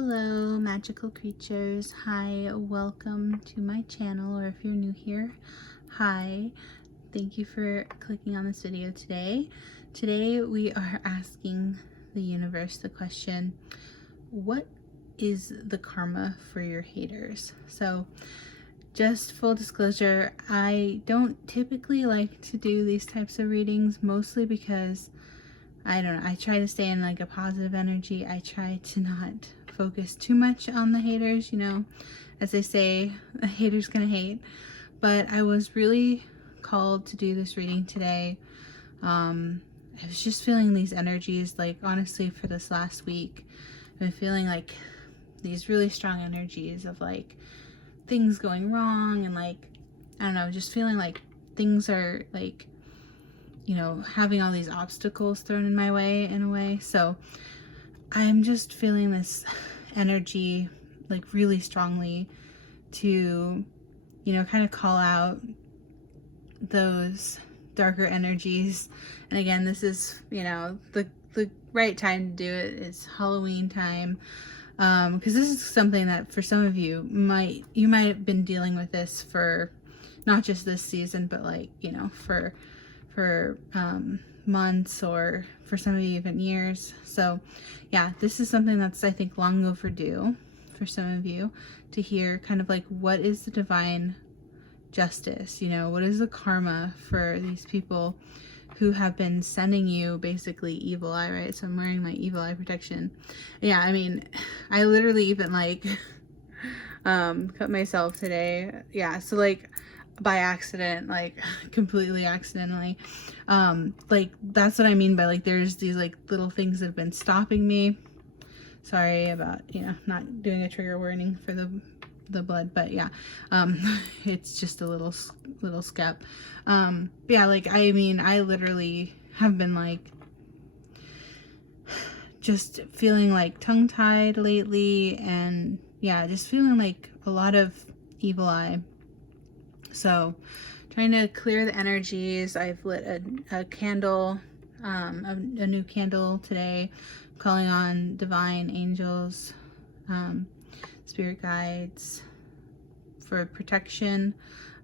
Hello magical creatures. Hi, welcome to my channel, or if you're new here, hi. Thank you for clicking on this video today. Today we are asking the universe the question, what is the karma for your haters? So just full disclosure, I don't typically like to do these types of readings, mostly because I don't know, I try to stay in like a positive energy. I try to not focus too much on the haters, you know, as they say, a hater's gonna hate. But I was really called to do this reading today. I was just feeling these energies, like honestly for this last week, I've been feeling like these really strong energies of like things going wrong and like, I don't know, just feeling like things are like, you know, having all these obstacles thrown in my way in a way. So I'm just feeling this energy like really strongly to, you know, kind of call out those darker energies. And again, this is, you know, the right time to do it. It's Halloween time. Because this is something that for some of you might have been dealing with this for not just this season, but like, you know, for months, or for some of you even years. So yeah, this is something that's, I think, long overdue for some of you to hear, kind of like, what is the divine justice? You know, what is the karma for these people who have been sending you basically evil eye, right? So I'm wearing my evil eye protection. Yeah, I mean, I literally even like cut myself today. Yeah, so like by accident, like completely accidentally. Like that's what I mean by like there's these like little things that have been stopping me. Sorry about, you know, not doing a trigger warning for the blood, but yeah, it's just a little scab. Yeah, like I mean, I literally have been like just feeling like tongue-tied lately, and yeah, just feeling like a lot of evil eye. So trying to clear the energies. I've lit a candle, a new candle today, calling on divine angels, spirit guides for protection,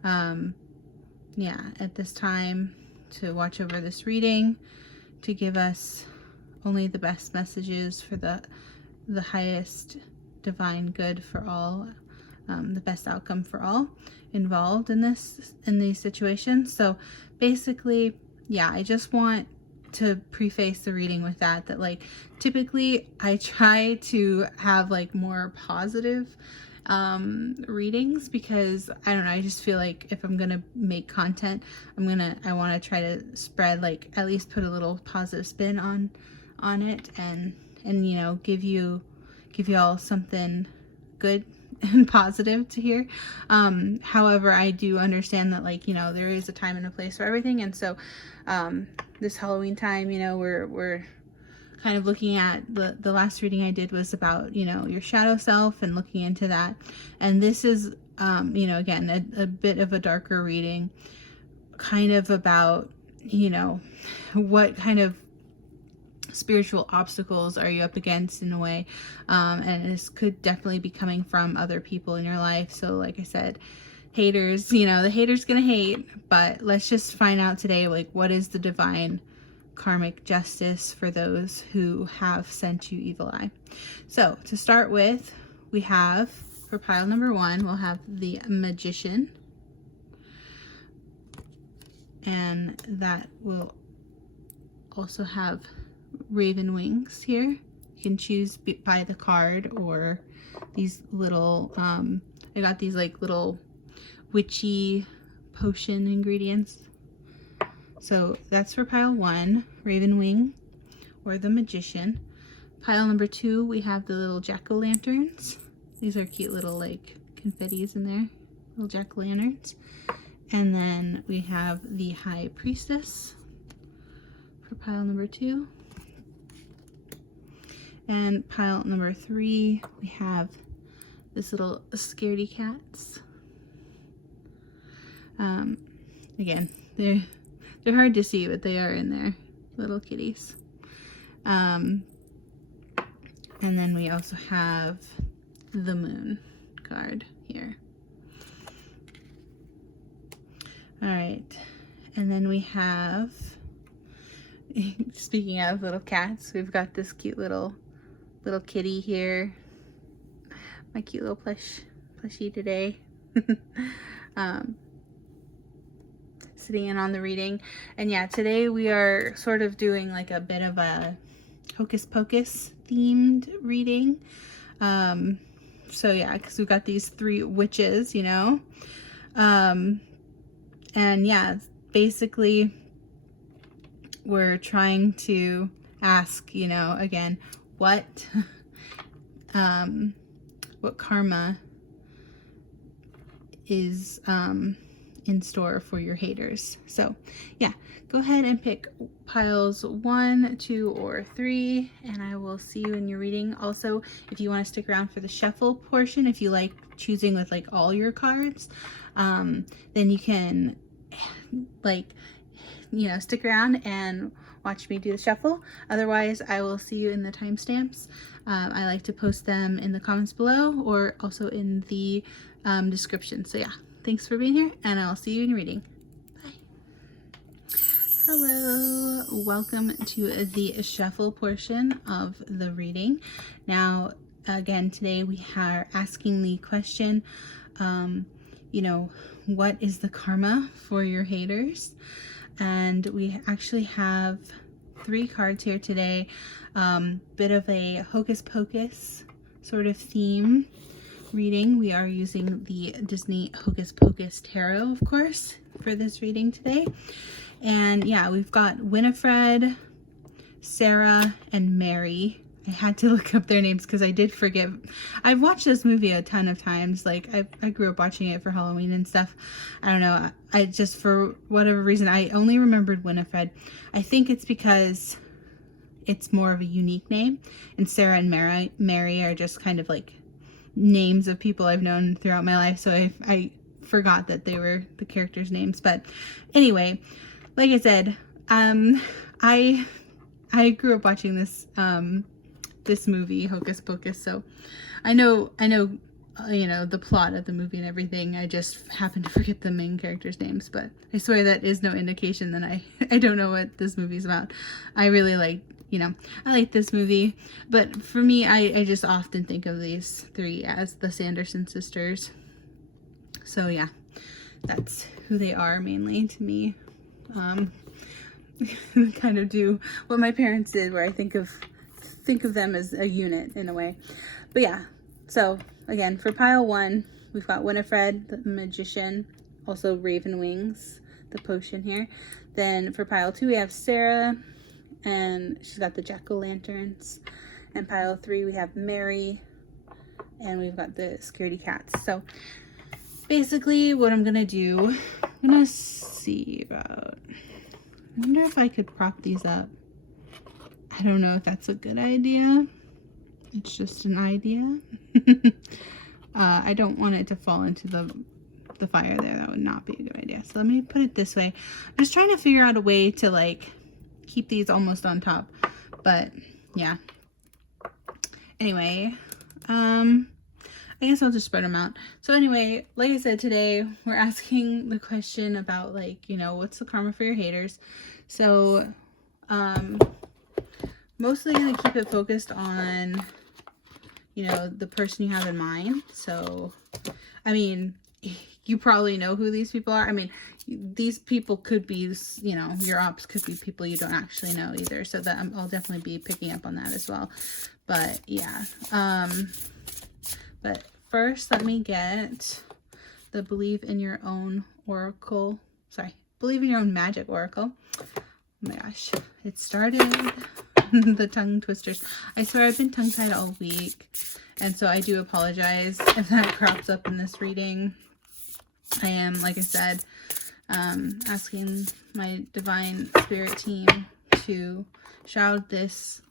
yeah, at this time, to watch over this reading, to give us only the best messages for the highest divine good for all, the best outcome for all involved in these situations. So basically, yeah, I just want to preface the reading with that like typically I try to have like more positive readings, because I don't know, I just feel like if I'm gonna make content, I want to try to spread, like, at least put a little positive spin on it, and you know, give you all something good and positive to hear. However, I do understand that, like, you know, there is a time and a place for everything, and so this Halloween time, you know, we're kind of looking at the last reading I did was about, you know, your shadow self and looking into that, and this is you know, again, a bit of a darker reading, kind of about, you know, what kind of spiritual obstacles are you up against in a way, and this could definitely be coming from other people in your life. So like I said, haters, you know, the hater's gonna hate, but let's just find out today, like, what is the divine karmic justice for those who have sent you evil eye. So to start with, we have, for pile number 1, we'll have the Magician, and that will also have raven wings here. You can choose by the card or these little I got these like little witchy potion ingredients. So that's for pile 1, raven wing or the Magician. Pile number 2, we have the little jack-o'-lanterns. These are cute little like confettis in there, little jack-o'-lanterns. And then we have the High Priestess for pile number 2. And pile number 3, we have this little scaredy cats. Again, they're hard to see, but they are in there, little kitties. And And then we also have the moon card here. All right, and then we have, speaking of little cats, we've got this cute little kitty here. My cute little plushie today. Sitting in on the reading. And yeah, today we are sort of doing like a bit of a Hocus Pocus themed reading. So yeah, because we've got these 3 witches, you know. And yeah, basically we're trying to ask, you know, again, what karma is in store for your haters. So yeah, go ahead and pick piles 1, 2, or 3, and I will see you in your reading. Also, if you want to stick around for the shuffle portion, if you like choosing with like all your cards, then you can, like, you know, stick around and watch me do the shuffle. Otherwise, I will see you in the timestamps. I like to post them in the comments below or also in the description. So yeah, thanks for being here, and I'll see you in reading. Bye. Hello, welcome to the shuffle portion of the reading. Now, again, today we are asking the question, you know, what is the karma for your haters? And we actually have 3 cards here today. Bit of a Hocus Pocus sort of theme reading. We are using the Disney Hocus Pocus Tarot, of course, for this reading today. And yeah, we've got Winifred, Sarah, and Mary. I had to look up their names because I did forget. I've watched this movie a ton of times. Like, I grew up watching it for Halloween and stuff. I don't know. I just, for whatever reason, I only remembered Winifred. I think it's because it's more of a unique name. And Sarah and Mary are just kind of like names of people I've known throughout my life. So I forgot that they were the characters' names. But anyway, like I said, I grew up watching this this movie, Hocus Pocus, so I know, you know, the plot of the movie and everything. I just happen to forget the main characters' names, but I swear that is no indication that I don't know what this movie's about. I really like, you know, I like this movie, but for me, I just often think of these 3 as the Sanderson sisters. So yeah, that's who they are mainly to me. Kind of do what my parents did, where I think of them as a unit in a way. But yeah, so again, for pile 1, we've got Winifred, the magician, also Raven Wings, the potion here. Then for pile 2, we have Sarah, and she's got the jack-o'-lanterns. And pile 3, we have Mary, and we've got the scaredy cats. So basically what I'm gonna do, I'm gonna see about, I wonder if I could prop these up. I don't know if that's a good idea. It's just an idea. I don't want it to fall into the fire there. That would not be a good idea. So let me put it this way. I'm just trying to figure out a way to like keep these almost on top. But yeah. Anyway, I guess I'll just spread them out. So anyway, like I said, today we're asking the question about, like, you know, what's the karma for your haters? So, mostly gonna keep it focused on, you know, the person you have in mind. So, I mean, you probably know who these people are. I mean, these people could be, you know, your ops could be people you don't actually know either. So that I'll definitely be picking up on that as well. But yeah, but first let me get the Believe in Your Own Oracle. Sorry, Believe in Your Own Magic Oracle. Oh my gosh, it started. The tongue twisters. I swear I've been tongue-tied all week, and so I do apologize if that crops up in this reading. I am, like I said, asking my divine spirit team to shroud this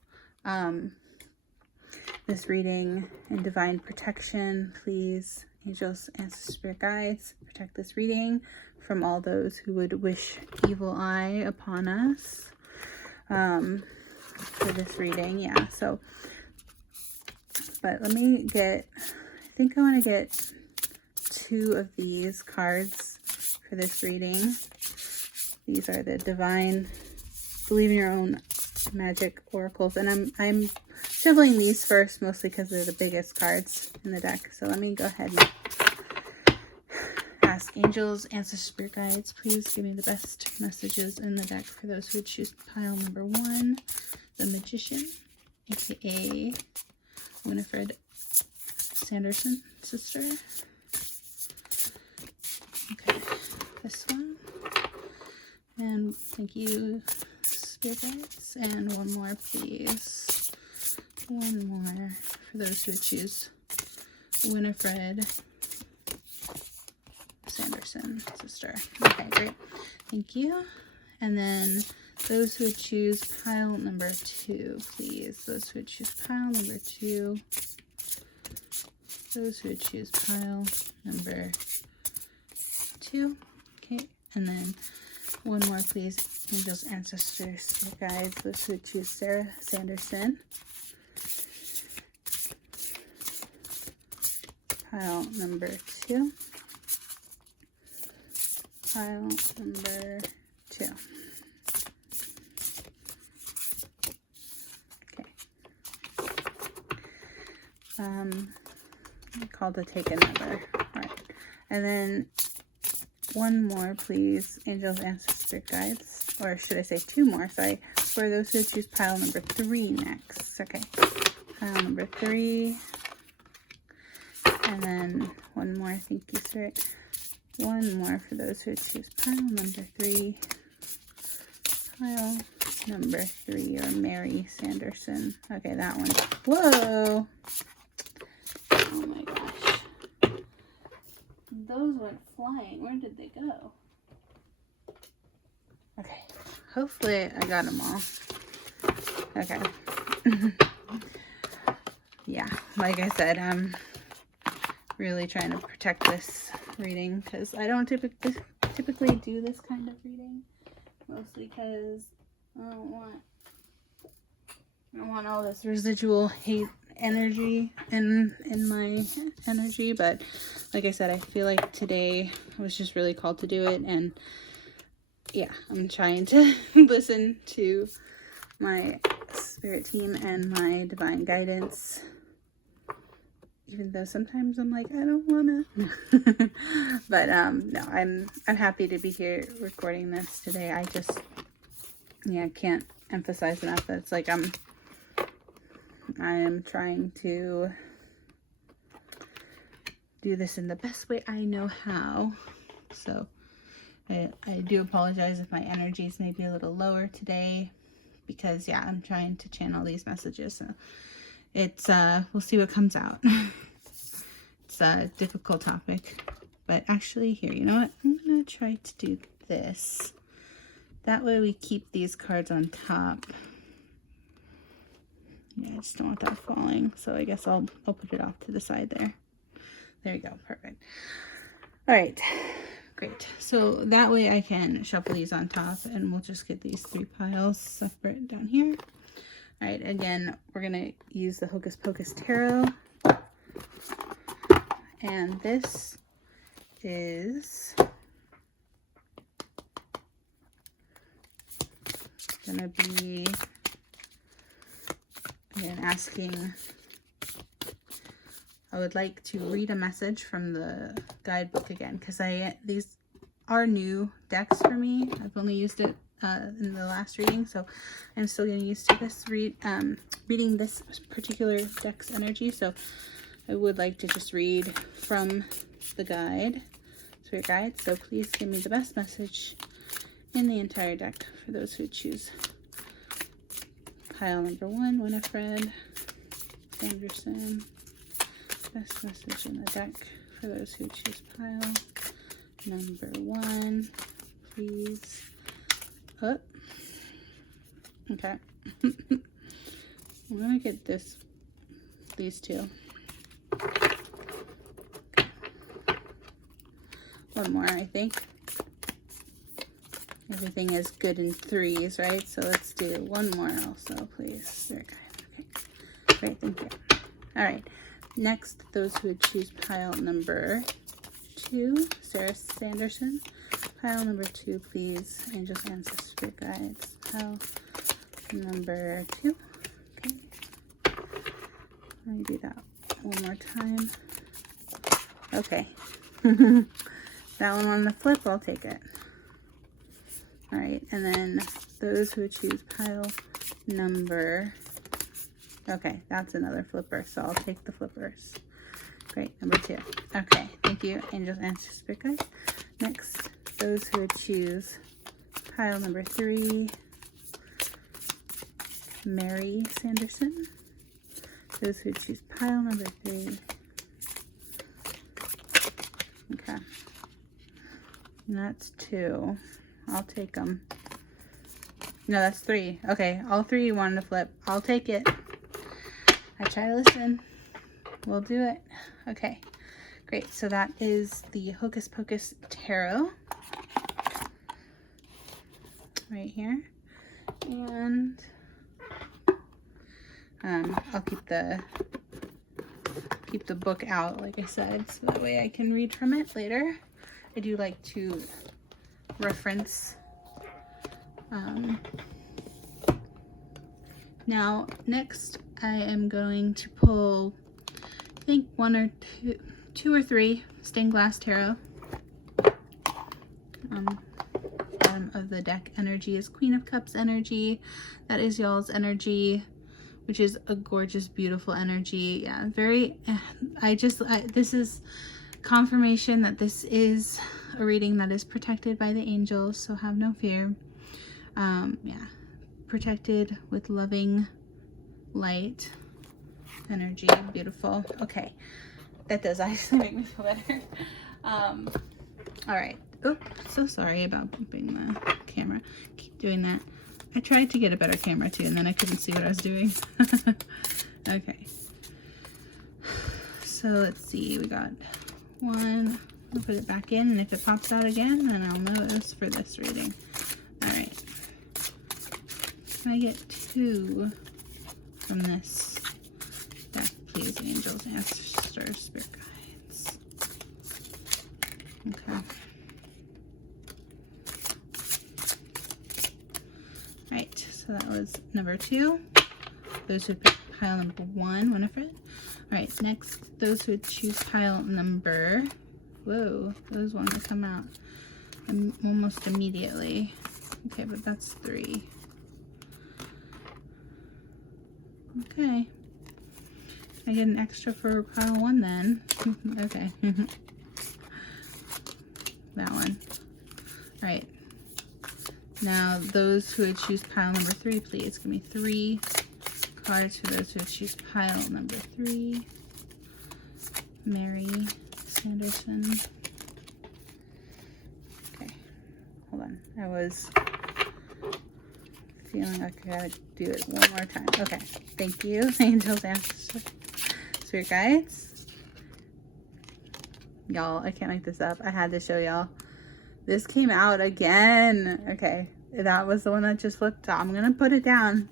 this reading in divine protection. Please, angels, ancestors, spirit guides, protect this reading from all those who would wish evil eye upon us. For this reading, yeah. So But let me get, I think I want to get 2 of these cards for this reading. These are the Divine Believe in Your Own Magic Oracles. And I'm shuffling these first, mostly because they're the biggest cards in the deck. So let me go ahead and ask angels, ancestors, spirit guides, please give me the best messages in the deck for those who would choose pile number 1, the Magician, aka Winifred Sanderson sister. Okay, this one. And thank you, spirit guides. And one more, please. One more for those who would choose Winifred Sanderson sister. Okay, great. Thank you. And then those who would choose pile number 2, please. Those who would choose pile number 2. Those who would choose pile number 2. Okay, and then one more, please. Angels, ancestors, spirit guides. Those who would choose Sarah Sanderson. Pile number 2. Pile number 2. Okay. Called to take another. Alright. And then one more, please. Angels, ancestors, guides. Or should I say 2 more? Sorry. For those who choose pile number 3 next. Okay. Pile number 3. And then one more. Thank you, Spirit. One more for those who choose pile number 3. Pile number 3, or Mary Sanderson. Okay, that one. Whoa! Oh my gosh. Those went flying. Where did they go? Okay. Hopefully I got them all. Okay. Yeah, like I said, I'm really trying to protect this reading because I don't typically do this kind of reading, mostly because I don't want all this residual hate energy in my energy. But like I said, I feel like today I was just really called to do it, and yeah, I'm trying to listen to my spirit team and my divine guidance, even though sometimes I'm like, I don't wanna. But no, I'm happy to be here recording this today. I just, yeah, can't emphasize enough that it's like I am trying to do this in the best way I know how. So I do apologize if my energies may be a little lower today, because yeah, I'm trying to channel these messages. So it's we'll see what comes out. It's a difficult topic, but actually here, you know what, I'm gonna try to do this. That way we keep these cards on top. Yeah, I just don't want that falling, so I guess I'll put it off to the side there. There you go, perfect. All right, great. So that way I can shuffle these on top, and we'll just get these 3 piles separate down here. All right, again, we're gonna use the Hocus Pocus Tarot, and this is gonna be, again, asking, I would like to read a message from the guidebook again, because these are new decks for me. I've only used it in the last reading, so I'm still getting used to this reading this particular deck's energy. So I would like to just read from the guide, spirit guide. So please give me the best message in the entire deck for those who choose pile number 1, Winifred Sanderson. Best message in the deck for those who choose pile number 1, please. Oh, okay. I'm gonna get these 2. One more, I think. Everything is good in 3s, right? So let's do one more also, please. Okay, great, thank you. All right, next, those who would choose pile number 2, Sarah Sanderson. Pile number 2, please. Angels, Ancestors, Spirit Guides. Pile number 2. Okay. Let me do that one more time. Okay. That one on the flip, I'll take it. All right, and then those who would choose pile number, okay, that's another flipper, so I'll take the flippers. Great, number 2. Okay, thank you, Angels, Ancestors, Spirit Guides. Next, those who would choose pile number 3, Mary Sanderson. Those who would choose pile number 3. Okay. And that's 2. I'll take them. No, that's 3. Okay, all 3 you wanted to flip. I'll take it. I try to listen. We'll do it. Okay, great. So that is the Hocus Pocus Tarot. Right here. And I'll keep the book out, like I said, so that way I can read from it later. I do like to reference. Now, next I am going to pull, I think 1 or 2 or 3 stained glass tarot. Bottom of the deck energy is Queen of Cups energy. That is y'all's energy, which is a gorgeous, beautiful energy. Yeah, very, this is confirmation that this is a reading that is protected by the angels, so have no fear. Yeah, protected with loving light energy. Beautiful. Okay, that does actually make me feel better. All right. Oh, so sorry about bumping the camera. Keep doing that. I tried to get a better camera too, and then I couldn't see what I was doing. Okay. So let's see. We got 1. I'll put it back in, and if it pops out again, then I'll know it was for this reading. All right. Can I get 2 from this deck, please? Angels, Ancestors, Spirit Guides. Okay. Right, so that was number 2. Those who pick pile number 1, Winifred. All right, next, those who choose pile number, whoa, those want to come out almost immediately. Okay, but that's 3. Okay. I get an extra for pile 1 then. Okay. That one. All right. Now, those who would choose pile number 3, please give me 3 cards for those who would choose pile number 3. Mary Sanderson. Okay, hold on. I was feeling like I gotta do it one more time. Okay, thank you, Angels, Ancestors, Spirit Guides. Y'all, I can't make this up. I had to show y'all. This came out again. Okay, that was the one that just flipped. I'm gonna put it down.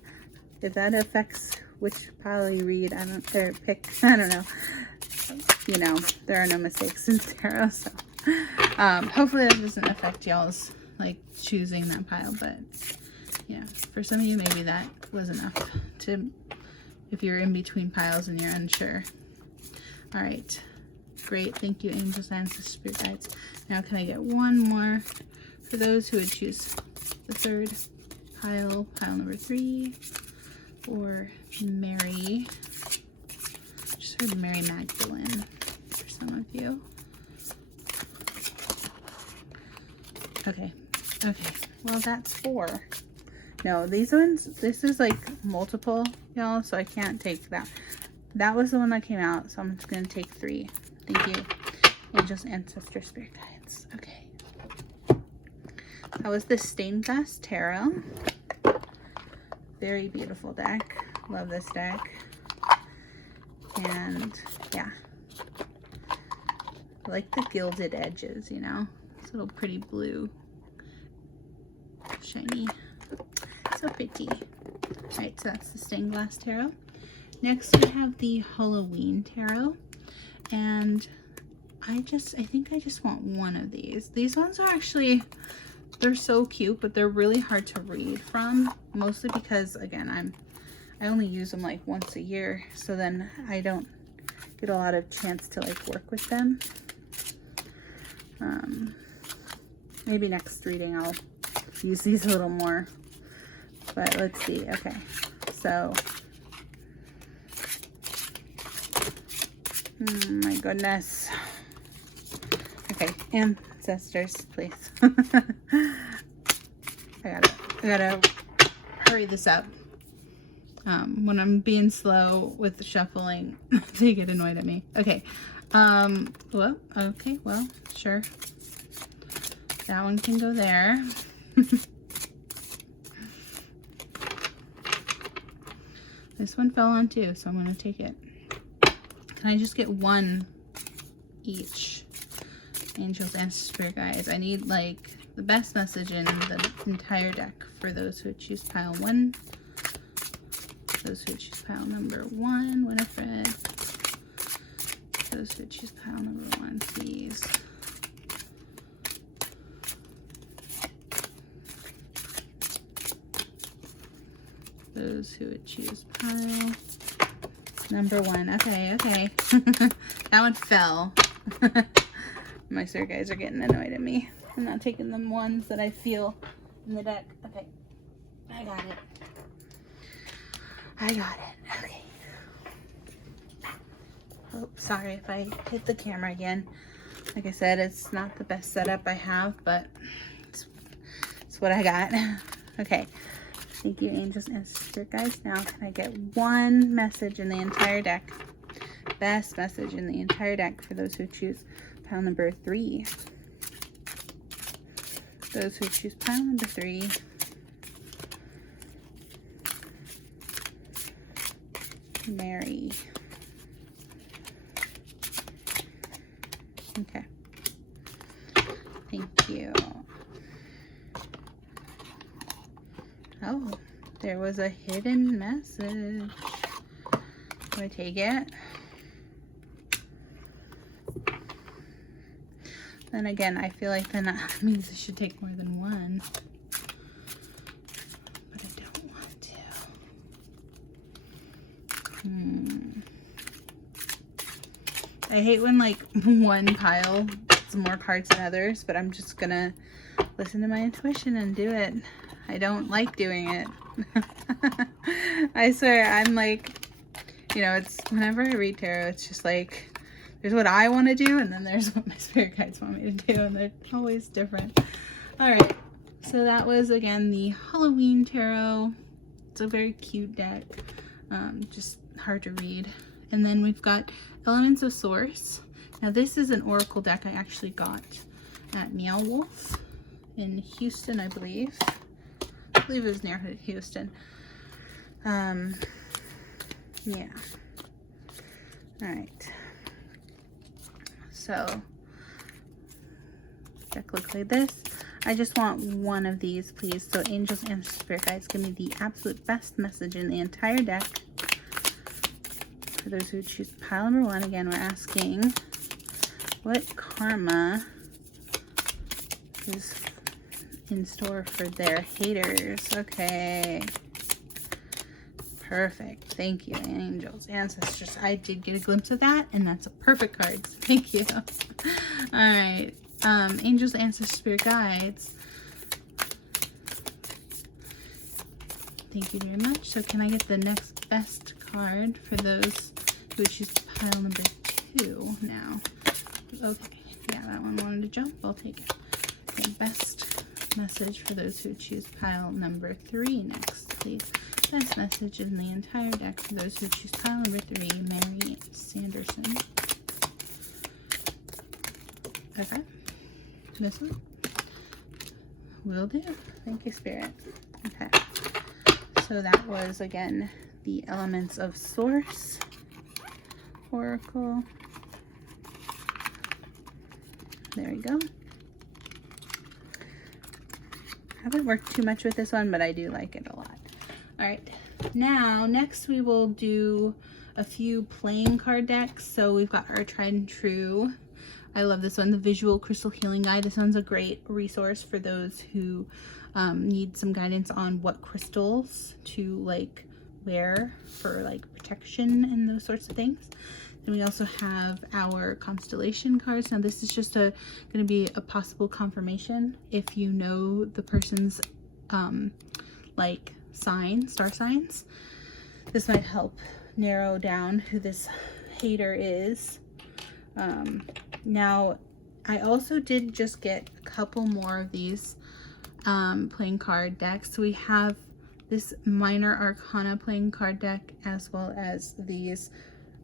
If that affects which pile you read, I don't, or pick, I don't know. You know, there are no mistakes in tarot, so hopefully that doesn't affect y'all's like choosing that pile. But yeah, for some of you, maybe that was enough to, if you're in between piles and you're unsure. All right. Great, thank you, Angels, Ancestors, Spirit Guides. Now, can I get 1 more for those who would choose the 3rd pile, pile number 3, or Mary? Just heard Mary Magdalene for some of you. Okay, okay. Well, that's 4. No, these ones. This is like multiple, y'all. So I can't take that. That was the one that came out. So I'm just gonna take 3. Thank you, Angels, Ancestors, Spirit Guides. Okay. That was the Stained Glass Tarot. Very beautiful deck. Love this deck. And yeah. I like the gilded edges, you know? This little pretty blue. Shiny. So pretty. Alright, so that's the Stained Glass Tarot. Next we have the Halloween Tarot, and I think I just want one of these. These ones are actually, they're so cute, but they're really hard to read from, mostly because, again, I only use them like once a year, so then I don't get a lot of chance to like work with them. Maybe next reading I'll use these a little more, but let's see. Okay, so my goodness. Okay, ancestors, please. I gotta hurry this up. When I'm being slow with the shuffling, they get annoyed at me. Okay. Well, okay, well, sure. That one can go there. This one fell on too, so I'm gonna take it. Can I just get one each? Angels and Spirit Guides. I need like the best message in the entire deck for those who choose pile 1. Those who choose pile number 1, Winifred. Those who choose pile number 1, please. Those who would choose pile number 1. Okay, okay. That one fell. My Spirit Guides are getting annoyed at me. I'm not taking them ones that I feel in the deck. Okay, I got it. I got it. Okay. Oh, sorry if I hit the camera again. Like I said, it's not the best setup I have, but it's what I got. Okay. Thank you, Angels and Spirit Guides. Now, can I get one message in the entire deck? Best message in the entire deck for those who choose pile number 3. Those who choose pile number 3. Mary. Okay. Thank you. Oh, there was a hidden message. Do I take it? Then again, I feel like then that means I should take more than one. But I don't want to. I hate when like one pile gets more cards than others, but I'm just gonna listen to my intuition and do it. I don't like doing it. I swear, I'm like, you know, it's whenever I read tarot, it's just like, there's what I want to do, and then there's what my Spirit Guides want me to do, and they're always different. Alright, so that was, again, the Halloween Tarot. It's a very cute deck, just hard to read. And then we've got Elements of Source. Now, this is an Oracle deck I actually got at Meow Wolf in Houston, I believe. I believe it was near Houston. Yeah. Alright. So, deck looks like this. I just want one of these, please. So, Angels and Spirit Guides, give me the absolute best message in the entire deck. For those who choose pile number 1, again, we're asking what karma is in store for their haters. Okay. Perfect. Thank you, Angels, Ancestors. I did get a glimpse of that, and that's a perfect card. So thank you. All right. Angels, Ancestors, Spirit Guides. Thank you very much. So can I get the next best card for those who choose pile number 2 now? Okay. Yeah, that one wanted to jump. I'll take it. Okay, best message for those who choose pile number 3 next, please. Best message in the entire deck for those who choose pile number 3, Mary Sanderson. Okay. This one? Will do. Thank you, Spirit. Okay. So that was, again, the Elements of Source Oracle. There we go. I haven't worked too much with this one, but I do like it a lot. Alright, Now, next we will do a few playing card decks. So we've got our tried and true. I love this one, the Visual Crystal Healing Guide. This one's a great resource for those who need some guidance on what crystals to like wear for like protection and those sorts of things. Then we also have our constellation cards. Now this is just going to be a possible confirmation if you know the person's like star signs. This might help narrow down who this hater is. Now I also did just get a couple more of these playing card decks. So we have this Minor Arcana playing card deck as well as these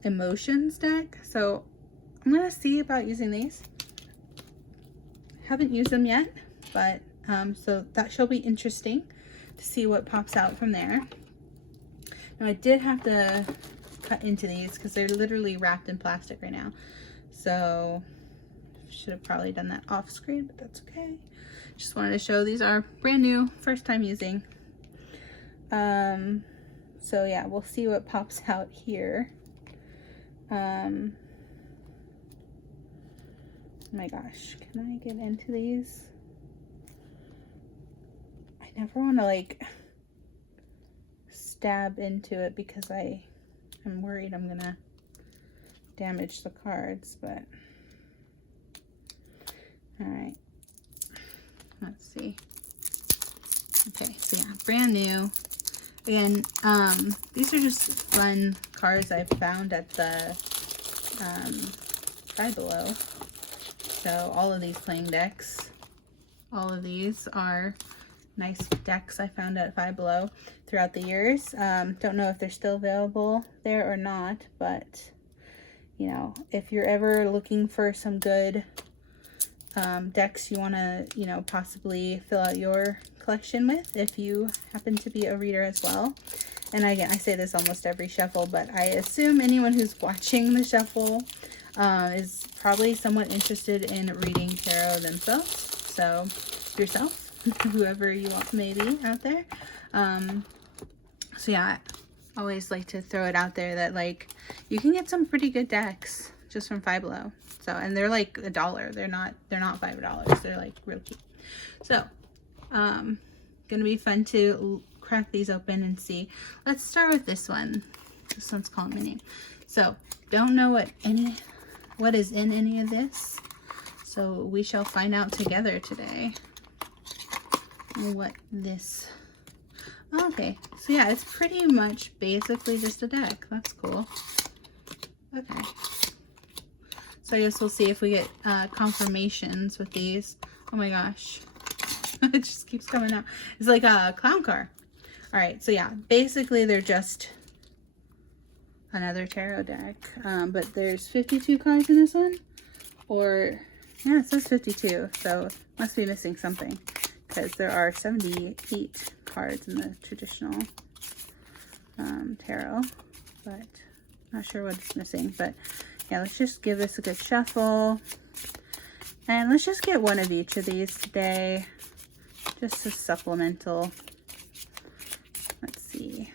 emotions deck. So I'm gonna see about using these. Haven't used them yet, but so that shall be interesting to see what pops out from there. Now I did have to cut into these because they're literally wrapped in plastic right now. So should have probably done that off screen, but that's okay. Just wanted to show these are brand new, first time using. So yeah, we'll see what pops out here. Oh my gosh, can I get into these? I never want to like stab into it because I'm worried I'm gonna damage the cards, but all right, let's see. Okay, so yeah, brand new. Again, these are just fun cards I found at the Five Below. So all of these playing decks, all of these are nice decks I found at Five Below throughout the years. Don't know if they're still available there or not, but you know, if you're ever looking for some good decks you want to, you know, possibly fill out your collection with, if you happen to be a reader as well. And again, I say this almost every shuffle, but I assume anyone who's watching the shuffle is probably somewhat interested in reading tarot themselves. So yourself, whoever you want maybe out there. So yeah, I always like to throw it out there that like you can get some pretty good decks just from Five Below. So, and they're like $1. They're not $5. They're like real cheap. So, gonna be fun to crack these open and see. Let's start with this one. This one's calling my name. So, don't know what is in any of this. So we shall find out together today what this. Okay, so yeah, it's pretty much basically just a deck. That's cool. Okay. So I guess we'll see if we get confirmations with these. Oh my gosh. It just keeps coming out. It's like a clown car. All right, so yeah, basically they're just another tarot deck. But there's 52 cards in this one. Or, yeah, it says 52. So must be missing something. Because there are 78 cards in the traditional tarot. But not sure what's missing. But yeah, let's just give this a good shuffle. And let's just get one of each of these today. Just a supplemental. Let's see.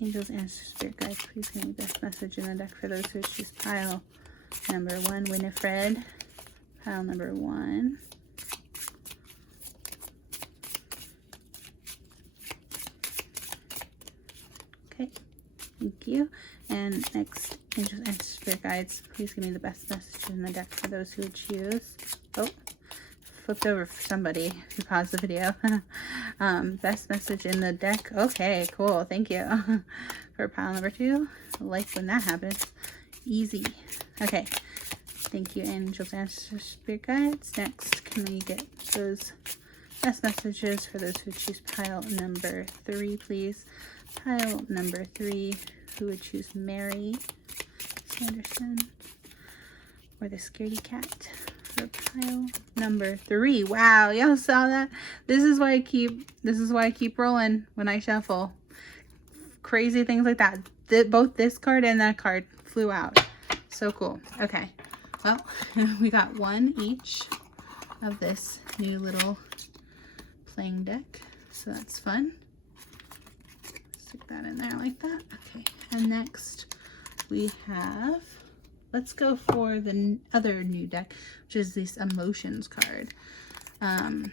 Angels, Ancestors, Spirit Guides, please give me the best message in the deck for those who choose pile number 1, Winifred. Pile number 1. Okay, thank you. And next, Angels, Ancestors, Spirit Guides, please give me the best message in the deck for those who would choose. Oh, flipped over for somebody who paused the video. Best message in the deck. Okay, cool. Thank you. For pile number 2. I like when that happens. Easy. Okay. Thank you, Angels, Ancestors, Spirit Guides. Next, can we get those best messages for those who choose pile number 3, please? Pile number 3, who would choose Mary Sanderson or the Scaredy Cat for pile number 3. Wow, y'all saw that? This is why I keep rolling when I shuffle. Crazy things like that. Both this card and that card flew out. So cool. Okay. Well, we got one each of this new little playing deck. So that's fun. that in there like that. Okay, and next we have, let's go for the other new deck, which is this emotions card. I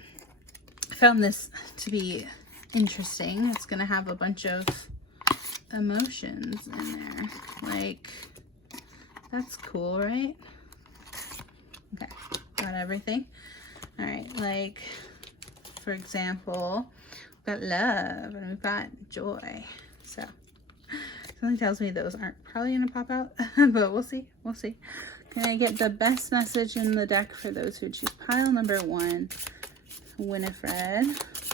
found this to be interesting. It's gonna have a bunch of emotions in there. Like, that's cool, right? Okay, got everything. All right, like, for example, we've got love and we've got joy. So something tells me those aren't probably gonna pop out, but we'll see, we'll see. Can I get the best message in the deck for those who choose pile number 1? Winifred,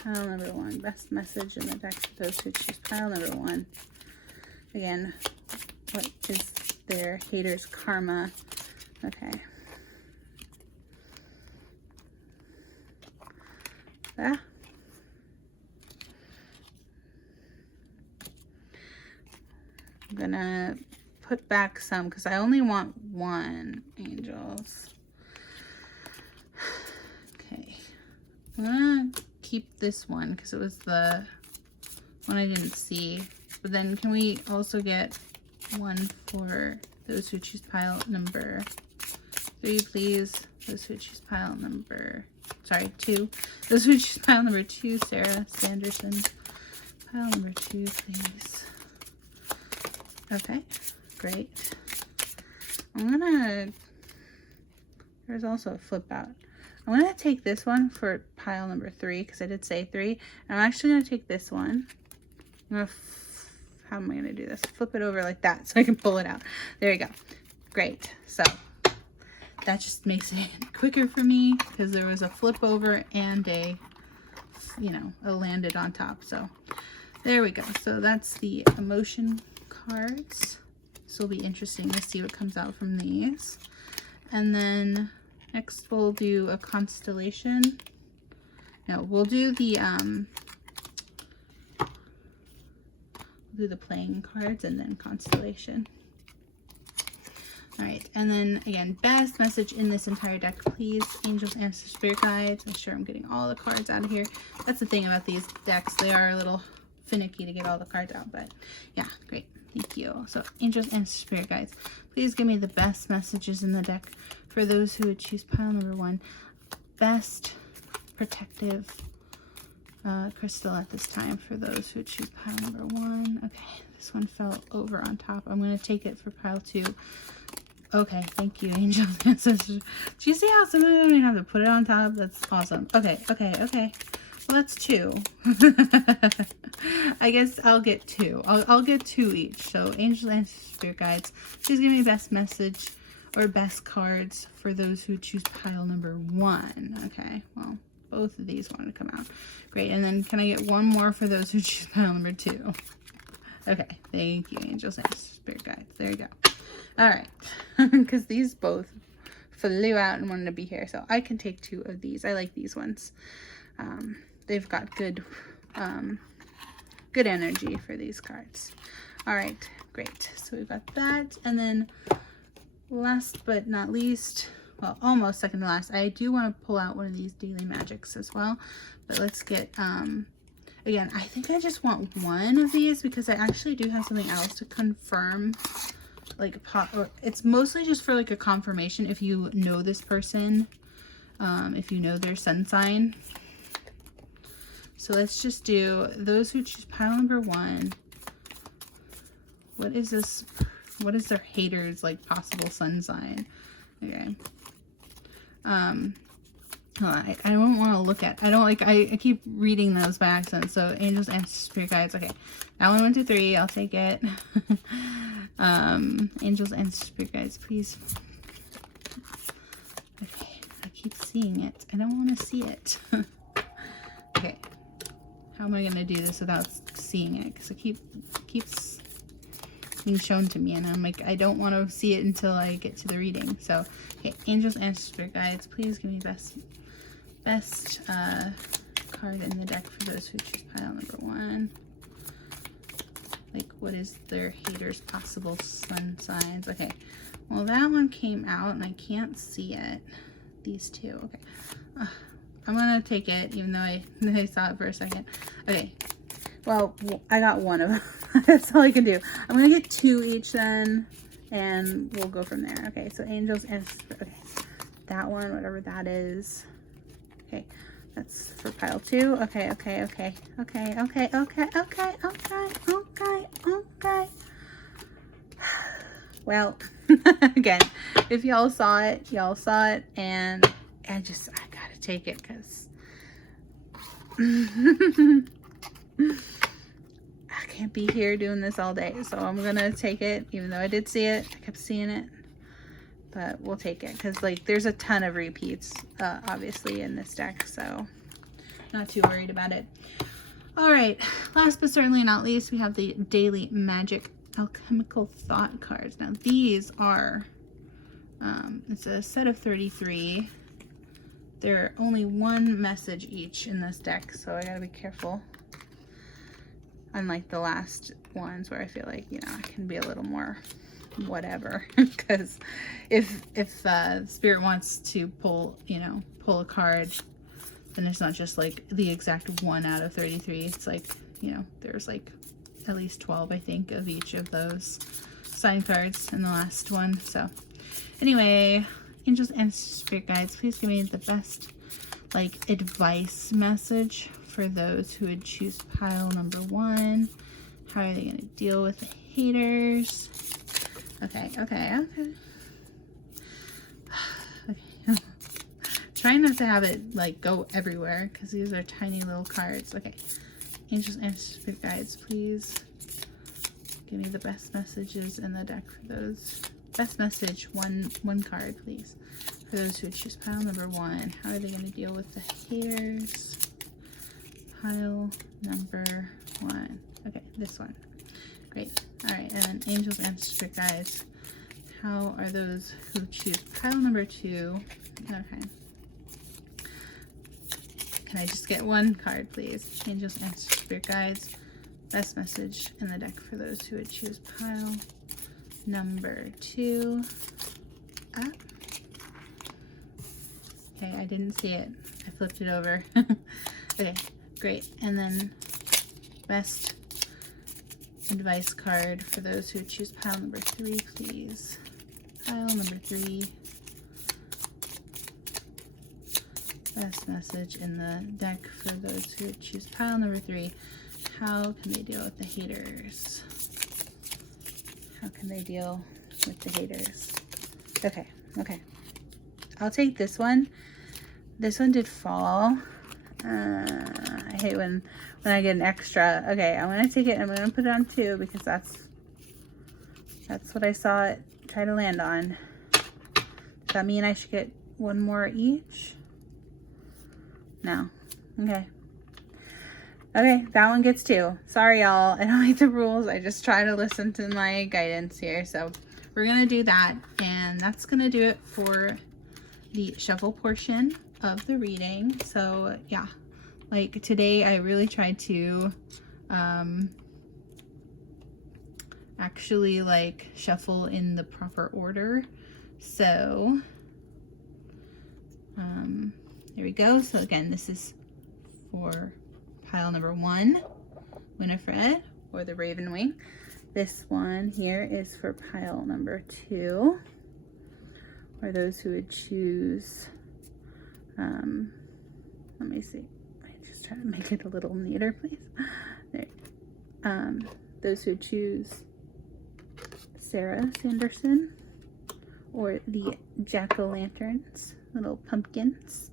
pile number 1. Best message in the deck for those who choose pile number 1. Again, what is their hater's karma? Okay. Ah. I'm gonna put back some because I only want 1, angels. Okay. I'm gonna keep this one because it was the one I didn't see. But then can we also get 1 for those who choose pile number 3, please? Those who choose pile number, sorry, 2. Those who choose pile number 2, Sarah Sanderson. Pile number 2, please. Okay, great. I'm gonna, there's also a flip out. I'm gonna take this one for pile number 3 because I did say 3. And I'm actually gonna take this one. I'm gonna, how am I gonna do this? Flip it over like that so I can pull it out. There you go. Great. So that just makes it quicker for me because there was a flip over and a, you know, a landed on top. So there we go. So that's the emotion cards. This will be interesting to see what comes out from these. And then next we'll do a constellation. No, we'll do the playing cards and then constellation. All right, and then again, best message in this entire deck, please. Angels, ancestors, spirit guides. Make sure I'm getting all the cards out of here. That's the thing about these decks. They are a little finicky to get all the cards out, but yeah, great. Thank you. So angels, ancestors, spirit guides. Please give me the best messages in the deck for those who would choose pile number 1. Best protective crystal at this time for those who choose pile number 1. Okay, this one fell over on top. I'm going to take it for pile 2. Okay, thank you, angels, ancestors. Do you see how sometimes I don't even have to put it on top? That's awesome. Okay, okay, okay. Well, that's 2. I guess I'll get 2. I'll get 2 each. So angels, ancestors, spirit guides. Please give me best message or best cards for those who choose pile number 1. Okay, well, both of these wanted to come out. Great, and then can I get 1 more for those who choose pile number 2? Okay, thank you, angels, ancestors, spirit guides. There you go. All right, because these both flew out and wanted to be here, so I can take 2 of these. I like these ones. They've got good good energy for these cards. All right, great. So we've got that, and then last but not least, well, almost second to last, I do want to pull out one of these daily magics as well, but let's get again, I think I just want 1 of these because I actually do have something else to confirm, like it's mostly just for like a confirmation if you know this person, if you know their sun sign. So let's just do those who choose pile number 1. What is this? What is their haters like possible sun sign? Okay. I don't want to look at, I don't like, I keep reading those by accident. So angels, ancestors, spirit guides. Okay, that one 1, 2, 3. I'll take it. Angels, ancestors, spirit guides, please. Okay, I keep seeing it. I don't want to see it. Okay, how am I gonna do this without seeing it? Because it keeps being shown to me, and I'm like, I don't want to see it until I get to the reading. So, okay, angels, ancestors, spirit guides, please give me best card in the deck for those who choose pile number 1. Like, what is their haters' possible sun signs? Okay, well, that one came out and I can't see it. These 2. Okay, I'm gonna take it even though I saw it for a second. Okay, Well, I got one of them. That's all I can do. I'm going to get 2 each then, and we'll go from there. Okay, so angels and... Okay, that one, whatever that is. Okay, that's for pile 2. Okay. Well, again, if y'all saw it, and I gotta take it because I can't be here doing this all day, so I'm gonna take it, even though I did see it. I kept seeing it, but we'll take it because, like, there's a ton of repeats, obviously, in this deck, so not too worried about it. All right, last but certainly not least, we have the Daily Magik Alchemical Thought cards. Now these are, it's a set of 33. There are only 1 message each in this deck, so I gotta be careful. Unlike the last ones where I feel like, you know, I can be a little more whatever. Because if Spirit wants to pull a card, then it's not just like the exact 1 out of 33. It's like, you know, there's like at least 12, I think, of each of those sign cards in the last one. So anyway, angels and spirit guides, please give me the best, like, advice message for those who would choose pile number 1. How are they going to deal with the haters? Okay. Trying not to have it, like, go everywhere, because these are tiny little cards. Okay. Angels and spirit guides, please give me the best messages in the deck for those. Best message, one card, please. For those who choose pile number 1, how are they going to deal with the haters? Pile number 1. Okay, this one. Great. All right, and then angels and spirit guides, how are those who choose pile number 2? Okay. Can I just get 1 card, please? Angels and spirit guides, best message in the deck for those who would choose pile number 2. Up. Okay, I didn't see it. I flipped it over. Okay, great. And then best advice card for those who would choose pile number 3, please. Pile number 3. Best message in the deck for those who choose pile number 3. How can they deal with the haters? How can they deal with the haters? Okay. I'll take this one. This one did fall. I hate when I get an extra. Okay, I'm gonna take it and I'm gonna put it on 2 because that's what I saw it try to land on. Does that mean I should get 1 more each? No. Okay, that one gets 2. Sorry, y'all. I don't like the rules. I just try to listen to my guidance here. So we're going to do that. And that's going to do it for the shuffle portion of the reading. So yeah, like today I really tried to actually like shuffle in the proper order. So there we go. So again, this is for pile number 1, Winifred, or the Raven Wing. This one here is for pile number 2, or those who would choose, let me see, I just try to make it a little neater, please. There. Those who choose Sarah Sanderson, or the jack-o'-lanterns, little pumpkins.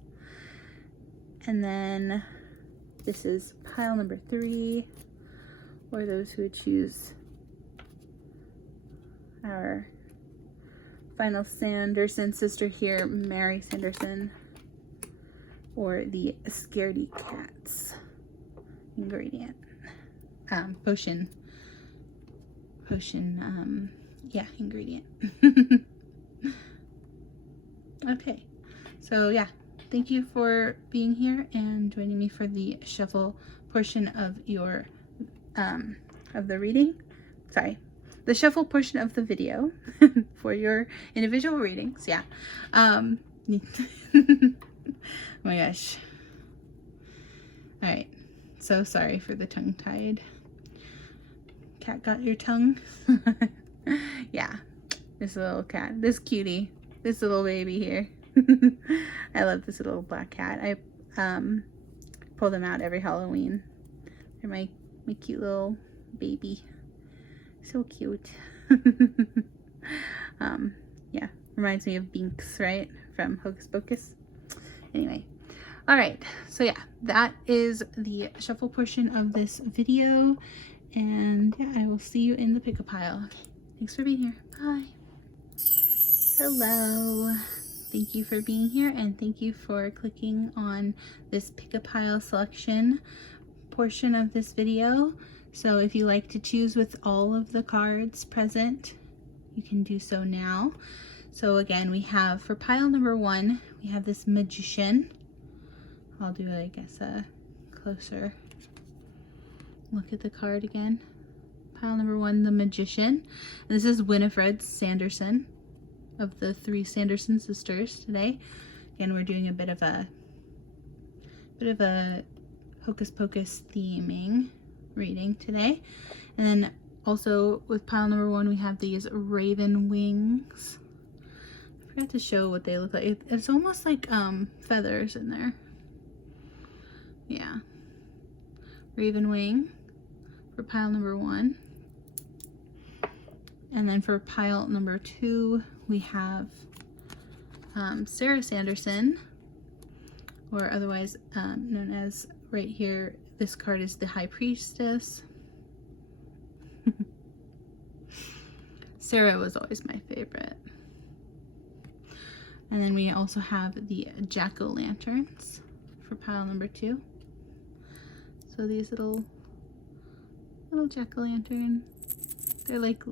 And then this is pile number 3, or those who would choose our final Sanderson sister here, Mary Sanderson, or the Scaredy Cats ingredient. Potion, yeah, ingredient. Okay, so yeah. Thank you for being here and joining me for the shuffle portion of your, of the reading. Sorry, the shuffle portion of the video for your individual readings. Yeah. Oh my gosh. All right. So sorry for the tongue-tied. Cat got your tongue? Yeah, this little cat, this cutie, this little baby here. I love this little black cat. I pull them out every Halloween. They're my cute little baby. So cute. Yeah, reminds me of Binks, right? From Hocus Pocus. Anyway, all right, so yeah, that is the shuffle portion of this video, and yeah, I will see you in the pick-a pile. Okay, thanks for being here. Bye. Hello. Thank you for being here, and thank you for clicking on this pick a pile selection portion of this video. So if you like to choose with all of the cards present, you can do so now. So again, we have for pile number 1, we have this Magician. I'll do, I guess, a closer look at the card again. Pile number 1, the Magician. And this is Winifred Sanderson of the 3 Sanderson sisters today. Again, we're doing a bit of a Hocus Pocus theming reading today. And then also with pile number 1, we have these raven wings. I forgot to show what they look like. It's almost like feathers in there. Yeah. Raven wing for pile number 1. And then for pile number 2, we have Sarah Sanderson, or otherwise known as, right here, this card is the High Priestess. Sarah was always my favorite. And then we also have the Jack-o'-lanterns for pile number 2. So these little jack-o'-lantern, they're like,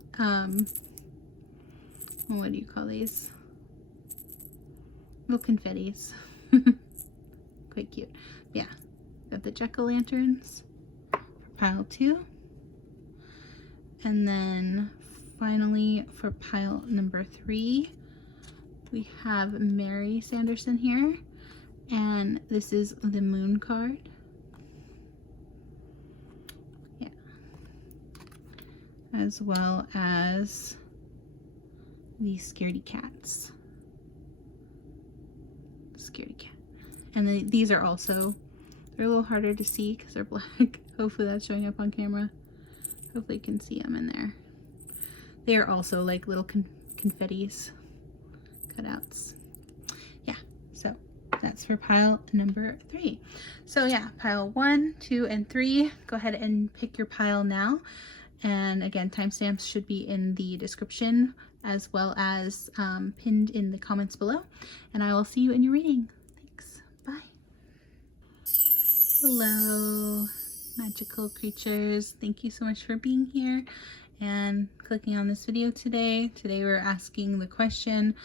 what do you call these? Little confettis. Quite cute. Yeah, we have the jack-o'-lanterns for pile 2. And then finally for pile number 3, we have Mary Sanderson here. And this is the Moon card. Yeah. As well as the Scaredy Cats. Scaredy Cat. And these are also, they're a little harder to see because they're black. Hopefully that's showing up on camera. Hopefully you can see them in there. They are also like little confettis, cutouts. Yeah, so that's for pile number 3. So yeah, pile 1, 2, and 3. Go ahead and pick your pile now. And again, timestamps should be in the description as well as pinned in the comments below. And I will see you in your reading. Thanks. Bye. Hello, magical creatures. Thank you so much for being here and clicking on this video today. Today we're asking the question,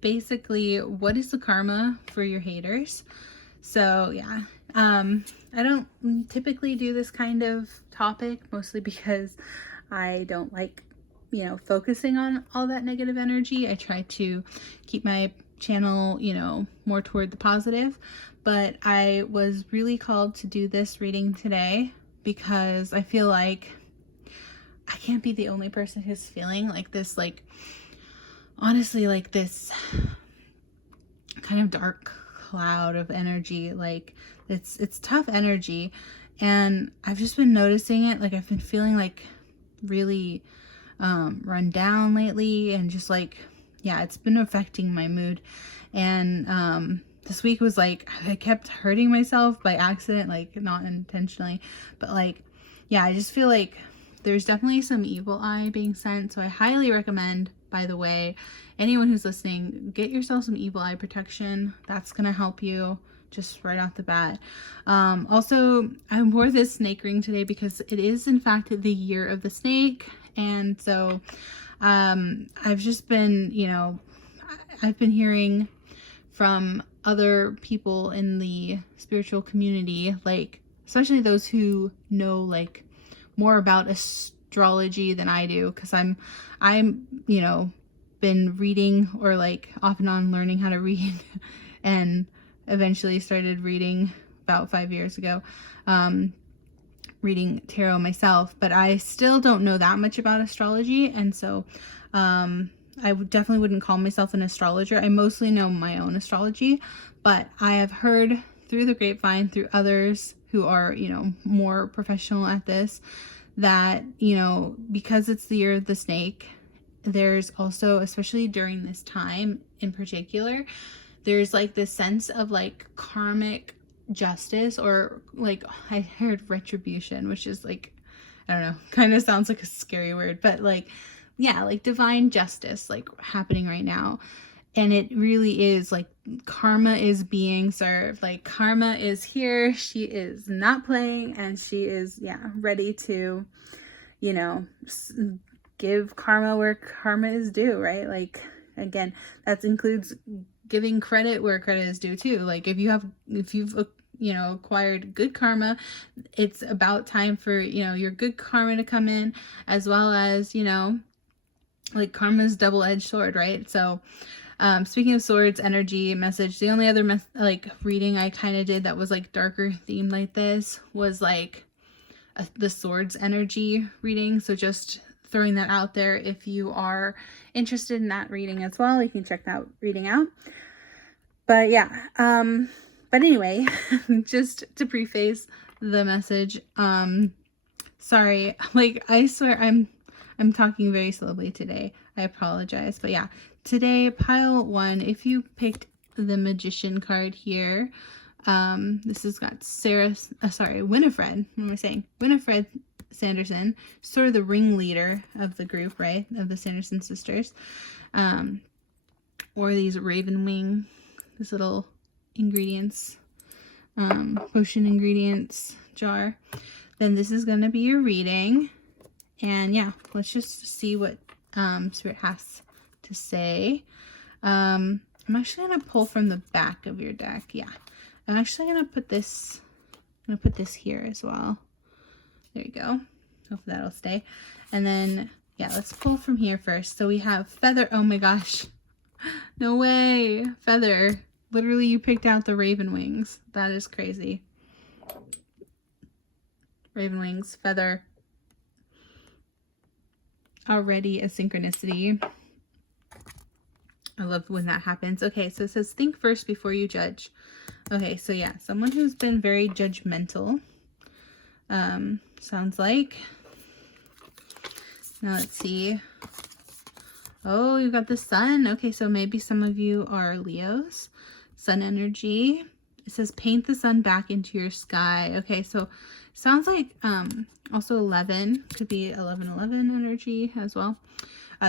basically, what is the karma for your haters? So yeah, I don't typically do this kind of topic, mostly because I don't like, you know, focusing on all that negative energy. I try to keep my channel, you know, more toward the positive, but I was really called to do this reading today because I feel like I can't be the only person who's feeling like this, like, honestly, like this kind of dark cloud of energy. Like it's tough energy, and I've just been noticing it. Like I've been feeling like really run down lately, and just like, yeah, it's been affecting my mood. And this week was like, I kept hurting myself by accident, like not intentionally, but like, yeah, I just feel like there's definitely some evil eye being sent. So I highly recommend, by the way, anyone who's listening, get yourself some evil eye protection. That's gonna help you just right off the bat. Also, I wore this snake ring today because it is in fact the year of the snake. And so I've just been, you know, I've been hearing from other people in the spiritual community, like especially those who know like more about astrology than I do, because I'm you know, been reading, or like off and on learning how to read, and eventually started reading about 5 years ago, reading tarot myself, but I still don't know that much about astrology, and so I definitely wouldn't call myself an astrologer. I mostly know my own astrology, but I have heard through the grapevine, through others who are, you know, more professional at this, that, you know, because it's the year of the snake, there's also, especially during this time in particular, there's like this sense of like karmic justice, or like I heard retribution, which is like, I don't know, kind of sounds like a scary word, but like, yeah, like divine justice like happening right now. And it really is like karma is being served. Like karma is here, she is not playing, and she is, yeah, ready to, you know, give karma where karma is due, right? Like, again, that includes giving credit where credit is due too. Like if you've you know, acquired good karma, it's about time for, you know, your good karma to come in, as well as, you know, like karma's double-edged sword, right? So speaking of swords, energy, message, the only other like reading I kind of did that was like darker themed like this was like the swords energy reading. So just throwing that out there, if you are interested in that reading as well, you can check that reading out. But yeah, but anyway, just to preface the message, sorry, like I swear I'm talking very slowly today. I apologize. But yeah, today, pile 1, if you picked the Magician card here, this has got Winifred. What am I saying? Winifred Sanderson, sort of the ringleader of the group, right? Of the Sanderson sisters. Or these raven wing, this little ingredients, potion ingredients jar. Then this is going to be your reading. And yeah, let's just see what Spirit has to say. I'm actually going to pull from the back of your deck. Yeah, I'm actually going to put this, here as well. There you go. Hopefully that'll stay. And then, yeah, let's pull from here first. So we have Feather. Oh my gosh. No way. Feather. Literally, you picked out the raven wings. That is crazy. Raven wings, feather. Already a synchronicity. I love when that happens. Okay, so it says think first before you judge. Okay, so yeah, someone who's been very judgmental. Sounds like. Now let's see. Oh, you got the sun. Okay, so maybe some of you are Leos. Sun energy. It says paint the sun back into your sky. Okay, so sounds like also 11 could be 1111 energy as well.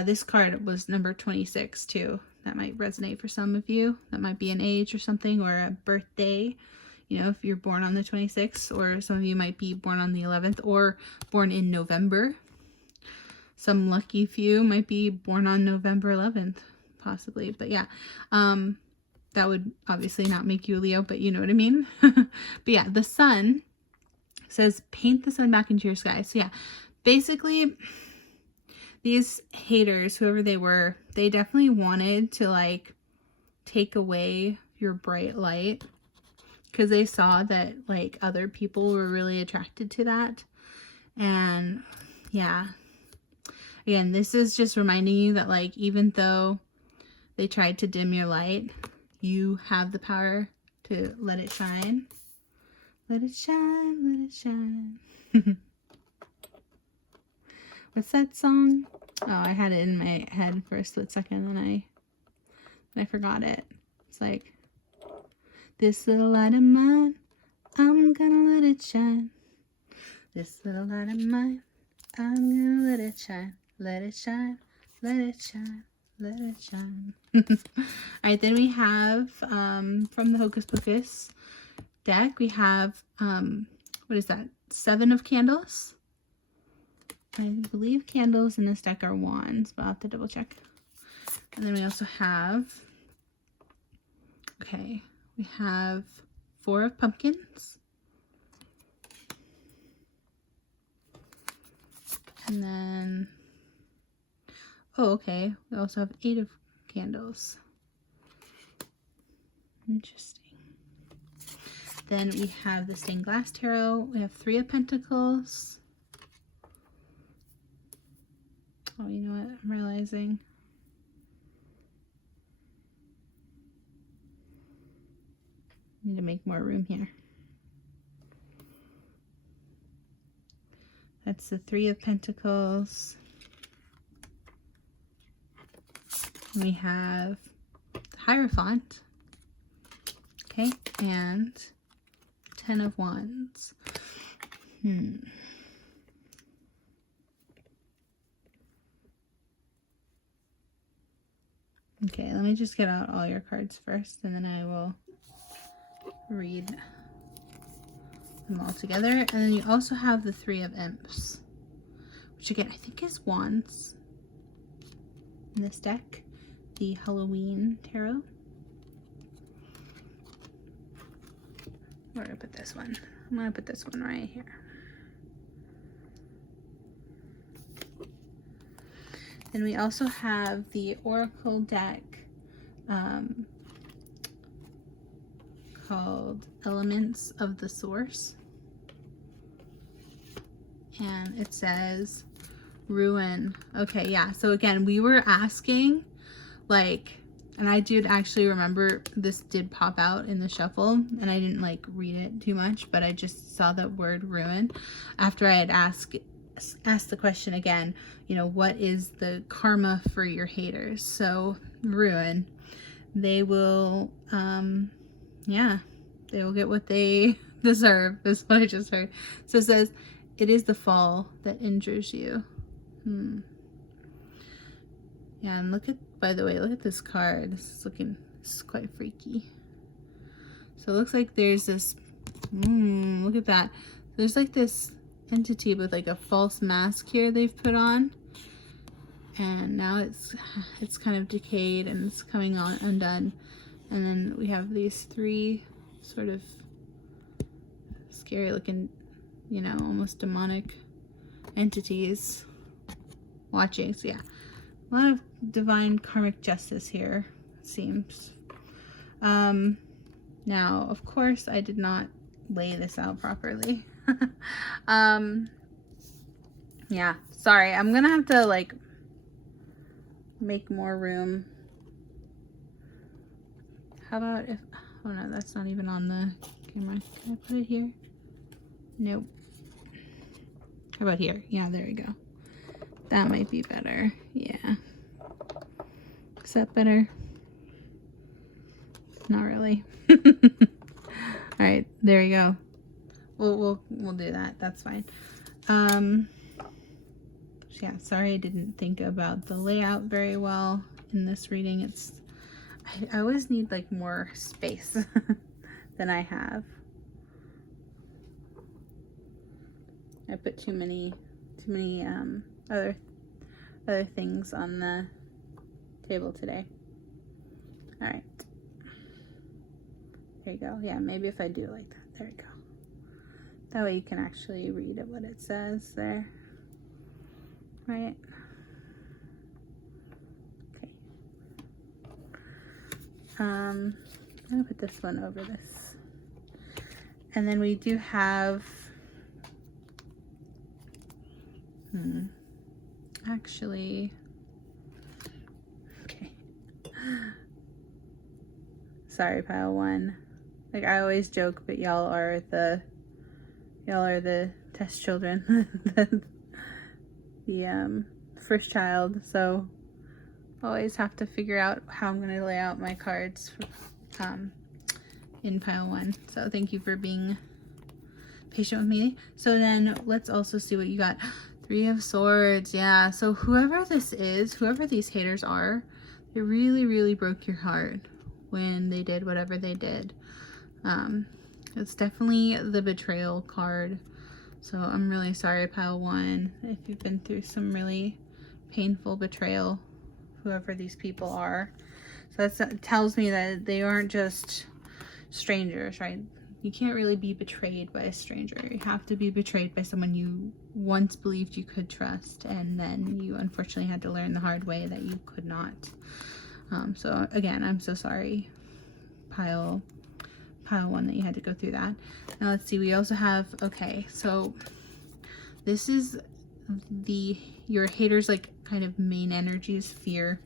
This card was number 26 too. That might resonate for some of you. That might be an age or something, or a birthday. You know, if you're born on the 26th, or some of you might be born on the 11th, or born in November. Some lucky few might be born on November 11th, possibly. But yeah, that would obviously not make you a Leo, but you know what I mean. But yeah, the sun says paint the sun back into your sky. So yeah, basically these haters, whoever they were, they definitely wanted to like take away your bright light, because they saw that like other people were really attracted to that. And yeah, again, this is just reminding you that like even though they tried to dim your light, you have the power to let it shine. Let it shine, let it shine. What's that song? Oh, I had it in my head for a split second and I forgot it. It's like, this little light of mine, I'm gonna let it shine. This little light of mine, I'm gonna let it shine. Let it shine, let it shine, let it shine. Alright, then we have from the Hocus Pocus deck, we have what is that? 7 of candles. I believe candles in this deck are wands, but I'll have to double check. And then we also have, okay, we have 4 of pumpkins. And then, oh, okay, we also have 8 of candles. Interesting. Then we have the Stained Glass Tarot. We have 3 of Pentacles. Oh, you know what? I'm realizing. I need to make more room here. That's the 3 of Pentacles. And we have the Hierophant. Okay, and 10 of Wands. Okay, let me just get out all your cards first, and then I will read them all together. And then you also have the 3 of Imps, which again I think is Wands in this deck, the Halloween Tarot. Where do I put this one? I'm gonna put this one right here. Then we also have the Oracle deck called Elements of the Source. And it says Ruin. Okay, yeah. So again, we were asking, like, and I did actually remember this did pop out in the shuffle, and I didn't like read it too much, but I just saw that word ruin after I had asked the question again, you know, what is the karma for your haters? So ruin, they will yeah, they will get what they deserve, is what I just heard. So it says, it is the fall that injures you. Yeah, and look at, by the way, look at this card. This is quite freaky. So it looks like there's this, look at that. There's like this entity with like a false mask here they've put on. And now it's kind of decayed and it's coming on undone. And then we have these 3 sort of scary looking, you know, almost demonic entities watching. So yeah, a lot of divine karmic justice here, it seems. Now, of course, I did not lay this out properly. Yeah, sorry. I'm gonna have to, like, make more room. How about if... Oh, no, that's not even on the camera. Can I put it here? Nope. How about here? Yeah, there we go. That might be better. Yeah. Is that better? Not really. All right, there we go. We'll do that. That's fine. Yeah, sorry I didn't think about the layout very well in this reading. I always need like more space than I have. I put too many other things on the table today. All right. There you go. Yeah, maybe if I do like that. There you go. That way you can actually read what it says there. Right? Okay. I'm gonna put this one over this. And then we do have actually, okay. Sorry, pile 1. Like, I always joke, but y'all are the test children. the first child, so always have to figure out how I'm going to lay out my cards in pile 1. So thank you for being patient with me. So then let's also see what you got. 3 of Swords. Yeah, so whoever this is, whoever these haters are, they really, really broke your heart when they did whatever they did. It's definitely the betrayal card. So I'm really sorry, pile 1, if you've been through some really painful betrayal, whoever these people are. So that tells me that they aren't just strangers, right? You can't really be betrayed by a stranger. You have to be betrayed by someone you once believed you could trust, and then you unfortunately had to learn the hard way that you could not. So again, I'm so sorry, pile pile 1 that you had to go through that. Now let's see, we also have, okay, so this is your haters like kind of main energy is fear.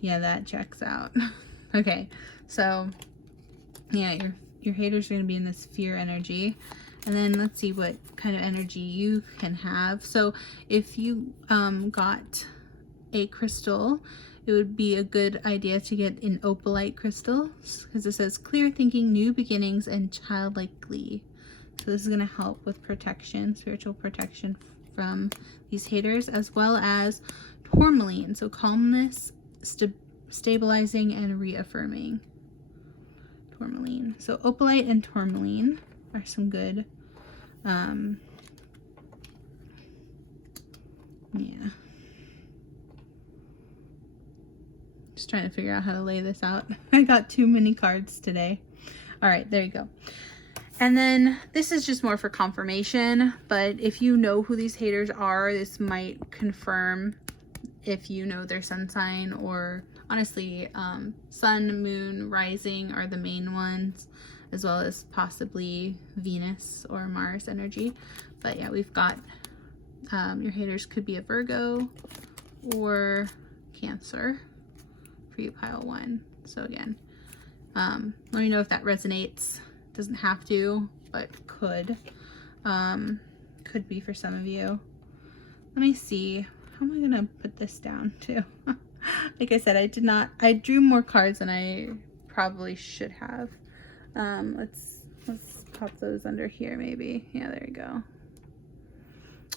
Yeah, that checks out. Okay, so yeah, your haters are going to be in this fear energy. And then let's see what kind of energy you can have. So if you got a crystal, it would be a good idea to get an opalite crystal, because it says clear thinking, new beginnings, and childlike glee. So this is going to help with protection, spiritual protection from these haters, as well as tourmaline. So calmness, stabilizing, and reaffirming. Tourmaline. So opalite and tourmaline are some good. Yeah. Just trying to figure out how to lay this out. I got too many cards today. All right, there you go. And then this is just more for confirmation, but if you know who these haters are, this might confirm if you know their sun sign, or honestly, sun, moon, rising are the main ones, as well as possibly Venus or Mars energy. But yeah, we've got your haters could be a Virgo or Cancer for you, pile 1. So again, let me know if that resonates. Doesn't have to, but could be for some of you. Let me see, how am I gonna put this down too? Like I said, I drew more cards than I probably should have. Let's pop those under here maybe. Yeah, there you go.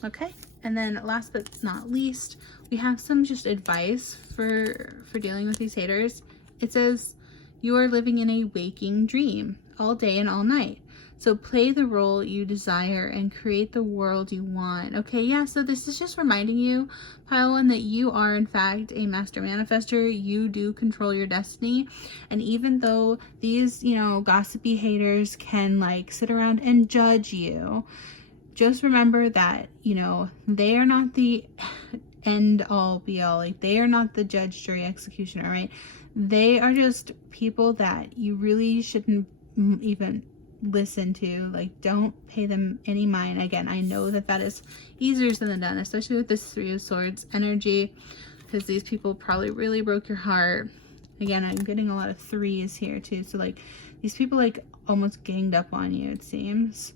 Okay, and then last but not least, we have some just advice for dealing with these haters. It says, you are living in a waking dream all day and all night. So play the role you desire and create the world you want. Okay, yeah, so this is just reminding you, pile 1, that you are in fact a master manifester. You do control your destiny. And even though these, you know, gossipy haters can like sit around and judge you, just remember that, you know, they are not the end all be all. Like, they are not the judge, jury, executioner, right? They are just people that you really shouldn't even listen to. Like, don't pay them any mind. Again, I know that that is easier said than done, especially with this 3 of Swords energy, because these people probably really broke your heart. Again, I'm getting a lot of 3s here too. So like, these people like almost ganged up on you, it seems.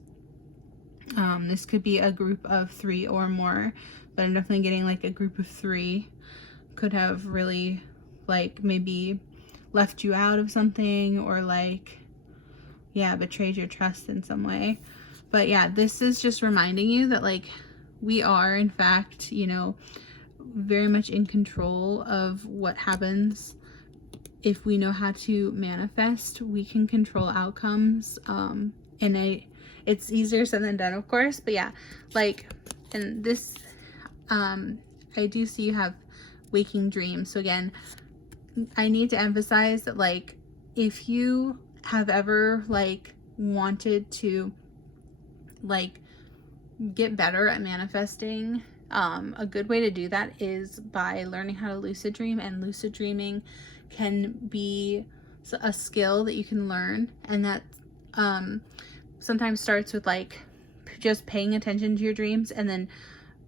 This could be a group of 3 or more, but I'm definitely getting like a group of 3 could have really like maybe left you out of something, or like, yeah, betrayed your trust in some way. But yeah, this is just reminding you that like, we are in fact, you know, very much in control of what happens. If we know how to manifest, we can control outcomes. And it's easier said than done, of course, but yeah, like, and this, I do see you have waking dreams. So again, I need to emphasize that like, if you have ever like wanted to like get better at manifesting, a good way to do that is by learning how to lucid dream. And lucid dreaming can be a skill that you can learn, and that sometimes starts with like just paying attention to your dreams, and then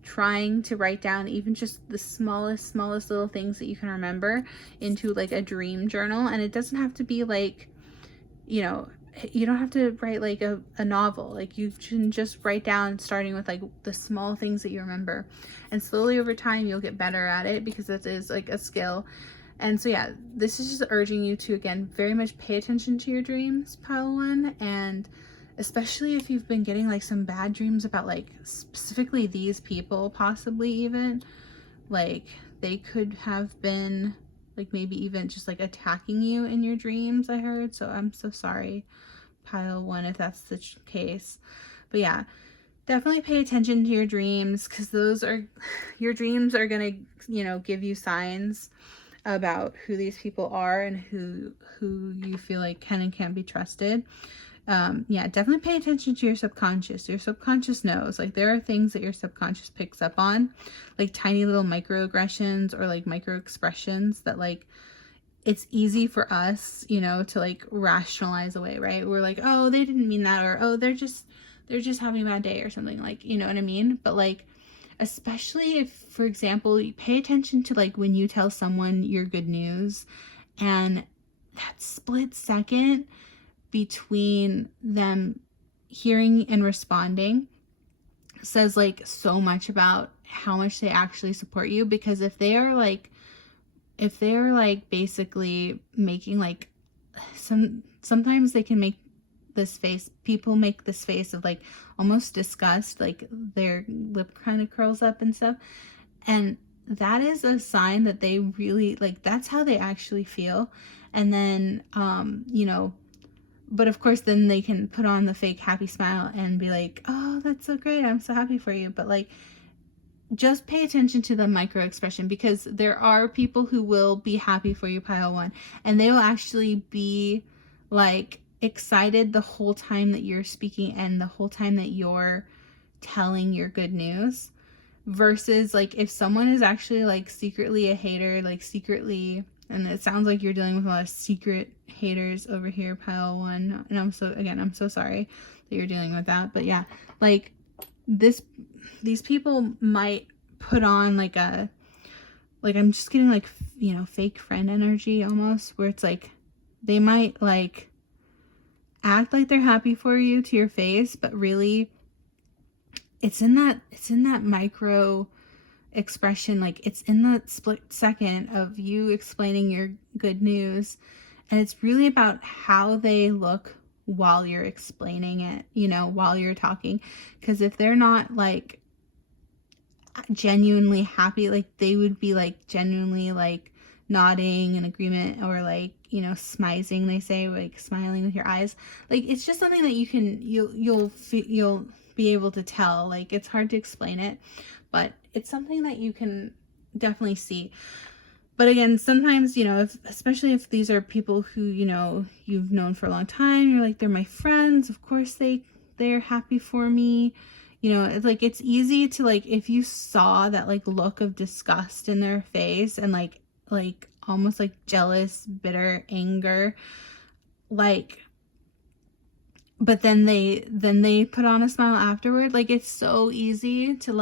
trying to write down even just the smallest little things that you can remember into like a dream journal. And it doesn't have to be like, you know, you don't have to write like a novel. Like, you can just write down starting with like the small things that you remember, and slowly over time you'll get better at it, because it is like a skill. And so yeah, this is just urging you to, again, very much pay attention to your dreams, pile 1, and especially if you've been getting like some bad dreams about like specifically these people, possibly even like they could have been like maybe even just like attacking you in your dreams, I heard. So I'm so sorry, pile 1, if that's the case. But yeah, definitely pay attention to your dreams, because those are, your dreams are gonna, you know, give you signs about who these people are and who you feel like can and can't be trusted. Yeah, definitely pay attention to your subconscious. Your subconscious knows, like, there are things that your subconscious picks up on, like tiny little microaggressions or like micro expressions that like it's easy for us, you know, to like rationalize away, right? We're like, oh, they didn't mean that, or oh, they're just having a bad day or something, like, you know what I mean? But like, especially if, for example, you pay attention to like when you tell someone your good news, and that split second between them hearing and responding says like so much about how much they actually support you. Because if they're like basically making like sometimes they can make this face, people make this face of like almost disgust, like their lip kind of curls up and stuff, and that is a sign that they really like, that's how they actually feel. And then you know, but of course then they can put on the fake happy smile and be like, oh, that's so great, I'm so happy for you. But like, just pay attention to the micro expression, because there are people who will be happy for you, pile 1, and they will actually be like excited the whole time that you're speaking and the whole time that you're telling your good news, versus like if someone is actually like secretly a hater, like secretly, and it sounds like you're dealing with a lot of secret haters over here, pile 1, and I'm so sorry that you're dealing with that. But yeah, like these people might put on like a, like, I'm just getting like, you know, fake friend energy almost, where it's like they might like act like they're happy for you to your face, but really it's in that micro expression, like it's in the split second of you explaining your good news, and it's really about how they look while you're explaining it, you know, while you're talking. Because if they're not like genuinely happy, like they would be like genuinely like nodding in agreement, or like, you know, smizing, they say, like smiling with your eyes, like it's just something that you can, you'll be able to tell. Like it's hard to explain it, but it's something that you can definitely see. But again, sometimes, you know, especially if these are people who, you know, you've known for a long time, you're like, they're my friends, of course they're happy for me. You know, it's like, it's easy to like, if you saw that like look of disgust in their face and like almost like jealous, bitter anger, like, but then they put on a smile afterward, like it's so easy to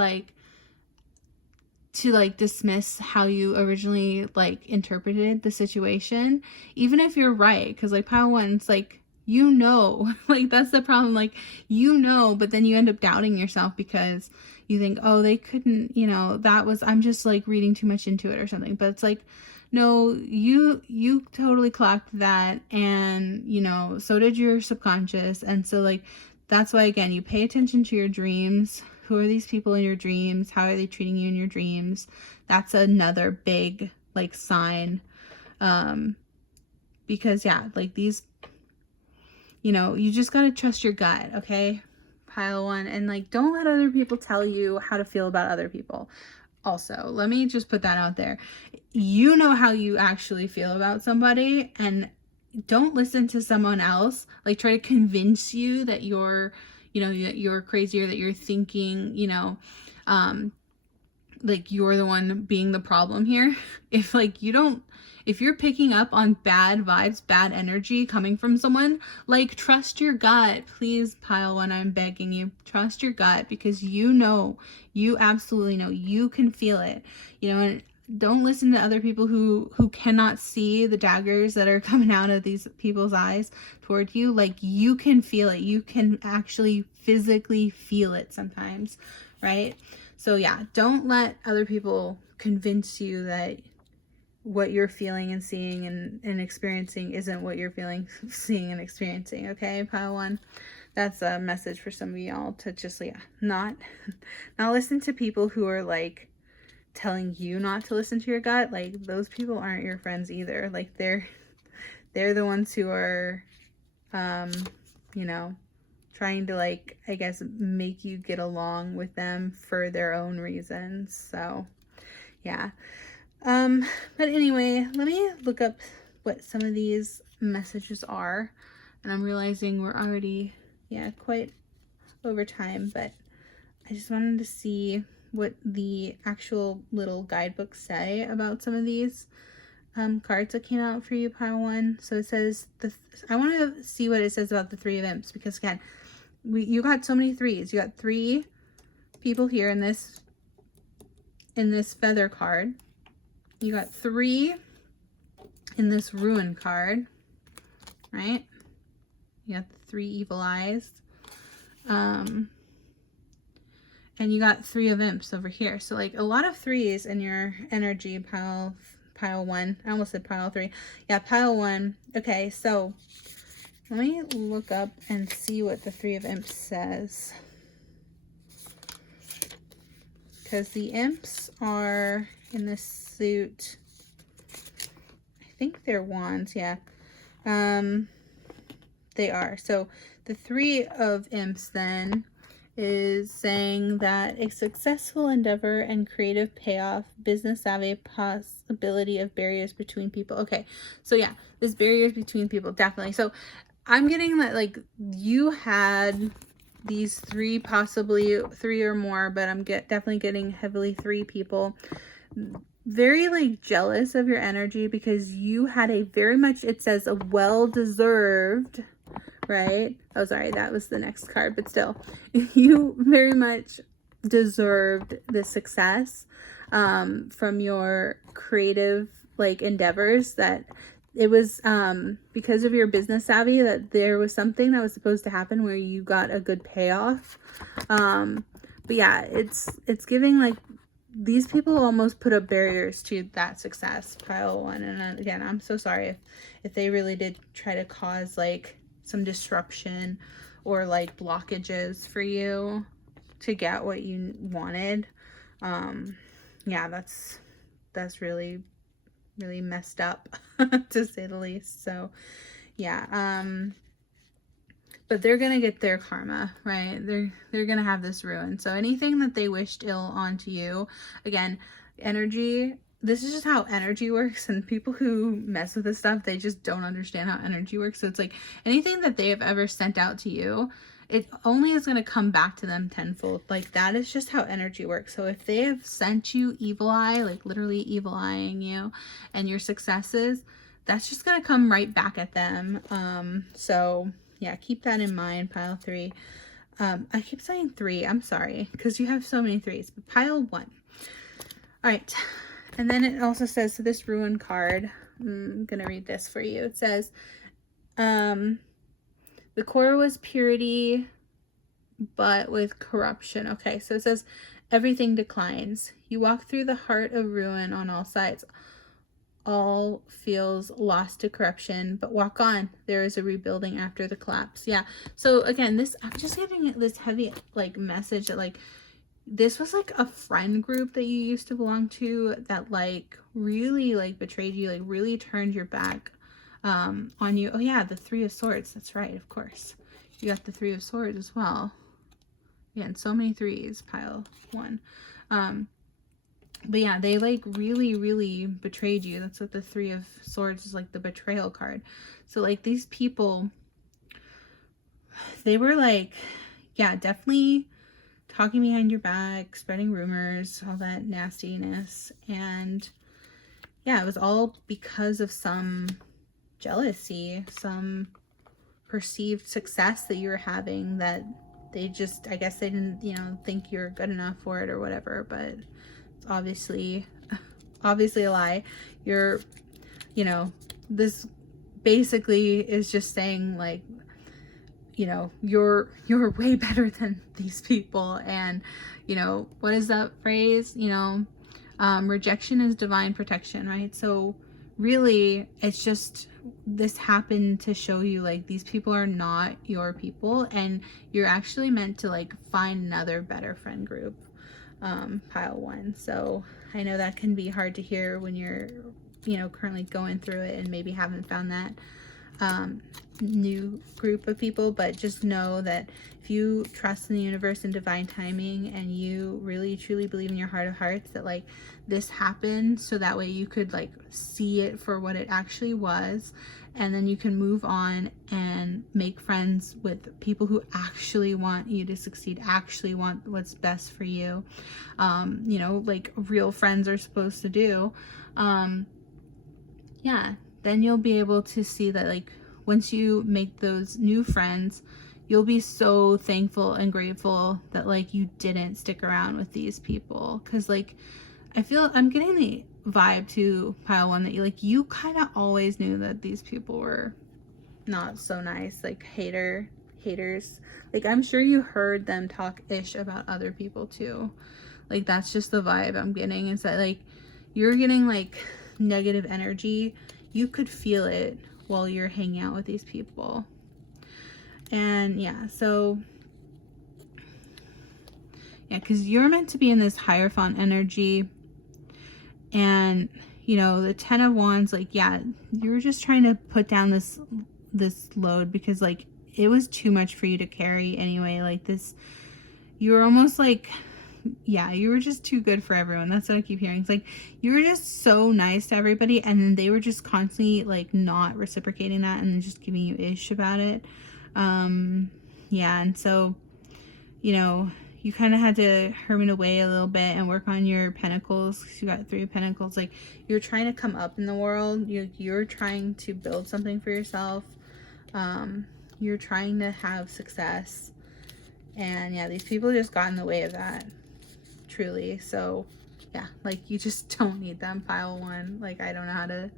dismiss how you originally like interpreted the situation, even if you're right. Because like pile 1, it's like, you know, like that's the problem, like, you know, but then you end up doubting yourself because you think, oh, they couldn't, you know, I'm just like reading too much into it or something. But it's like, no, you totally clocked that, and you know, so did your subconscious. And so like, that's why, again, you pay attention to your dreams. Who are these people in your dreams? How are they treating you in your dreams? That's another big like sign. Because yeah, like these, you know, you just gotta trust your gut, okay? Pile 1. And like, don't let other people tell you how to feel about other people. Also, let me just put that out there. You know how you actually feel about somebody, and don't listen to someone else like try to convince you that you're, you know, that you're crazy, or that you're thinking, you know, like you're the one being the problem here. If like if you're picking up on bad vibes, bad energy coming from someone, like trust your gut. Please, pile 1, I'm begging you, trust your gut, because you know, you absolutely know, you can feel it, you know. And don't listen to other people who cannot see the daggers that are coming out of these people's eyes toward you. Like you can feel it. You can actually physically feel it sometimes, right? So yeah, don't let other people convince you that what you're feeling and seeing and experiencing isn't what you're feeling, seeing, and experiencing, okay, pile 1? That's a message for some of y'all, to just, yeah, not listen to people who are like telling you not to listen to your gut. Like those people aren't your friends either. Like they're the ones who are you know, trying to like, I guess, make you get along with them for their own reasons. So yeah. But anyway, let me look up what some of these messages are, and I'm realizing we're already, yeah, quite over time, but I just wanted to see what the actual little guidebooks say about some of these. cards that came out for you, pile 1. So it says, I want to see what it says about the 3 of Imps, because again, you got so many 3s. You got 3 people here in this feather card. You got 3 in this ruin card, right? You got the 3 evil eyes. And you got 3 of Imps over here. So like a lot of 3s in your energy, pile 1. I almost said pile 3. Yeah, pile 1. Okay, so let me look up and see what the 3 of Imps says. Because the Imps are in this suit. I think they're wands, yeah. They are. So the 3 of Imps then is saying that a successful endeavor and creative payoff, business savvy, possibility of barriers between people. Okay, so yeah, there's barriers between people, definitely. So I'm getting that like you had these 3, possibly 3 or more, but I'm definitely getting heavily 3 people very like jealous of your energy, because you had a very much, it says a well-deserved, right? Oh, sorry, that was the next card, but still, you very much deserved the success from your creative like endeavors, that it was because of your business savvy that there was something that was supposed to happen where you got a good payoff. But yeah, it's giving like these people almost put up barriers to that success, pile 1. And again, I'm so sorry if they really did try to cause like some disruption or like blockages for you to get what you wanted. Yeah, that's really messed up to say the least. So yeah, but they're gonna get their karma, right? They're gonna have this ruin. So anything that they wished ill onto you, again, energy, this is just how energy works, and people who mess with this stuff, they just don't understand how energy works. So it's like anything that they have ever sent out to you, it only is going to come back to them tenfold. Like that is just how energy works. So if they have sent you evil eye, like literally evil eyeing you and your successes, that's just going to come right back at them. So yeah, keep that in mind, pile 3. I keep saying 3, I'm sorry, because you have so many 3s, but pile 1. All right. And then it also says, so this ruin card, I'm going to read this for you. It says, the core was purity, but with corruption. Okay, so it says, everything declines. You walk through the heart of ruin on all sides. All feels lost to corruption, but walk on. There is a rebuilding after the collapse. Yeah. So again, I'm just getting this heavy like message that like, this was like a friend group that you used to belong to that like really like betrayed you, like really turned your back on you. Oh yeah, the 3 of Swords. That's right, of course. You got the 3 of Swords as well. Yeah, and so many 3s, pile 1. But yeah, they like really betrayed you. That's what the 3 of Swords is, like the betrayal card. So like these people, they were like, yeah, definitely talking behind your back, spreading rumors, all that nastiness. And yeah, it was all because of some jealousy, some perceived success that you were having that they just, I guess they didn't, you know, think you're good enough for it or whatever. But it's obviously a lie. You're, you know, this basically is just saying like, you know, you're way better than these people. And you know, what is that phrase? You know, rejection is divine protection, right? So really it's just, this happened to show you like these people are not your people, and you're actually meant to like find another better friend group, pile 1. So I know that can be hard to hear when you're, you know, currently going through it and maybe haven't found that new group of people, but just know that if you trust in the universe and divine timing, and you really truly believe in your heart of hearts that like this happened so that way you could like see it for what it actually was, and then you can move on and make friends with people who actually want you to succeed, actually want what's best for you, you know, like real friends are supposed to do. yeah, then you'll be able to see that, like, once you make those new friends, you'll be so thankful and grateful that, like, you didn't stick around with these people. Because, like, I'm getting the vibe to pile 1 that you kind of always knew that these people were not so nice, like haters. Like, I'm sure you heard them talk ish about other people too. Like, that's just the vibe I'm getting, is that, like, you're getting, like, negative energy. You could feel it while you're hanging out with these people. And yeah, so yeah, because you're meant to be in this Hierophant energy. And, you know, the 10 of Wands, like, yeah, you're just trying to put down this load, because, like, it was too much for you to carry anyway. Like, this, you were almost like, yeah, you were just too good for everyone. That's what I keep hearing. It's like, you were just so nice to everybody, and then they were just constantly, like, not reciprocating that and just giving you ish about it. Yeah, and so, you know, you kind of had to hermit away a little bit and work on your pentacles, because you got 3 of Pentacles. Like, you're trying to come up in the world. You're trying to build something for yourself. You're trying to have success. And yeah, these people just got in the way of that, truly. So yeah, like, you just don't need them, pile 1. Like, I don't know how to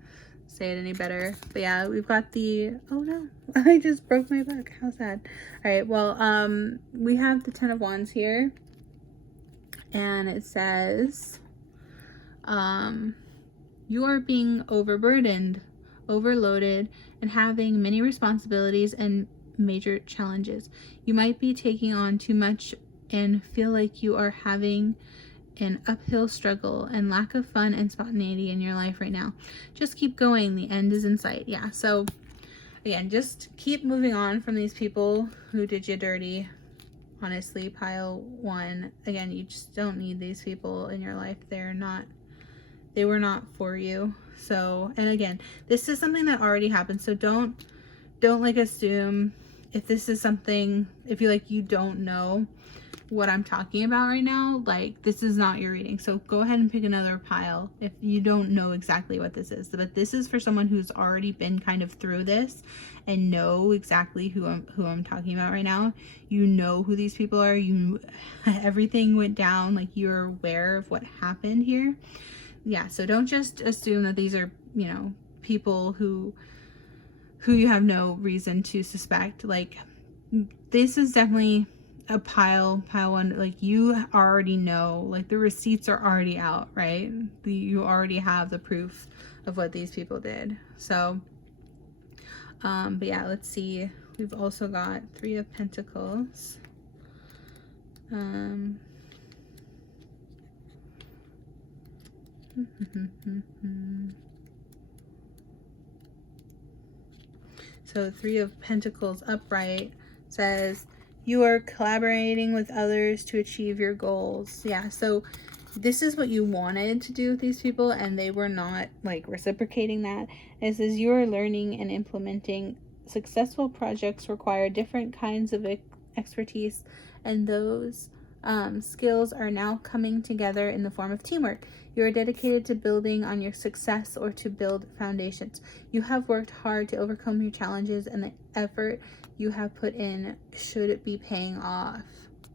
say it any better. But yeah, we've got the, oh no, I just broke my book. How sad. All right, well, we have the 10 of Wands here, and it says, you are being overburdened, overloaded, and having many responsibilities and major challenges. You might be taking on too much and feel like you are having an uphill struggle and lack of fun and spontaneity in your life right now. Just keep going. The end is in sight. Yeah, so again, just keep moving on from these people who did you dirty. Honestly, pile 1. Again, you just don't need these people in your life. They were not for you. So, and again, this is something that already happened. So don't like assume if this is something, if you don't know what I'm talking about right now, like, this is not your reading. So go ahead and pick another pile if you don't know exactly what this is. But this is for someone who's already been kind of through this and know exactly who I'm talking about right now. You know who these people are. Everything went down, like, you're aware of what happened here. Yeah, so don't just assume that these are, you know, people who you have no reason to suspect. Like, this is definitely a pile 1. Like, you already know, like, the receipts are already out, right? You already have the proof of what these people did. So but yeah, let's see. We've also got 3 of Pentacles. So 3 of Pentacles upright says, you are collaborating with others to achieve your goals. Yeah, so this is what you wanted to do with these people, and they were not, like, reciprocating that. And it says, you are learning and implementing. Successful projects require different kinds of expertise, and those skills are now coming together in the form of teamwork. You are dedicated to building on your success or to build foundations. You have worked hard to overcome your challenges, and the effort you have put in should be paying off.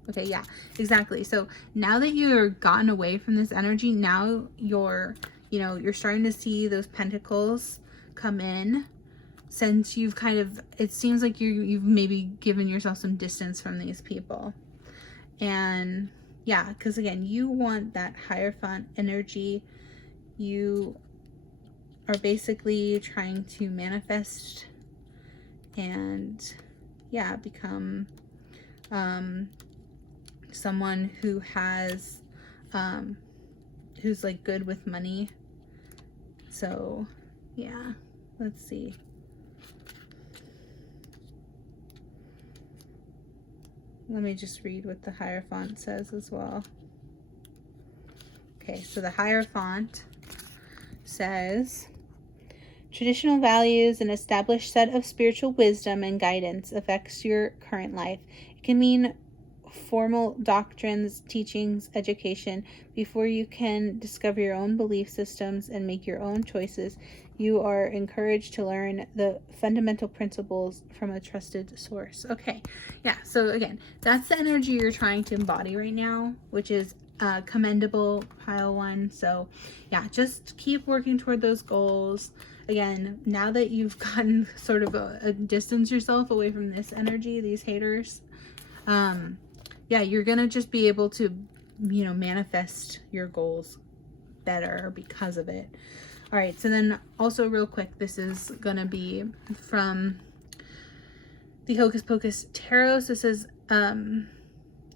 Okay, yeah, exactly. So now that you're gotten away from this energy, now you're starting to see those pentacles come in, since you've kind of, it seems like you've maybe given yourself some distance from these people. And yeah, because again, you want that Hierophant energy. You are basically trying to manifest and yeah, become someone who has who's like good with money. So yeah, let's see. Let me just read what the Hierophant says as well. Okay, so the Hierophant says, traditional values and established set of spiritual wisdom and guidance affects your current life. It can mean formal doctrines, teachings, education. Before you can discover your own belief systems and make your own choices, you are encouraged to learn the fundamental principles from a trusted source. Okay, yeah, so again, that's the energy you're trying to embody right now, which is commendable, pile 1. So yeah, just keep working toward those goals. Again, now that you've gotten sort of a distance yourself away from this energy, these haters, yeah, you're gonna just be able to, you know, manifest your goals better because of it. All right, so then also real quick, this is gonna be from the Hocus Pocus Tarot. So it says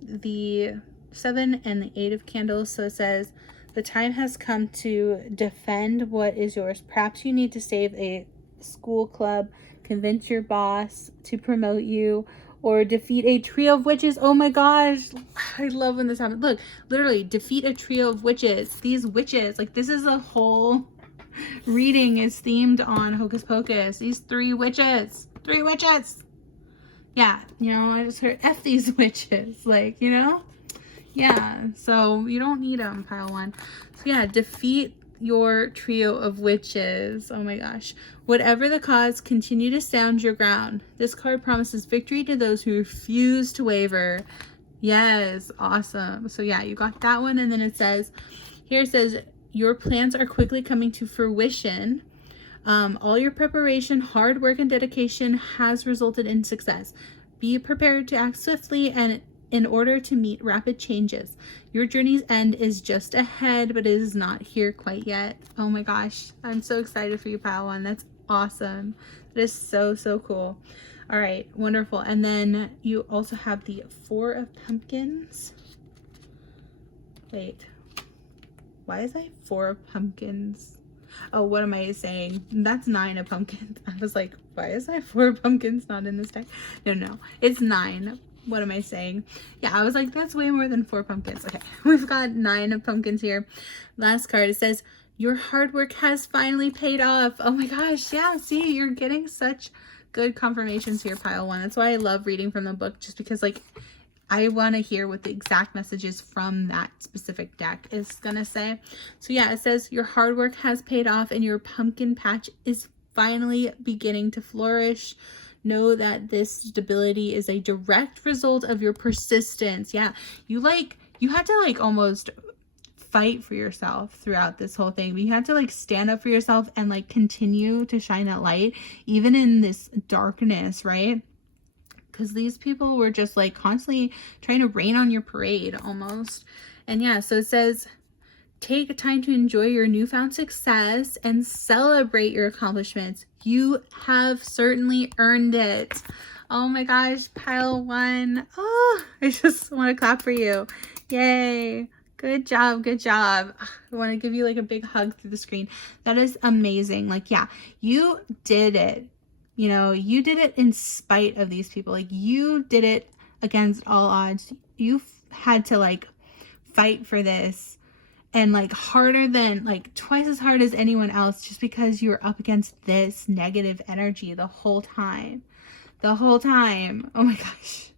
the 7 and the 8 of candles. So it says, the time has come to defend what is yours. Perhaps you need to save a school club, convince your boss to promote you, or defeat a trio of witches. Oh my gosh, I love when this happens. Look, literally defeat a trio of witches. These witches, like, this is a whole reading is themed on Hocus Pocus. These 3 witches. 3 witches. Yeah, you know, I just heard F these witches. Like, you know? Yeah, so you don't need them, pile 1. So yeah, defeat your trio of witches. Oh my gosh. Whatever the cause, continue to stand your ground. This card promises victory to those who refuse to waver. Yes, awesome. So yeah, you got that one. And then it says, here it says, your plans are quickly coming to fruition. All your preparation, hard work, and dedication has resulted in success. Be prepared to act swiftly and in order to meet rapid changes. Your journey's end is just ahead, but it is not here quite yet. Oh my gosh, I'm so excited for you, pile 1. That's awesome. That is so, so cool. All right, wonderful. And then you also have the 4 of pumpkins. Wait, why is that 4 of pumpkins? Oh, what am I saying? That's 9 of pumpkins. I was like, why is that 4 of pumpkins not in this deck? No, it's 9. What am I saying? Yeah, I was like, that's way more than 4 pumpkins. Okay, we've got 9 of pumpkins here. Last card, it says, your hard work has finally paid off. Oh my gosh, yeah, see, you're getting such good confirmations here, pile 1. That's why I love reading from the book, just because, like, I want to hear what the exact messages from that specific deck is gonna say. So yeah, it says, your hard work has paid off and your pumpkin patch is finally beginning to flourish. Know that this stability is a direct result of your persistence. Yeah, you had to like almost fight for yourself throughout this whole thing. You had to like stand up for yourself and like continue to shine that light even in this darkness, right? Because these people were just like constantly trying to rain on your parade almost. And yeah, so it says, take time to enjoy your newfound success and celebrate your accomplishments. You have certainly earned it. Oh my gosh, pile 1. Oh, I just want to clap for you. Yay. Good job. Good job. I want to give you like a big hug through the screen. That is amazing. Like, yeah, you did it. You know, you did it in spite of these people. Like, you did it against all odds. You had to like fight for this. And like harder than, like twice as hard as anyone else, just because you were up against this negative energy the whole time. The whole time. Oh my gosh.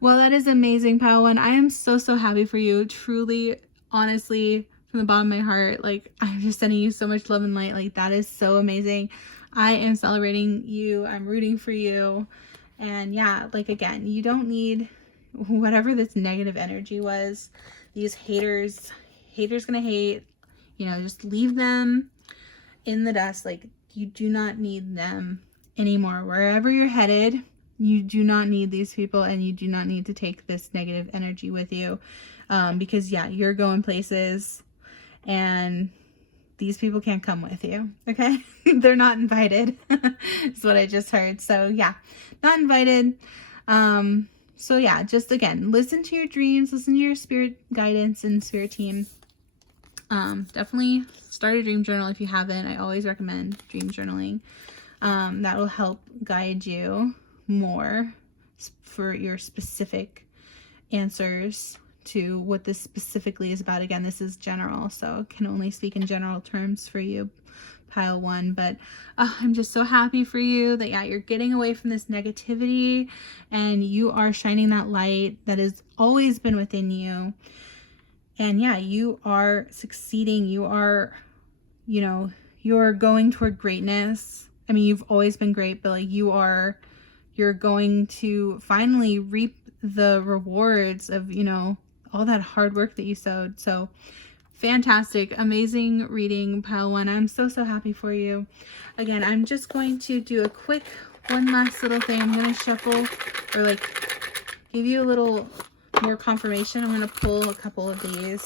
Well, that is amazing, pile 1. I am so, so happy for you. Truly, honestly, from the bottom of my heart, like, I'm just sending you so much love and light. Like, that is so amazing. I am celebrating you. I'm rooting for you. And yeah, like, again, you don't need whatever this negative energy was. These haters gonna hate, you know, just leave them in the dust. Like, you do not need them anymore. Wherever you're headed, you do not need these people, and you do not need to take this negative energy with you, because yeah, you're going places and these people can't come with you. Okay. They're not invited. Is what I just heard. So yeah, not invited. So yeah, just again, listen to your dreams, listen to your spirit guidance and spirit team. Definitely start a dream journal if you haven't. I always recommend dream journaling. That will help guide you more for your specific answers to what this specifically is about. Again, this is general, so can only speak in general terms for you, pile 1. But I'm just so happy for you that, yeah, you're getting away from this negativity and you are shining that light that has always been within you. And yeah, you are succeeding. You are, you know, you're going toward greatness. I mean, you've always been great, but like you're going to finally reap the rewards of, you know, all that hard work that you sowed. So fantastic, amazing reading, pile 1. I'm so happy for you. Again, I'm just going to do a quick one last little thing. I'm going to shuffle, or like give you a little more confirmation. I'm going to pull a couple of these.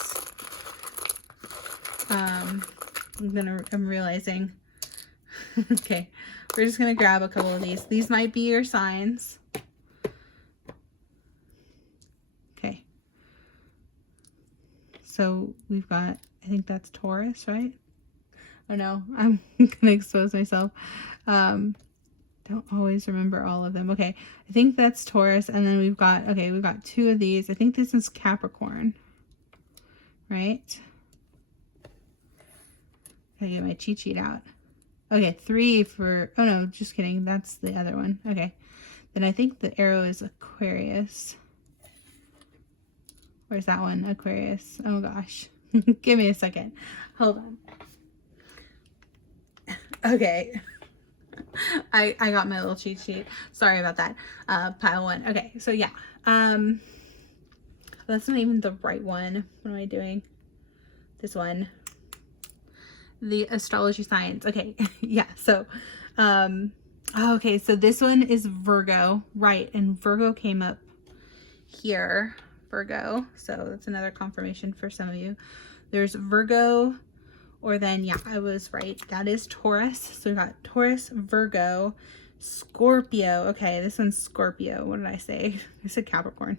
I'm realizing. Okay, we're just going to grab a couple of these. These might be your signs. Okay. So we've got, I think that's Taurus, right? Oh no, I'm gonna expose myself. Don't always remember all of them. Okay, I think that's Taurus, and then we've got 2 of these. I think this is Capricorn, right? I get my cheat sheet out. Okay, 3 for, oh no, just kidding. That's the other one. Okay, then I think the arrow is Aquarius. Where's that one? Aquarius. Oh gosh. Give me a second. Hold on. Okay. I got my little cheat sheet. Sorry about that. Pile 1. Okay, so yeah. That's not even the right one. What am I doing? This one. The astrology signs. Okay. Yeah, so okay, so this one is Virgo, right? And Virgo came up here. Virgo, so that's another confirmation for some of you. There's Virgo, or then, yeah, I was right, that is Taurus. So we got Taurus, Virgo, Scorpio. Okay, this one's Scorpio. What did I say? I said Capricorn.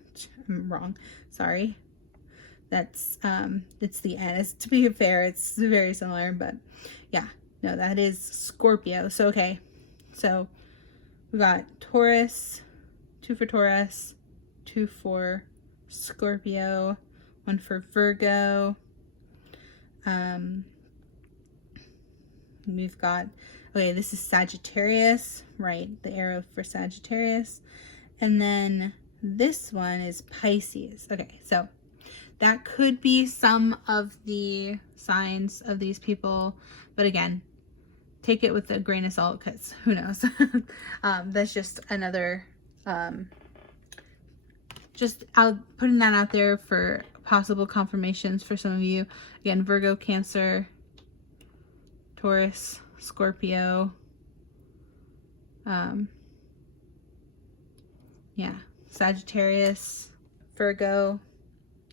I'm wrong, sorry. That's it's the N. To be fair, it's very similar, but yeah, no, that is Scorpio. So okay, so we got Taurus, 2 for Taurus, 2 for Scorpio, 1 for Virgo. We've got, okay, this is Sagittarius, right? The arrow for Sagittarius. And then this one is Pisces. Okay, so that could be some of the signs of these people, but again, take it with a grain of salt, because who knows. That's just another just putting that out there for possible confirmations for some of you. Again, Virgo, Cancer, Taurus, Scorpio. Yeah, Sagittarius, Virgo,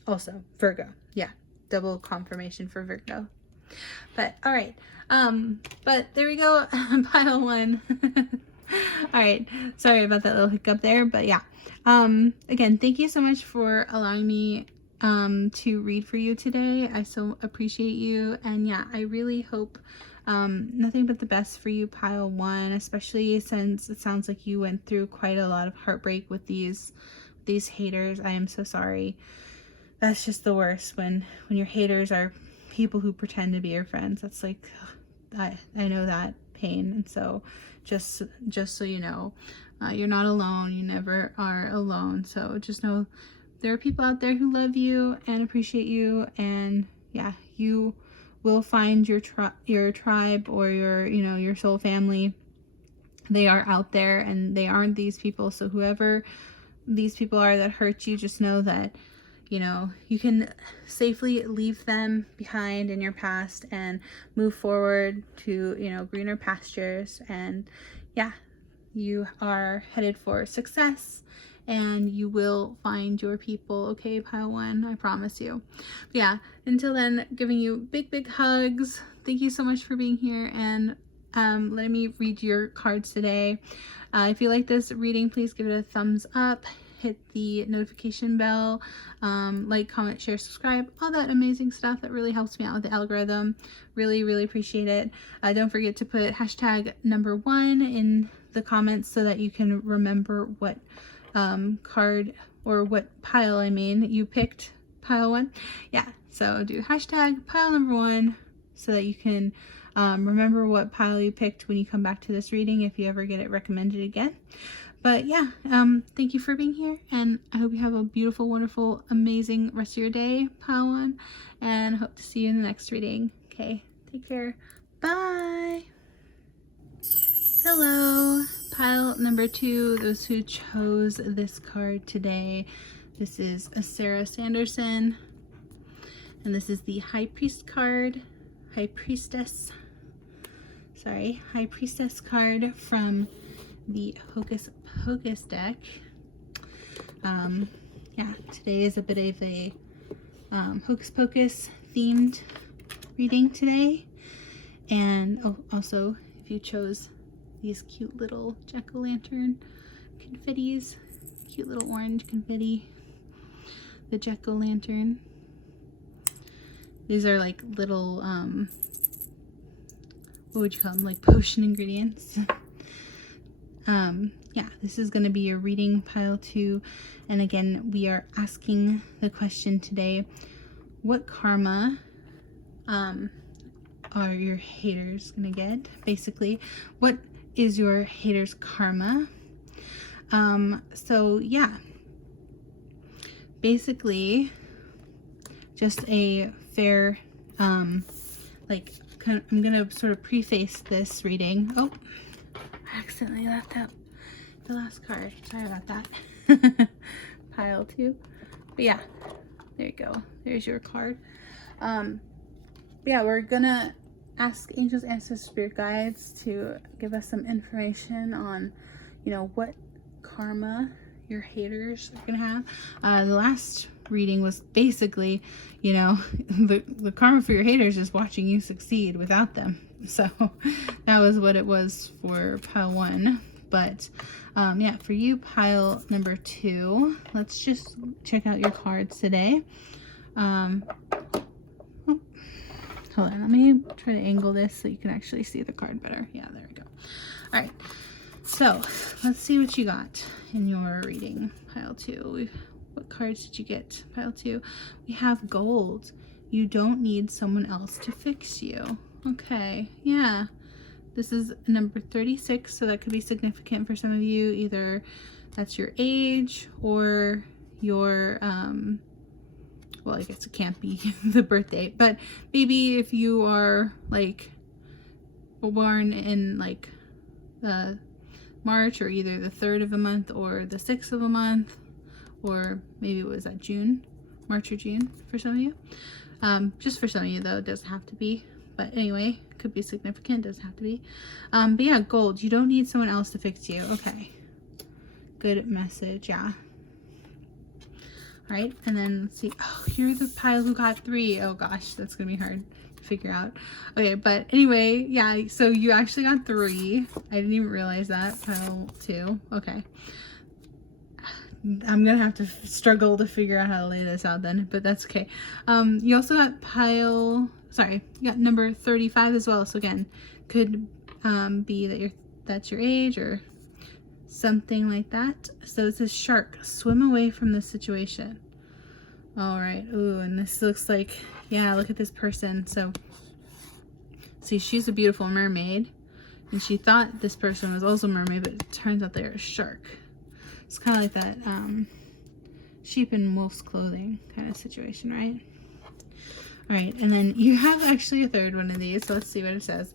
also Virgo. Yeah, double confirmation for Virgo. But all right, but there we go. Pile 1. All right, sorry about that little hiccup there, but yeah, again, thank you so much for allowing me to read for you today. I so appreciate you, and yeah, I really hope nothing but the best for you, pile 1, especially since it sounds like you went through quite a lot of heartbreak with these haters. I am so sorry. That's just the worst, when your haters are people who pretend to be your friends. That's like, I know that pain. And so just so you know, you're not alone. You never are alone. So just know there are people out there who love you and appreciate you, and yeah, you will find your tribe, or your soul family. They are out there, and they aren't these people. So whoever these people are that hurt you, just know that you can safely leave them behind in your past and move forward to, greener pastures. And yeah, you are headed for success, and you will find your people, okay, pile 1, I promise you. But yeah, until then, giving you big hugs. Thank you so much for being here and letting me read your cards today. If you like this reading, please give it a thumbs up. Hit the notification bell, like, comment, share, subscribe, all that amazing stuff that really helps me out with the algorithm. Really appreciate it. Don't forget to put hashtag #1 in the comments so that you can remember what card, or what pile you picked pile 1. Yeah, so do hashtag pile number 1 so that you can remember what pile you picked when you come back to this reading if you ever get it recommended again. But yeah, thank you for being here, and I hope you have a beautiful, wonderful, amazing rest of your day, pile 1, and hope to see you in the next reading. Okay, take care. Bye. Hello, pile number 2, those who chose this card today. This is a Sarah Sanderson, and this is the High Priest card, High Priestess card from the Hocus Pocus deck. Yeah, today is a bit of a Hocus Pocus themed reading today. And also, if you chose these cute little jack-o'-lantern confettis, cute little orange confetti, the jack-o'-lantern. These are like little, what would you call them? Like potion ingredients. Yeah, this is going to be your reading, pile 2. And again, we are asking the question today, what karma are your haters going to get? Basically, what is your haters' karma? So yeah, basically just a fair, like, I'm going to sort of preface this reading. Oh, I accidentally left out the last card. Sorry about that. Pile 2. But yeah, there you go. There's your card. Yeah, we're gonna ask angels, ancestors, spirit guides to give us some information on, you know, what karma your haters are gonna have. The last reading was basically, you know, the karma for your haters is watching you succeed without them. So that was what it was for pile 1. But yeah, for you, pile number 2, let's just check out your cards today. Hold on, let me try to angle this so you can actually see the card better. Yeah, there we go. All right, so let's see what you got in your reading, pile 2. What cards did you get, pile 2? We have gold. You don't need someone else to fix you. Okay, yeah. This is number 36, so that could be significant for some of you. Either that's your age or your, well, I guess it can't be the birth date, but maybe if you are like born in like March, or either the 3rd of the month or the 6th of a month, or maybe it was that June, March or June for some of you. Just for some of you though, it doesn't have to be, but anyway, could be significant, doesn't have to be. But yeah, gold, you don't need someone else to fix you. Okay, good message. Yeah. All right, and then let's see. Oh, you're the pile who got 3. Oh gosh, that's gonna be hard to figure out. Okay, but anyway, yeah, so you actually got 3. I didn't even realize that. Pile 2. Okay, I'm gonna have to struggle to figure out how to lay this out then, but that's okay. You also got you got number 35 as well. So again, could be that that's your age or something like that. So it says shark, swim away from this situation. All right. Ooh, and this looks like, yeah, look at this person. So see, she's a beautiful mermaid, and she thought this person was also a mermaid, but it turns out they're a shark. It's kind of like that sheep in wolf's clothing kind of situation, right? All right, and then you have actually a 3rd one of these, so let's see what it says.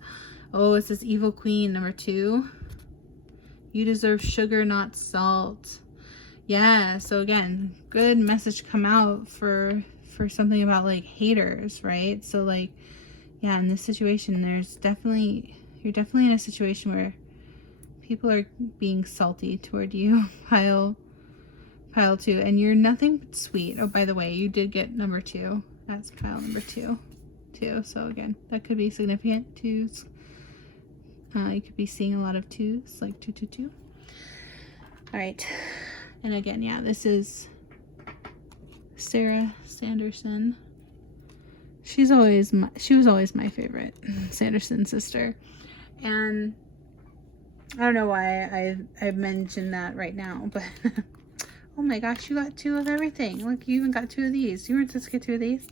Oh, it says evil queen number 2. You deserve sugar, not salt. Yeah, so again, good message come out for something about like haters, right? So like, yeah, in this situation, you're definitely in a situation where people are being salty toward you, pile 2, and you're nothing but sweet. Oh, by the way, you did get number 2. That's pile number 2 too. So again, that could be significant. 2s. You could be seeing a lot of 2s, like 2, 2, 2. All right, and again, yeah, this is Sarah Sanderson. She was always my favorite Sanderson sister, and I don't know why I mentioned that right now, but Oh my gosh, you got 2 of everything. Look, you even got 2 of these. You weren't supposed to get 2 of these.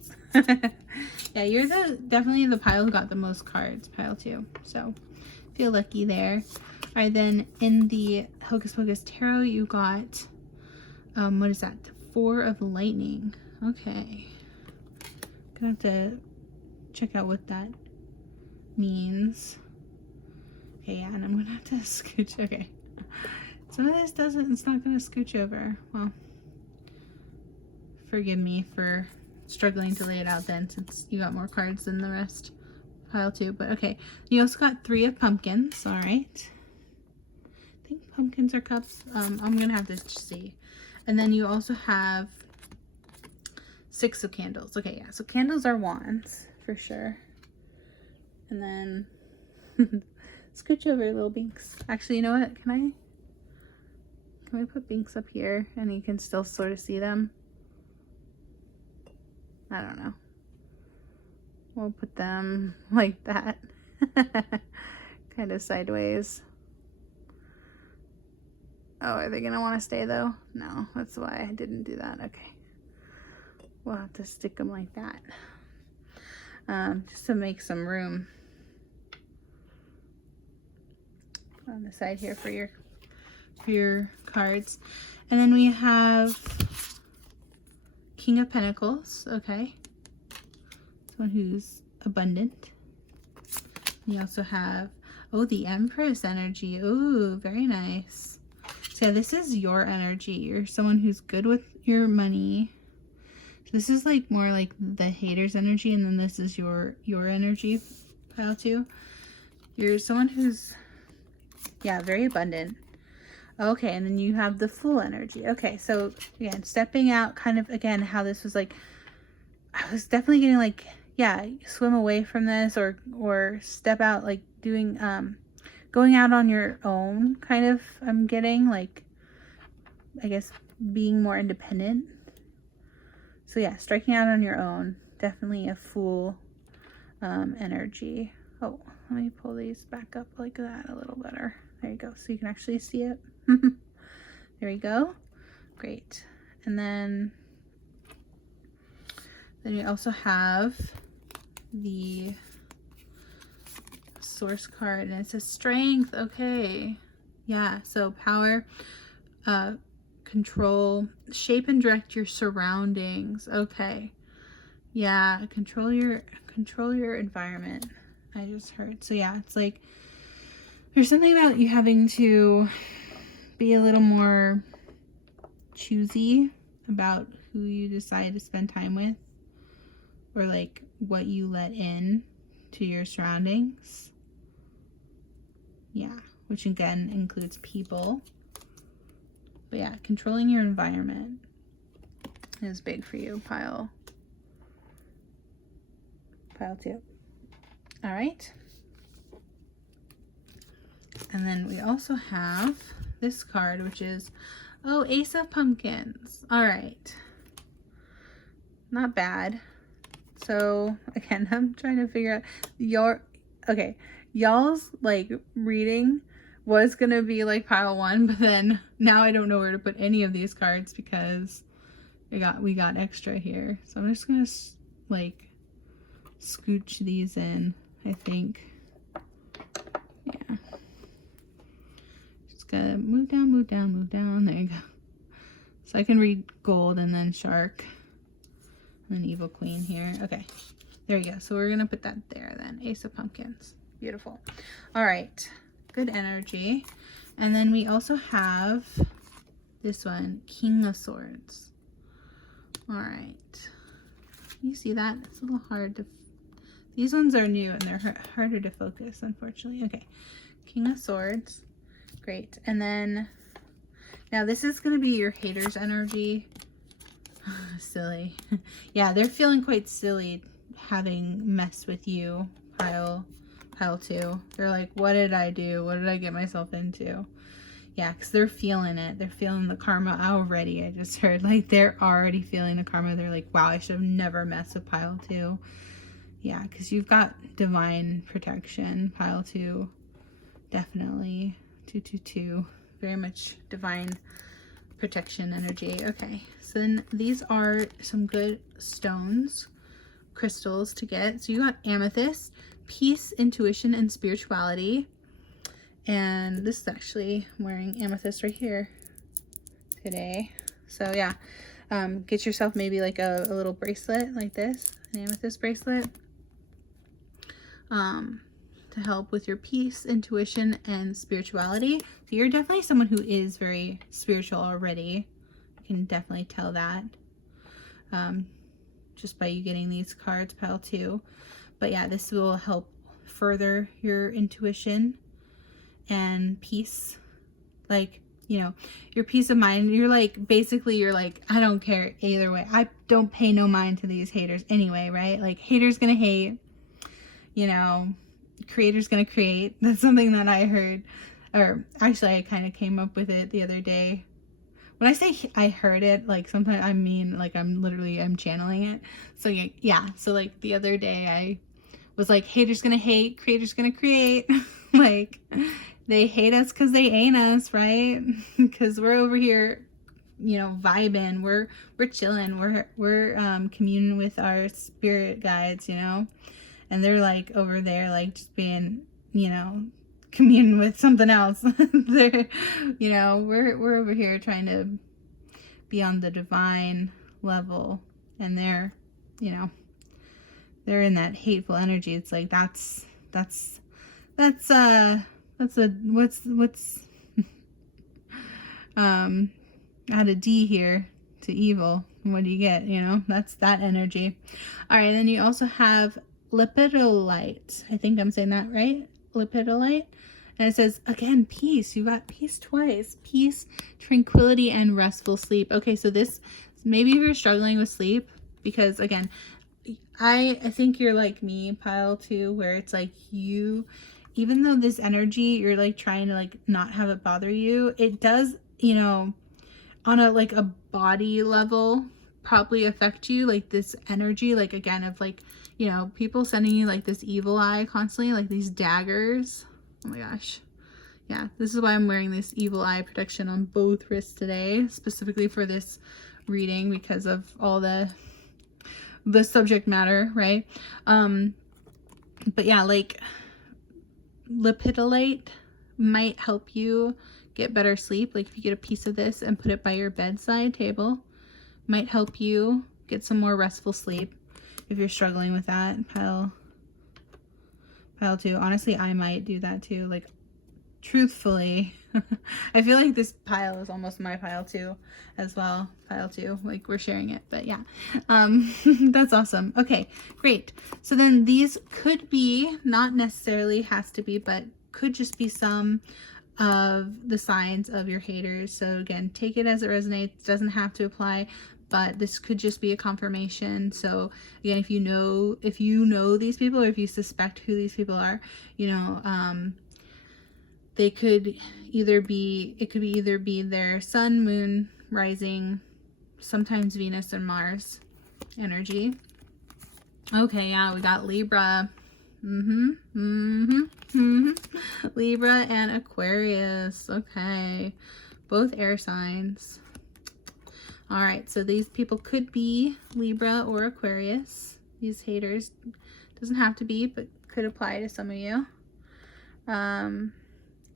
Yeah, you're definitely the pile who got the most cards, pile 2. So feel lucky there. All right, then in the Hocus Pocus Tarot, you got, what is that? 4 of lightning. Okay. Gonna have to check out what that means. Okay, yeah, and I'm gonna have to scooch. Okay. Some of this it's not gonna scooch over. Well, forgive me for struggling to lay it out then, since you got more cards than the rest. Pile 2, but okay. You also got 3 of pumpkins, all right. I think pumpkins are cups. I'm gonna have to see. And then you also have 6 of candles. Okay, yeah, so candles are wands for sure. And then scooch over, little Binks. Actually, you know what? Can we put Binks up here and you can still sort of see them? I don't know. We'll put them like that. Kind of sideways. Oh, are they gonna want to stay though? No, that's why I didn't do that. Okay. We'll have to stick them like that. Just to make some room on the side here for your cards. And then we have King of Pentacles. Okay. Someone who's abundant. You also have, oh, the Empress energy. Ooh, very nice. So yeah, this is your energy. You're someone who's good with your money. So this is like more like the hater's energy, and then this is your energy, pile 2. You're someone who's, yeah, very abundant. Okay, and then you have the Fool energy. Okay, so again, stepping out, kind of again how this was like, I was definitely getting like, yeah, swim away from this or step out, like doing going out on your own, kind of. I'm getting like, I guess, being more independent. So yeah, striking out on your own, definitely a Fool energy. Oh, let me pull these back up like that a little better. There you go, so you can actually see it. There we go. Great. And then you also have the source card, and it says strength. Okay. Yeah, so power, control, shape and direct your surroundings. Okay. Yeah, control your environment. I just heard. So yeah, it's like there's something about you having to be a little more choosy about who you decide to spend time with, or like what you let in to your surroundings. Yeah, which again includes people. But yeah, controlling your environment is big for you, pile 2. All right. And then we also have this card, which is, oh, Ace of Pumpkins. All right. Not bad. So again, I'm trying to figure out y'all's like reading was gonna be like pile 1, but then now I don't know where to put any of these cards because we got extra here. So I'm just gonna like scooch these in, I think. Yeah. Just gotta move down. There you go. So I can read gold and then shark and then evil queen here. Okay, there you go. So we're gonna put that there then. Ace of Pumpkins. Beautiful. All right, good energy. And then we also have this one, King of Swords. All right, you see that? It's a little hard to, these ones are new and they're harder to focus, unfortunately. Okay, King of Swords. Great. And then now this is going to be your haters energy. Silly. Yeah, they're feeling quite silly having messed with you, pile 2. They're like, what did I do? What did I get myself into? Yeah, because they're feeling it. They're feeling the karma already. I just heard, like, they're already feeling the karma. They're like, wow, I should have never messed with pile 2. Yeah, because you've got divine protection, pile 2. Definitely. 222. Very much divine protection energy. Okay, so then these are some good stones, crystals to get. So you got amethyst, peace, intuition, and spirituality. And this is actually, I'm wearing amethyst right here today. So yeah, get yourself maybe like a little bracelet like this, an amethyst bracelet, to help with your peace, intuition, and spirituality. So you're definitely someone who is very spiritual already. I can definitely tell that just by you getting these cards, pile 2. But yeah, this will help further your intuition and peace. Like, you know, your peace of mind. You're like, basically you're like, I don't care either way. I don't pay no mind to these haters anyway, right? Like, haters gonna hate, you know, creator's gonna create. That's something that I heard, or actually I kind of came up with it the other day. When I say I heard it, like sometimes I mean like I'm channeling it. So yeah, so like the other day I was like, haters gonna hate, creator's gonna create. Like, they hate us because they ain't us, right? Because we're over here, you know, vibing, we're chilling, we're communing with our spirit guides, you know, and they're like over there like just being, you know, communing with something else. They're, you know, we're over here trying to be on the divine level, and they're, you know, they're in that hateful energy. It's like that's what's add a D here to evil. What do you get? You know, that's that energy. All right, then you also have lepidolite. I think I'm saying that right. Lepidolite. And it says, again, peace. You got peace twice. Peace, tranquility, and restful sleep. Okay, so this, maybe if you're struggling with sleep, because again, I think you're like me, pile 2, where it's like you, even though this energy, you're like trying to like not have it bother you, it does, you know, on a like a body level probably affect you, like this energy, like again of like, you know, people sending you like this evil eye constantly, like these daggers. Oh my gosh. Yeah, this is why I'm wearing this evil eye protection on both wrists today, specifically for this reading, because of all the subject matter, right? But yeah, like lepidolite might help you get better sleep. Like if you get a piece of this and put it by your bedside table, might help you get some more restful sleep if you're struggling with that. Pile 2. Honestly, I might do that too. Like, truthfully, I feel like this pile is almost my pile 2 as well. Pile 2, like we're sharing it, but yeah, that's awesome. Okay, great. So then these could be, not necessarily has to be, but could just be some of the signs of your haters. So again, take it as it resonates. Doesn't have to apply, but this could just be a confirmation. So again, if you know these people, or if you suspect who these people are, you know, they could either be, it could either be their sun, moon, rising, sometimes Venus and Mars energy. Okay, yeah, we got Libra. Libra and Aquarius. Okay, both air signs. All right, so these people could be Libra or Aquarius. These haters, doesn't have to be, but could apply to some of you.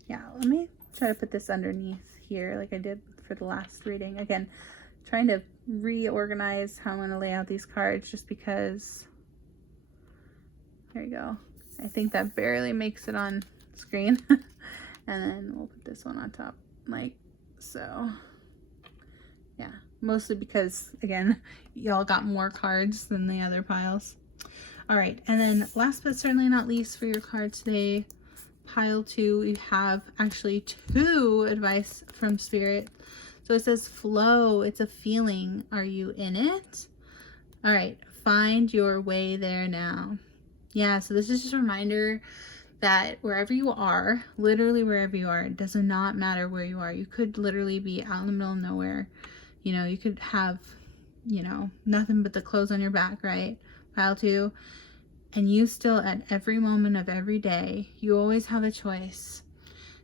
Yeah, let me try to put this underneath here like I did for the last reading. Again, trying to reorganize how I'm going to lay out these cards, just because, there you go. I think that barely makes it on screen. And then we'll put this one on top like so. Yeah, mostly because, again, y'all got more cards than the other piles. All right, and then last but certainly not least for your card today, pile 2, we have actually 2 advice from Spirit. So it says flow. It's a feeling. Are you in it? All right, find your way there now. Yeah, so this is just a reminder that wherever you are, literally wherever you are, it does not matter where you are. You could literally be out in the middle of nowhere. You know, you could have, you know, nothing but the clothes on your back, right? Pile 2. And you still, at every moment of every day, you always have a choice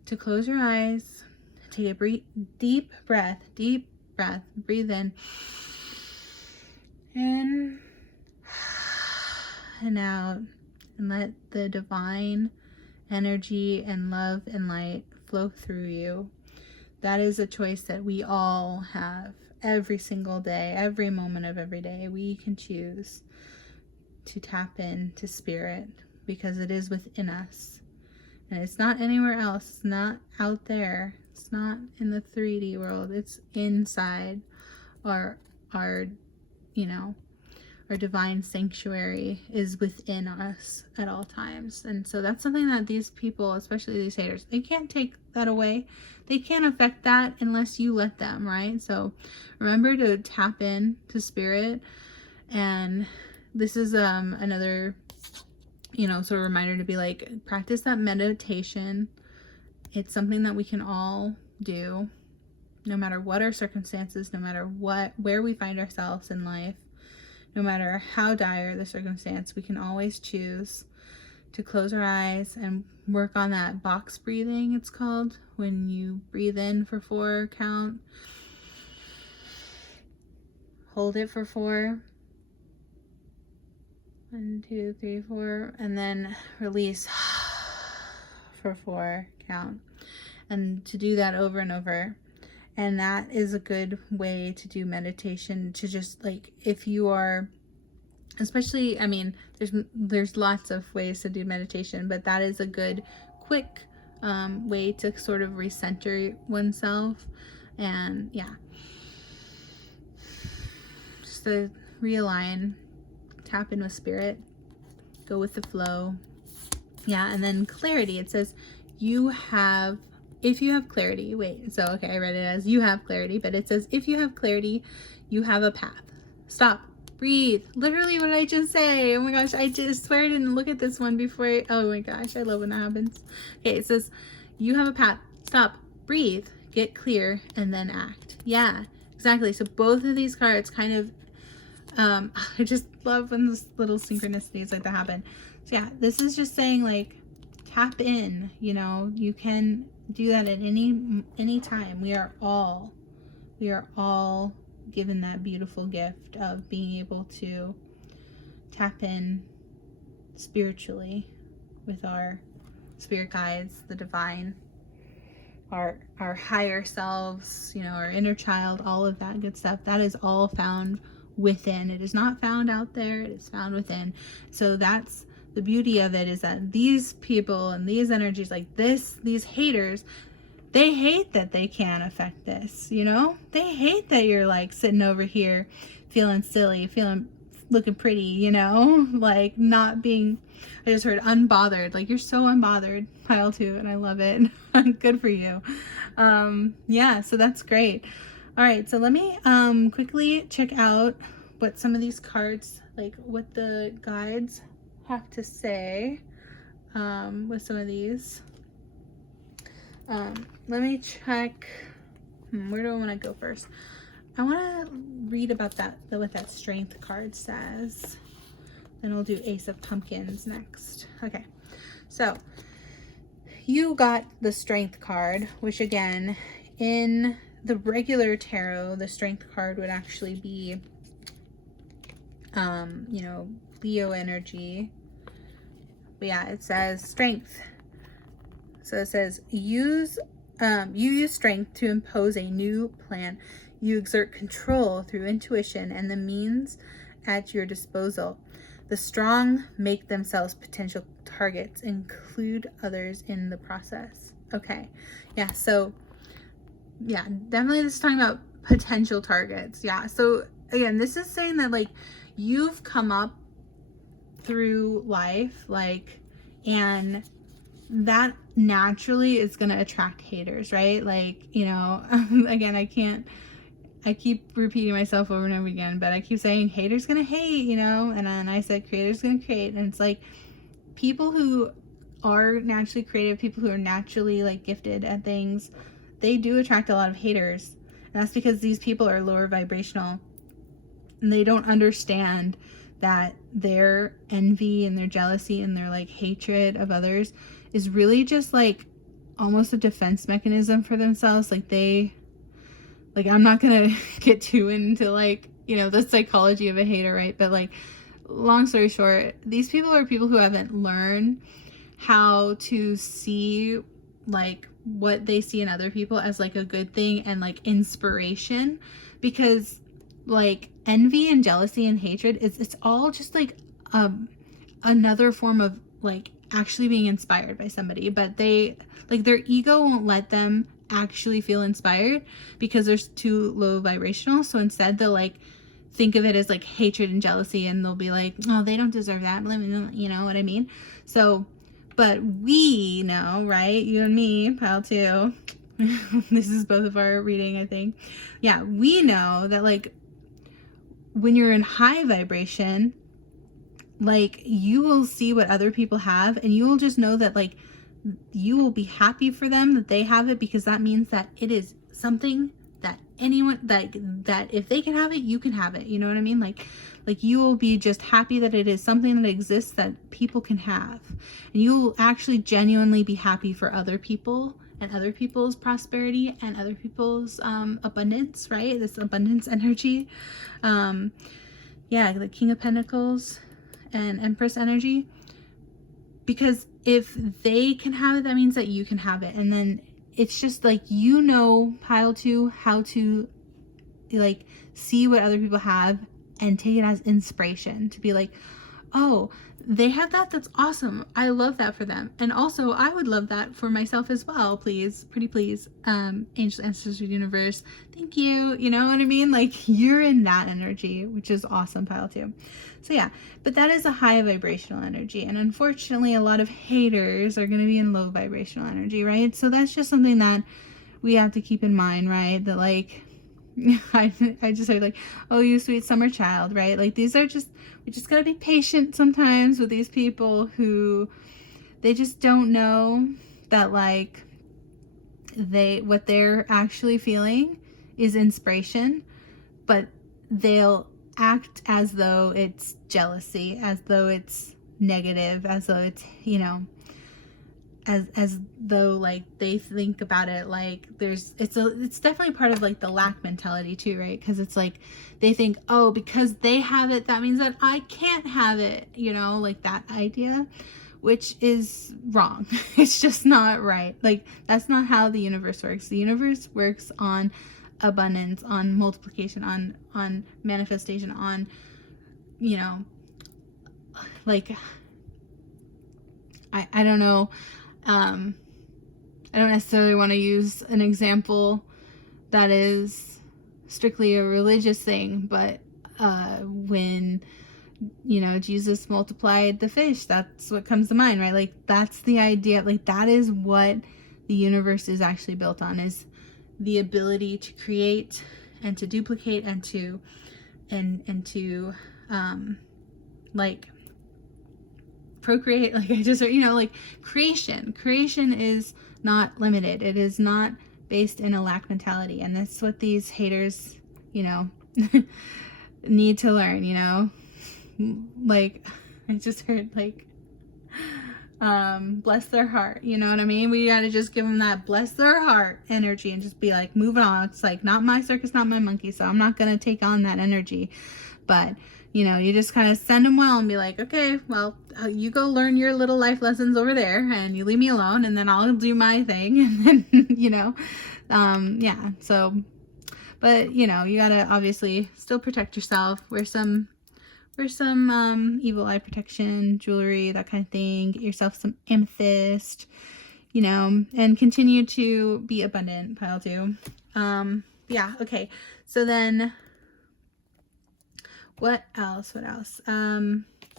to close your eyes, take a deep breath, deep breath. Breathe in. In and out. And let the divine energy and love and light flow through you. That is a choice that we all have every single day, every moment of every day. We can choose to tap into spirit because it is within us. And it's not anywhere else. It's not out there. It's not in the 3D world. It's inside our you know, our divine sanctuary is within us at all times. And so that's something that these people, especially these haters, they can't take that away. They can't affect that unless you let them, right? So remember to tap in to spirit. And this is another, you know, sort of reminder to be like, practice that meditation. It's something that we can all do, no matter what our circumstances, no matter where we find ourselves in life. No matter how dire the circumstance, we can always choose to close our eyes and work on that box breathing, it's called, when you breathe in for 4 count, hold it for 4, 1, 2, 3, 4, and then release for 4 count. And to do that over and over. And that is a good way to do meditation, to just like, if you are, especially, I mean, there's lots of ways to do meditation, but that is a good quick way to sort of recenter oneself. And yeah, just to realign, tap in with spirit, go with the flow. Yeah. And then clarity, it says if you have clarity, okay, I read it as you have clarity, but it says, if you have clarity, you have a path. Stop, breathe. Literally what I just say. Oh my gosh, I just swear I didn't look at this one before. Oh my gosh, I love when that happens. Okay, it says, you have a path. Stop, breathe, get clear, and then act. Yeah, exactly. So both of these cards kind of, I just love when those little synchronicities like that happen. So yeah, this is just saying like, tap in, you know, you can do that at any time. We are all given that beautiful gift of being able to tap in spiritually with our spirit guides, the divine, our higher selves, you know, our inner child, all of that good stuff. That is all found within. It is not found out there. It is found within. So that's the beauty of it, is that these people and these energies like these haters, they hate that they can't affect this, you know? They hate that you're like sitting over here feeling silly, looking pretty, you know? Like not being, I just heard unbothered. Like you're so unbothered, pile 2, and I love it. Good for you. Yeah, so that's great. All right, so let me quickly check out what some of these cards, like what the guides have to say with some of these. Let me check. Where do I want to go first? I want to read about what that strength card says. Then we'll do Ace of Pumpkins next. Okay, so you got the strength card, which again, in the regular tarot, the strength card would actually be, you know, Leo energy. But yeah, it says strength. So it says you use strength to impose a new plan. You exert control through intuition and the means at your disposal. The strong make themselves potential targets, include others in the process. Okay, yeah, so yeah, definitely this is talking about potential targets. Yeah, so again, this is saying that like you've come up through life, like, and that naturally is going to attract haters, right? Like, you know, again, I keep repeating myself over and over again, but I keep saying haters gonna hate, you know, and then I said creators gonna create, and it's like people who are naturally creative, people who are naturally like gifted at things, they do attract a lot of haters. And that's because these people are lower vibrational and they don't understand that their envy and their jealousy and their like hatred of others is really just like almost a defense mechanism for themselves. Like they like, I'm not gonna get too into like, you know, the psychology of a hater, right? But like, long story short, these people are people who haven't learned how to see like what they see in other people as like a good thing and like inspiration, because like envy and jealousy and hatred, it's all just like another form of like actually being inspired by somebody, but they like their ego won't let them actually feel inspired because they're too low vibrational. So instead they'll like think of it as like hatred and jealousy, and they'll be like, oh, they don't deserve that, you know what I mean? So, but we know, right, you and me, pile 2, this is both of our reading, I think. Yeah, we know that like when you're in high vibration, like you will see what other people have, and you will just know that like you will be happy for them that they have it, because that means that it is something that anyone that if they can have it, you can have it, you know what I mean? Like you will be just happy that it is something that exists that people can have, and you will actually genuinely be happy for other people and other people's prosperity and other people's abundance, right? This abundance energy. Yeah, the King of Pentacles and Empress energy, because if they can have it, that means that you can have it. And then it's just like, you know, pile 2, how to like see what other people have and take it as inspiration to be like, oh, they have that, that's awesome, I love that for them, and also I would love that for myself as well, please, pretty please, angel, ancestors, universe, thank you, you know what I mean? Like, you're in that energy, which is awesome, pile 2. So yeah, but that is a high vibrational energy, and unfortunately a lot of haters are going to be in low vibrational energy, right? So that's just something that we have to keep in mind, right? That like, I just heard like, oh, you sweet summer child, right? Like, these are just, we just gotta be patient sometimes with these people who, they just don't know that like what they're actually feeling is inspiration, but they'll act as though it's jealousy, as though it's negative, as though it's, you know, as though like they think about it like there's, it's definitely part of like the lack mentality too, right? Because it's like they think, oh, because they have it, that means that I can't have it, you know, like that idea, which is wrong. It's just not right. Like, that's not how the universe works. The universe works on abundance, on multiplication, on manifestation, on, you know, like, I don't know. I don't necessarily want to use an example that is strictly a religious thing, but when, you know, Jesus multiplied the fish, that's what comes to mind, right? Like, that's the idea. Like, that is what the universe is actually built on, is the ability to create and to duplicate and to like procreate. Like, I just, you know, like creation is not limited. It is not based in a lack mentality, and that's what these haters, you know, need to learn, you know. Like, I just heard like bless their heart, you know what I mean? We gotta just give them that bless their heart energy and just be like, moving on. It's like, not my circus, not my monkey, so I'm not gonna take on that energy. But, you know, you just kind of send them well and be like, okay, well, you go learn your little life lessons over there and you leave me alone, and then I'll do my thing. And then, you know, yeah, so, but, you know, you gotta obviously still protect yourself. Wear some evil eye protection jewelry, that kind of thing. Get yourself some amethyst, you know, and continue to be abundant, pile 2. Yeah, okay, so then what else?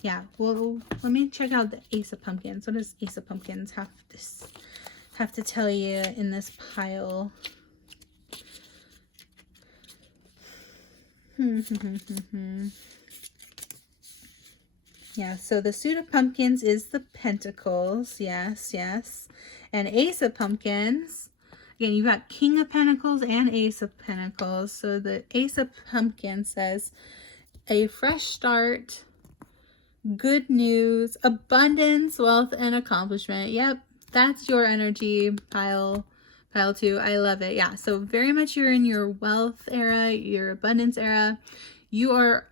Yeah, well, let me check out the Ace of Pumpkins. What does Ace of Pumpkins have to tell you in this pile? Yeah, so the suit of pumpkins is the pentacles. Yes, yes. And Ace of Pumpkins, again, you've got King of Pentacles and Ace of Pentacles. So the Ace of Pumpkins says a fresh start, good news, abundance, wealth, and accomplishment. Yep, that's your energy, pile Pile 2. I love it. Yeah. So very much you're in your wealth era, your abundance era. You are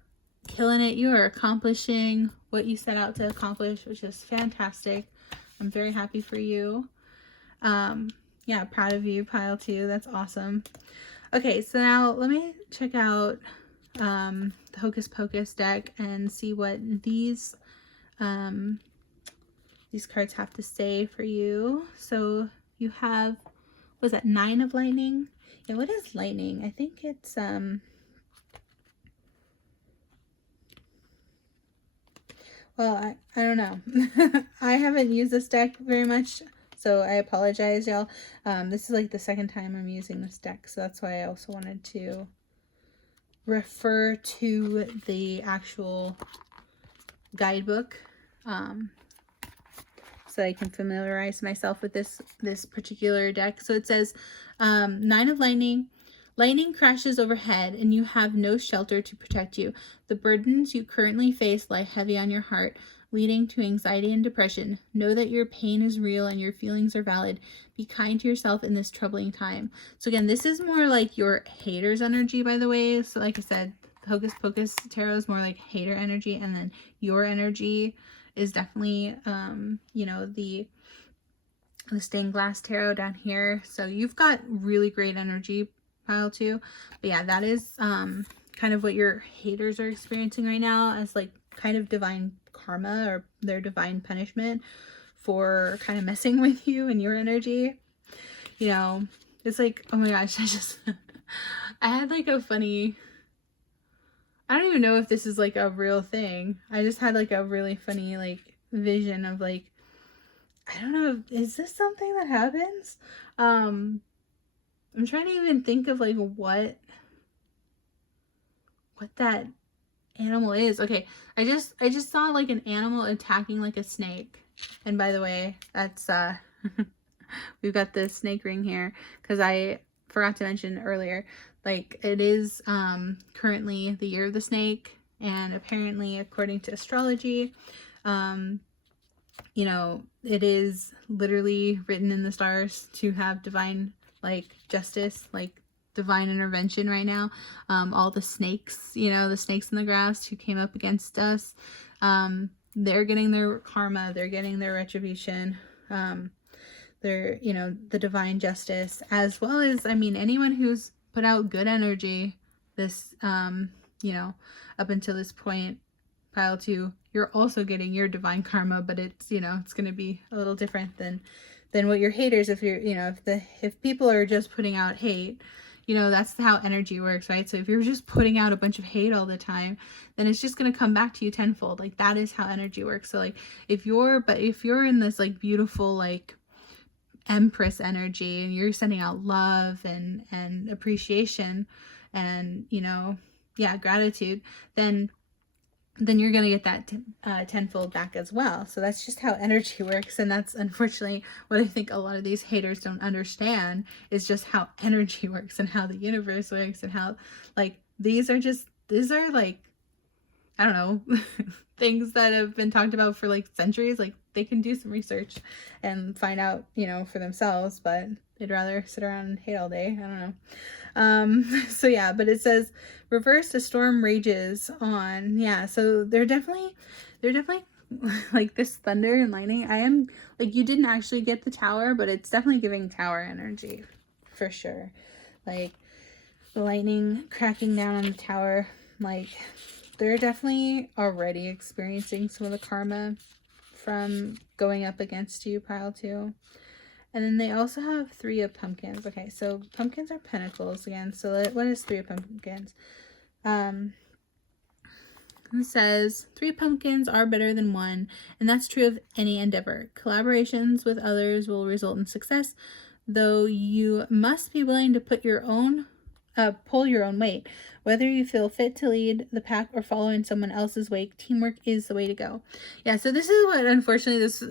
killing it. You are accomplishing what you set out to accomplish, which is fantastic. I'm very happy for you. Yeah, proud of you, Pile 2. That's awesome. Okay, so now let me check out the Hocus Pocus deck and see what these cards have to say for you. So you have, what was that, 9 of lightning? Yeah, what is lightning? I think it's well, I don't know. I haven't used this deck very much, so I apologize, y'all. This is like the second time I'm using this deck, so that's why I also wanted to refer to the actual guidebook, so I can familiarize myself with this particular deck. So it says 9 of lightning. Lightning crashes overhead and you have no shelter to protect you. The burdens you currently face lie heavy on your heart, leading to anxiety and depression. Know that your pain is real and your feelings are valid. Be kind to yourself in this troubling time. So again, this is more like your hater's energy, by the way. So like I said, Hocus Pocus Tarot is more like hater energy, and then your energy is definitely, you know, the stained glass tarot down here. So you've got really great energy, Pile 2. But yeah, that is kind of what your haters are experiencing right now, as like kind of divine karma or their divine punishment for kind of messing with you and your energy. You know, it's like, oh my gosh, I had like a funny, I don't even know if this is like a real thing. I just had like a really funny like vision of like, I don't know, is this something that happens? I'm trying to even think of like what that animal is. Okay, I just saw like an animal attacking like a snake. And by the way, that's we've got the snake ring here because I forgot to mention earlier, like it is currently the year of the snake, and apparently according to astrology, you know, it is literally written in the stars to have divine like justice, like divine intervention right now. All the snakes, you know, the snakes in the grass who came up against us, they're getting their karma, they're getting their retribution, they're, you know, the divine justice, as well as, I mean, anyone who's put out good energy this, you know, up until this point, Pile 2, you're also getting your divine karma, but it's, you know, it's going to be a little different than what your haters, if you're, you know, if people are just putting out hate, you know, that's how energy works, right? So if you're just putting out a bunch of hate all the time, then it's just going to come back to you tenfold. Like that is how energy works. So like if you're in this like beautiful like Empress energy and you're sending out love and appreciation and, you know, yeah, gratitude, then you're going to get that tenfold back as well. So that's just how energy works. And that's unfortunately what I think a lot of these haters don't understand, is just how energy works and how the universe works, and how like these are like, I don't know, things that have been talked about for like centuries. Like they can do some research and find out, you know, for themselves, but they'd rather sit around and hate all day. I don't know. So yeah, but it says reversed, a storm rages on. Yeah, so they're definitely like this thunder and lightning. I am like, you didn't actually get the tower, but it's definitely giving tower energy for sure. Like the lightning cracking down on the tower, like they're definitely already experiencing some of the karma from going up against you, Pile 2. And then they also have 3 of pumpkins. Okay, so pumpkins are pentacles again. So what is 3 of pumpkins? It says 3 pumpkins are better than 1, and that's true of any endeavor. Collaborations with others will result in success, though you must be willing to pull your own weight. Whether you feel fit to lead the pack or follow in someone else's wake, teamwork is the way to go. Yeah, so this is what, unfortunately, this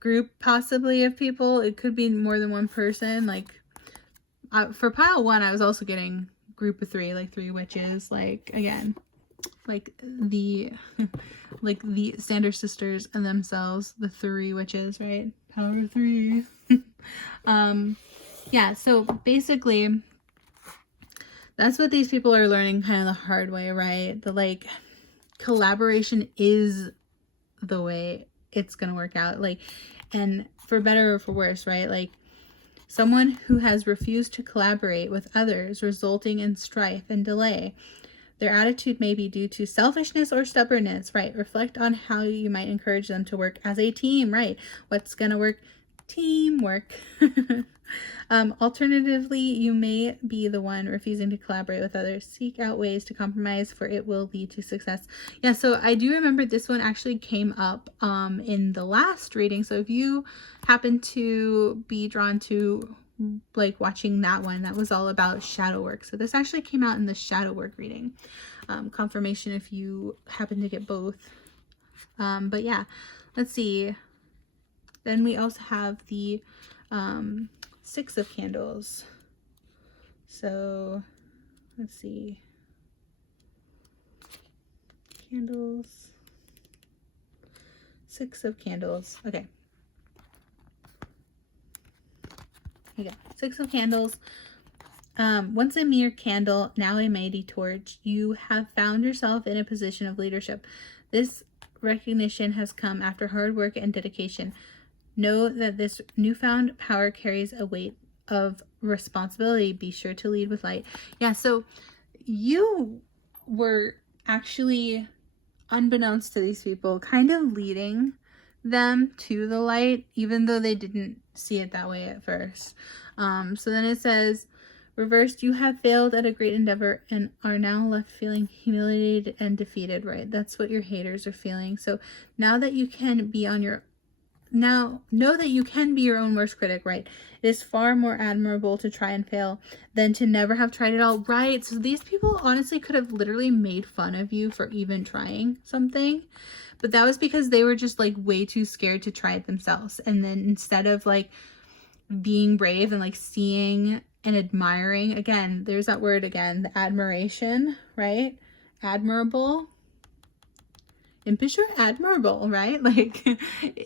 group possibly of people, it could be more than one person. Like for Pile 1, I was also getting group of 3, like 3 witches, like again, like the Sander sisters and themselves, the 3 witches, right? Power of 3. Yeah, so basically that's what these people are learning kind of the hard way, right? The like collaboration is the way it's gonna work out, like, and for better or for worse, right? Like, someone who has refused to collaborate with others, resulting in strife and delay. Their attitude may be due to selfishness or stubbornness, right? Reflect on how you might encourage them to work as a team, right? What's going to work? Teamwork. Alternatively, you may be the one refusing to collaborate with others. Seek out ways to compromise, for it will lead to success. Yeah, so I do remember this one actually came up in the last reading. So if you happen to be drawn to like watching that one, that was all about shadow work. So this actually came out in the shadow work reading. Confirmation if you happen to get both. But yeah, let's see. Then we also have the 6 of Candles. So let's see. Candles. 6 of Candles. Okay. Here you go. 6 of Candles. Once a mere candle, now a mighty torch, you have found yourself in a position of leadership. This recognition has come after hard work and dedication. Know that this newfound power carries a weight of responsibility. Be sure to lead with light. Yeah, so you were actually, unbeknownst to these people, kind of leading them to the light, even though they didn't see it that way at first. So then it says, reversed, you have failed at a great endeavor and are now left feeling humiliated and defeated, right? That's what your haters are feeling. So now that you can be on your Now, know that you can be your own worst critic, right? It is far more admirable to try and fail than to never have tried it all, right? So these people honestly could have literally made fun of you for even trying something. But that was because they were just like way too scared to try it themselves. And then instead of like being brave and like seeing and admiring, again, there's that word again, the admiration, right? Admirable. Impish or admirable, right? Like,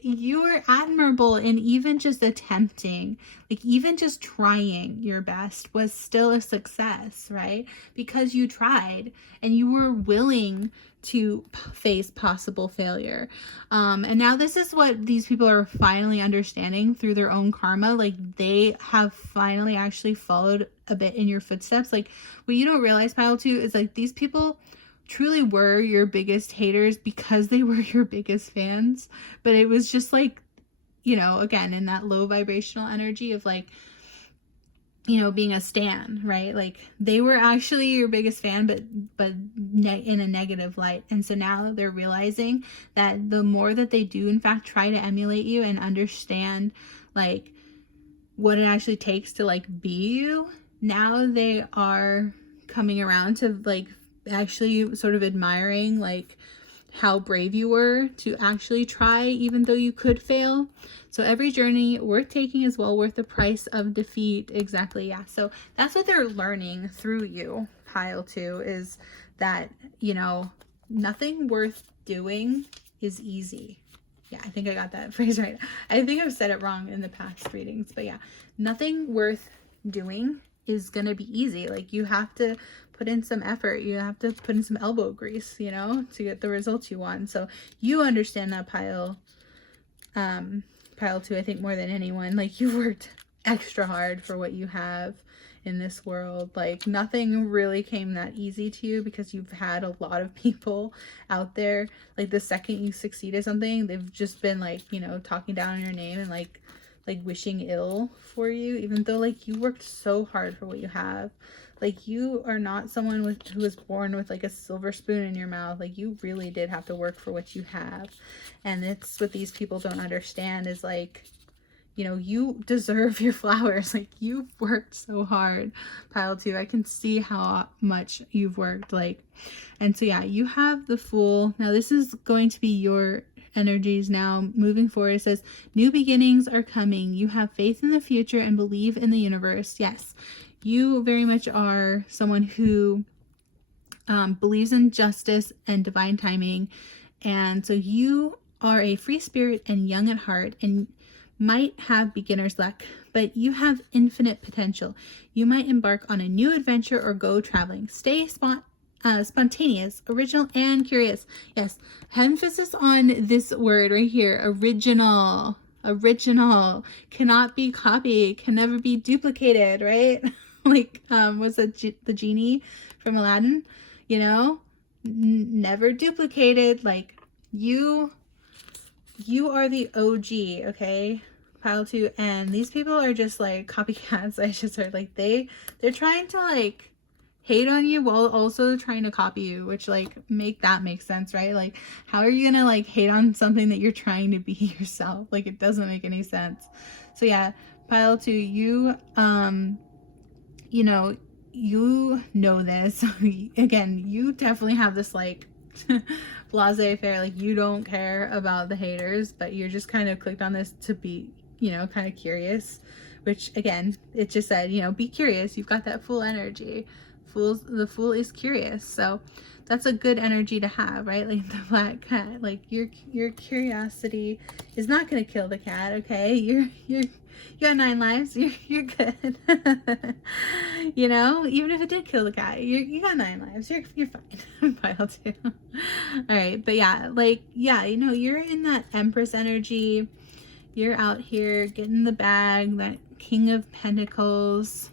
you were admirable in even just attempting, like even just trying your best was still a success, right? Because you tried and you were willing to face possible failure. And now this is what these people are finally understanding through their own karma. Like, they have finally actually followed a bit in your footsteps. Like, what you don't realize, Pile 2, is like these people truly were your biggest haters because they were your biggest fans. But it was just like, you know, again, in that low vibrational energy of like, you know, being a stan, right? Like, they were actually your biggest fan, but in a negative light. And so now they're realizing that the more that they do in fact try to emulate you and understand like what it actually takes to like be you, now they are coming around to like actually sort of admiring like how brave you were to actually try even though you could fail. So every journey worth taking is well worth the price of defeat. Exactly. Yeah, so that's what they're learning through you, Pile 2, is that, you know, nothing worth doing is easy. Yeah, I think I got that phrase right. I think I've said it wrong in the past readings, but yeah, nothing worth doing is gonna be easy. Like, you have to put in some effort, you have to put in some elbow grease, you know, to get the results you want. So you understand that, Pile 2, I think, more than anyone. Like, you've worked extra hard for what you have in this world. Like, nothing really came that easy to you because you've had a lot of people out there, like, the second you succeed at something, they've just been like, you know, talking down on your name and like wishing ill for you, even though like you worked so hard for what you have. Like, you are not someone who was born with like a silver spoon in your mouth. Like, you really did have to work for what you have. And it's what these people don't understand is like, you know, you deserve your flowers. Like, you've worked so hard, Pile 2. I can see how much you've worked. Like, and so yeah, you have the Fool. Now this is going to be your energies now moving forward. It says new beginnings are coming. You have faith in the future and believe in the universe. Yes, you very much are someone who believes in justice and divine timing. And so you are a free spirit and young at heart, and might have beginner's luck, but you have infinite potential. You might embark on a new adventure or go traveling. Stay spontaneous, original, and curious. Yes, emphasis on this word right here, original. Original cannot be copied, can never be duplicated, right? Like, was it the genie from Aladdin? You know, never duplicated. Like, you are the OG, okay? Pile 2, and these people are just like copycats. I just heard, like, they're trying to like hate on you while also trying to copy you, which like make sense, right? Like, how are you gonna like hate on something that you're trying to be yourself? Like, it doesn't make any sense. So yeah, Pile 2, you you know this. Again, you definitely have this like blase affair, like you don't care about the haters, but you're just kind of clicked on this to be, kind of curious, which again, it just said, be curious. You've got that fool energy. The fool is curious, so that's a good energy to have, right? Like the black cat, like your curiosity is not going to kill the cat, okay? You got 9 lives. You're good. Even if it did kill the cat, you got 9 lives. You're fine. Pile 2. All right, but yeah, you're in that Empress energy. You're out here getting the bag, that King of Pentacles.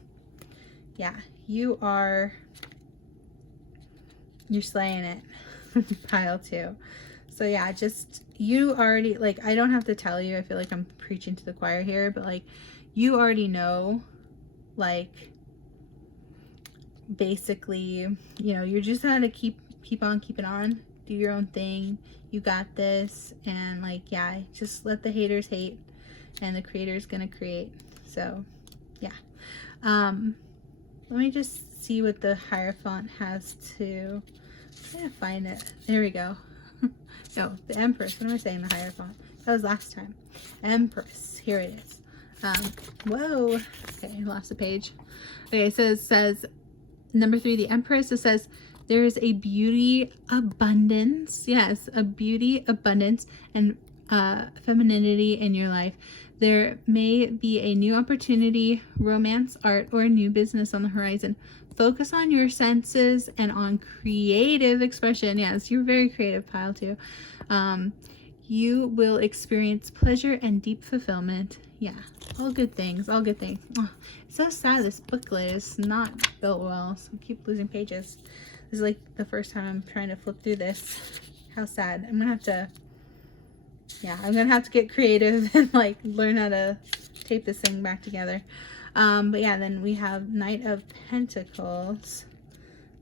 Yeah, you're slaying it. Pile 2. So yeah, just, you already, like, I don't have to tell you, I feel like I'm preaching to the choir here, but like, you already know, like, basically, you're just gonna keep on keeping on, do your own thing. You got this, and like, yeah, just let the haters hate, and the creator's gonna create. So yeah, let me just see what the Hierophant has to, I'm trying to find it. There we go. No, the Empress. What am I saying? The Hierophant. That was last time. Empress. Here it is. Whoa. Okay, I lost the page. Okay, so it says number 3, the Empress. It says there is a beauty abundance. Yes, a beauty abundance and femininity in your life. There may be a new opportunity, romance, art, or a new business on the horizon. Focus on your senses and on creative expression. Yes, you're very creative, Pile 2. You will experience pleasure and deep fulfillment. Yeah, all good things, all good things. Oh, it's so sad this booklet is not built well, so I keep losing pages. This is like the first time I'm trying to flip through this. How sad. I'm gonna have to get creative and like learn how to tape this thing back together. But yeah, then we have Knight of Pentacles.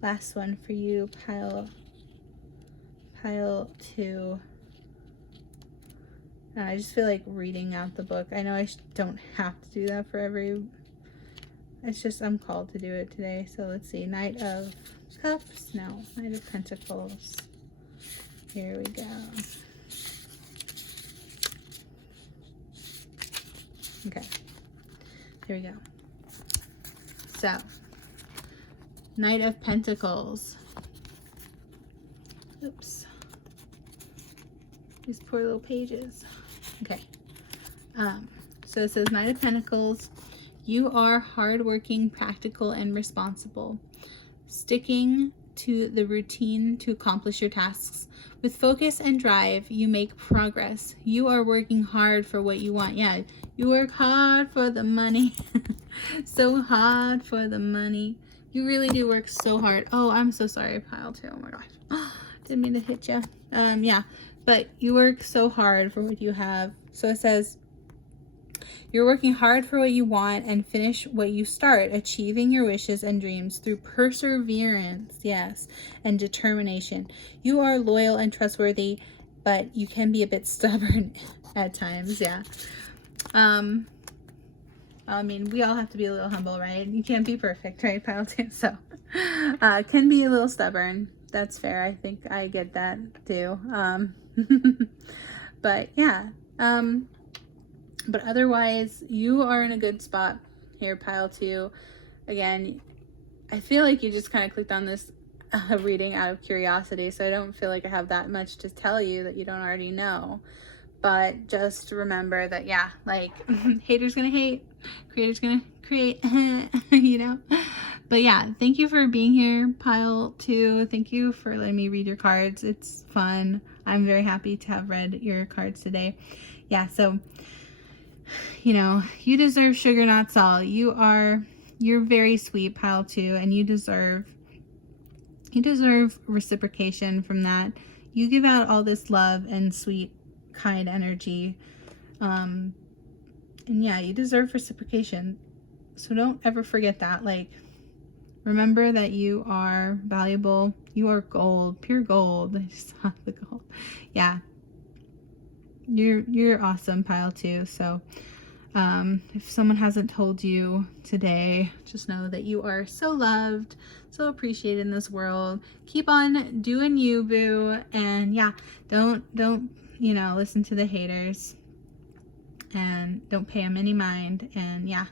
Last one for you, Pile 2. I just feel like reading out the book. I know I don't have to do that for every... It's just I'm called to do it today. So let's see. Knight of Cups. No. Knight of Pentacles. Here we go. Okay. Here we go. So, Knight of Pentacles. Oops. These poor little pages. Okay. So it says Knight of Pentacles. You are hardworking, practical, and responsible, sticking to the routine to accomplish your tasks. With focus and drive, you make progress. You are working hard for what you want. Yeah, you work hard for the money. So hard for the money. You really do work so hard. Oh, I'm so sorry, Pile 2. Oh my gosh. Oh, didn't mean to hit you. Yeah, but you work so hard for what you have. So it says, you're working hard for what you want and finish what you start, achieving your wishes and dreams through perseverance, yes, and determination. You are loyal and trustworthy, but you can be a bit stubborn at times, yeah. I mean, we all have to be a little humble, right? You can't be perfect, right, Pile 2? So, can be a little stubborn. That's fair. I think I get that too. But yeah, but otherwise you are in a good spot here, Pile 2. Again, I feel like you just kind of clicked on this reading out of curiosity, so I don't feel like I have that much to tell you that you don't already know. But just remember that, yeah, like haters gonna hate, creators gonna create, you know. But yeah, thank you for being here, Pile 2. Thank you for letting me read your cards. It's fun. I'm very happy to have read your cards today. Yeah, so, you know, you deserve sugar, not salt. You're very sweet, Pile 2, and you deserve reciprocation from that. You give out all this love and sweet, kind energy, and yeah, you deserve reciprocation. So don't ever forget that. Like, remember that you are valuable. You are gold, pure gold. I just saw the gold. Yeah, you're awesome, Pile 2. So if someone hasn't told you today, just know that you are so loved, so appreciated in this world. Keep on doing you, boo. And yeah, don't you know, listen to the haters, and don't pay them any mind. And yeah,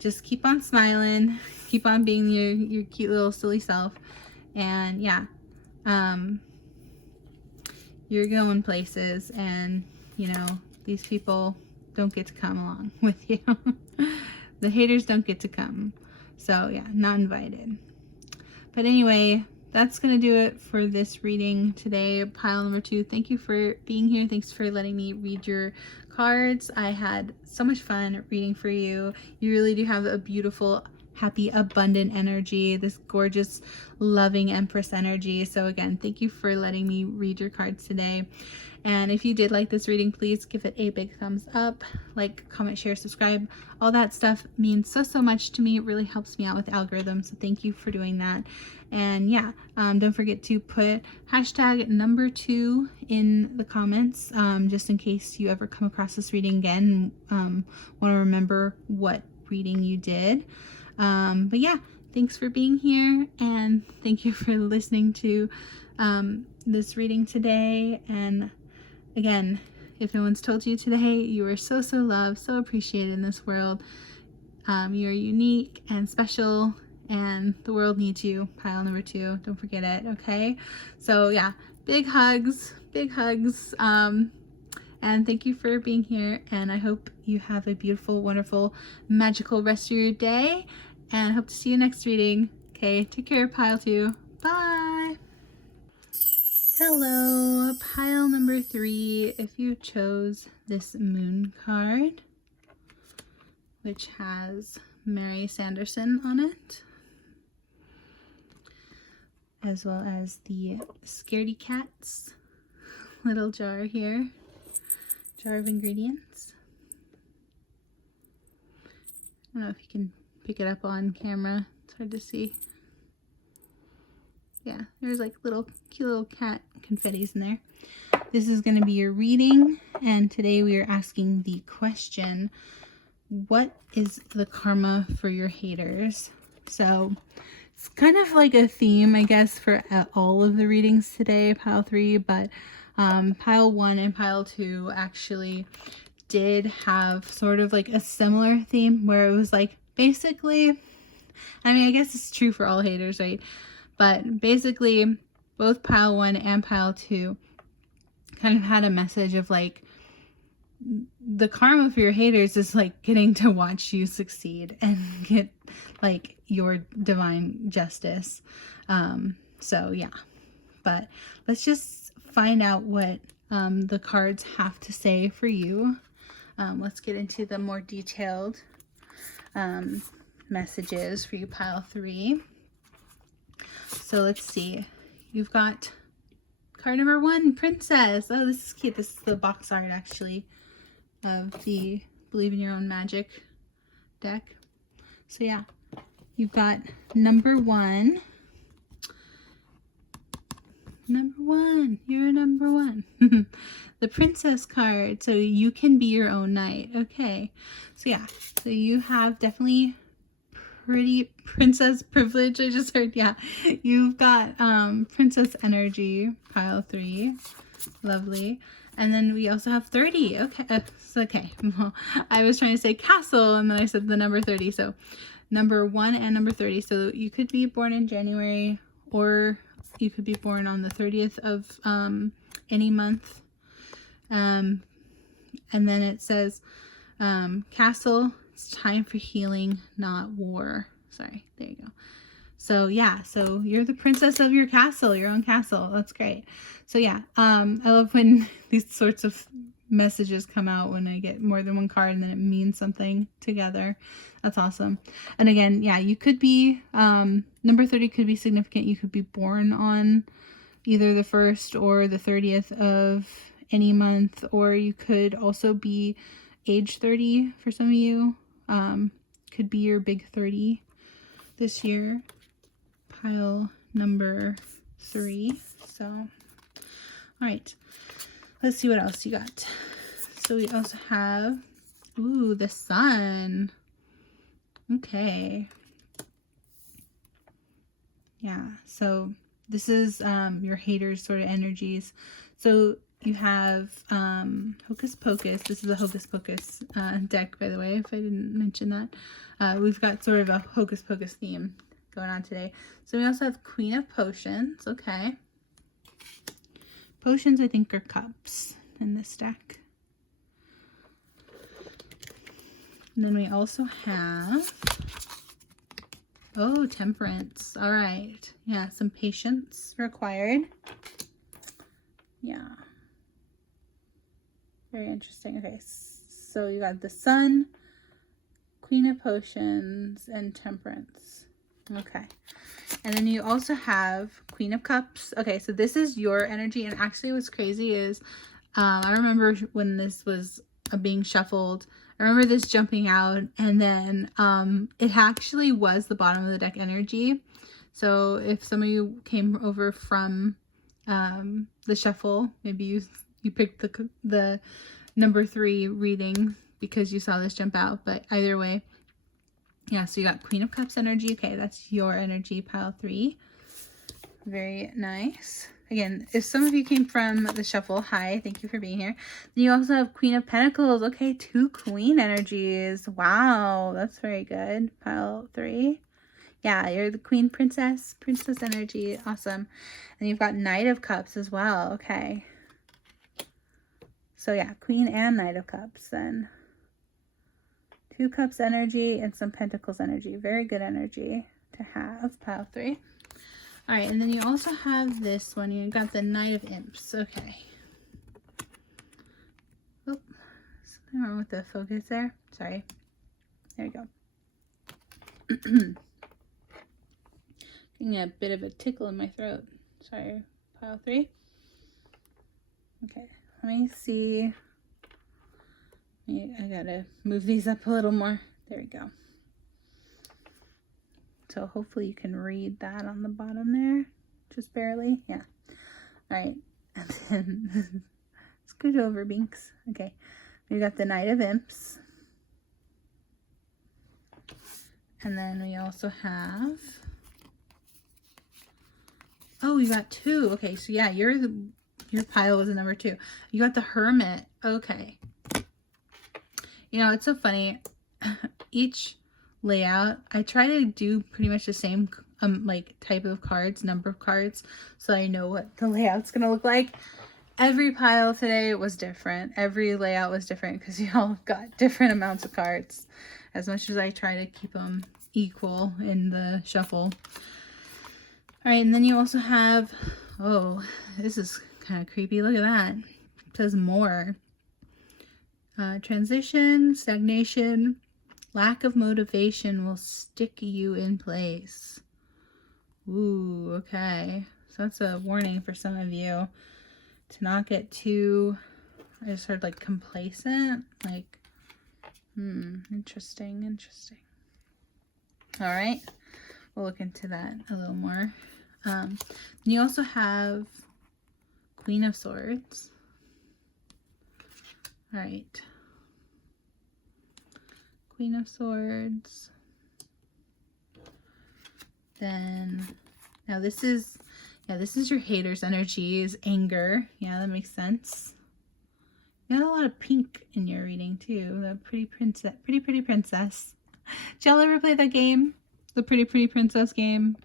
just keep on smiling, keep on being your cute little silly self. And yeah, you're going places, and you know, these people don't get to come along with you. The haters don't get to come. So yeah, not invited. But anyway, that's gonna do it for this reading today, Pile number 2. Thank you for being here. Thanks for letting me read your cards. I had so much fun reading for you. You really do have a beautiful, happy, abundant energy, this gorgeous, loving Empress energy. So again, thank you for letting me read your cards today. And if you did like this reading, please give it a big thumbs up. Like, comment, share, subscribe. All that stuff means so much to me. It really helps me out with algorithms. So thank you for doing that. And yeah, don't forget to put hashtag number 2 in the comments, just in case you ever come across this reading again and want to remember what reading you did. But yeah, thanks for being here, and thank you for listening to this reading today. And again, if no one's told you today, you are so loved, so appreciated in this world. You are unique and special, and the world needs you, Pile number 2. Don't forget it, okay? So yeah, big hugs, and thank you for being here, and I hope you have a beautiful, wonderful, magical rest of your day, and I hope to see you next reading. Okay, take care, Pile 2. Bye! Hello, Pile number 3. If you chose this moon card, which has Mary Sanderson on it, as well as the Scaredy Cats little jar here, jar of ingredients. I don't know if you can pick it up on camera, it's hard to see. Yeah, there's like cute little cat confettis in there. This is going to be your reading, and today we are asking the question, what is the karma for your haters? So it's kind of like a theme, I guess, for all of the readings today, Pile 3, but Pile 1 and Pile 2 actually did have sort of like a similar theme, where it was like, basically, I mean, I guess it's true for all haters, right? But basically, both Pile 1 and Pile 2 kind of had a message of like, the karma for your haters is like getting to watch you succeed and get like your divine justice. So yeah, but let's just find out what the cards have to say for you. Let's get into the more detailed messages for you, Pile 3. So let's see. You've got card number 1, Princess. Oh, this is cute. This is the box art, actually, of the Believe in Your Own Magic deck. So yeah, you've got number 1. Number 1. You're number 1. The Princess card. So you can be your own knight. Okay. So yeah. So you have definitely pretty princess privilege. I just heard. Yeah. You've got princess energy, Pile 3. Lovely. And then we also have 30. Okay. It's okay. Well, I was trying to say castle, and then I said the number 30. So number 1 and number 30. So you could be born in January, or you could be born on the 30th of any month. And then it says, castle, it's time for healing, not war. Sorry, there you go. So yeah, so you're the princess of your castle, your own castle. That's great. So yeah, I love when these sorts of messages come out, when I get more than one card and then it means something together. That's awesome. And again, yeah, you could be, number 30 could be significant. You could be born on either the 1st or the 30th of any month, or you could also be age 30 for some of you. Could be your big 30 this year. Pile number 3. So, all right, let's see what else you got. So we also have, ooh, the sun. Okay. Yeah, so this is your haters sort of energies. So you have Hocus Pocus. This is a Hocus Pocus deck, by the way, if I didn't mention that. We've got sort of a Hocus Pocus theme going on today. So we also have Queen of Potions. Okay. Potions, I think, are cups in this deck. And then we also have, oh, Temperance. All right. Yeah, some patience required. Yeah. Very interesting. Okay, so you got the Sun, Queen of Potions, and Temperance. Okay. And then you also have Queen of Cups. Okay, so this is your energy. And actually what's crazy is, I remember when this was being shuffled, I remember this jumping out, and then it actually was the bottom of the deck energy. So if some of you came over from the shuffle, maybe you picked the number 3 reading because you saw this jump out, but either way, yeah, so you got Queen of Cups energy. Okay, that's your energy, pile 3. Very nice. Again, if some of you came from the shuffle, hi, thank you for being here. Then you also have Queen of Pentacles. Okay, 2 Queen energies. Wow, that's very good. Pile 3. Yeah, you're the Queen Princess energy. Awesome. And you've got Knight of Cups as well. Okay. So yeah, Queen and Knight of Cups then. 2 Cups energy and some Pentacles energy. Very good energy to have, pile 3. All right, and then you also have this one. You got the Knight of Imps. Okay. Oh, something wrong with the focus there. Sorry. There you go. Getting a bit of a tickle in my throat. Sorry, pile 3. Okay, let me see. I gotta move these up a little more. There we go. So hopefully you can read that on the bottom there. Just barely. Yeah. All right. And then scoot over, Binks. Okay. We got the Knight of Imps. And then we also have, oh, you got 2. Okay, so yeah, your pile was a number 2. You got the Hermit. Okay. You know, it's so funny. Each layout, I try to do pretty much the same like type of cards, number of cards, so I know what the layout's gonna look like. Every pile today was different. Every layout was different because you all got different amounts of cards, as much as I try to keep them equal in the shuffle. All right, and then you also have, oh, this is kind of creepy. Look at that. It says more. Transition, stagnation, lack of motivation will stick you in place. Ooh, okay. So that's a warning for some of you to not get too, I just heard like complacent. Like, interesting. All right. We'll look into that a little more. You also have Queen of Swords. All right. Queen of Swords. Then, now this is your haters' energies, anger. Yeah, that makes sense. You got a lot of pink in your reading too. The pretty princess. Did y'all ever play that game? The pretty princess game?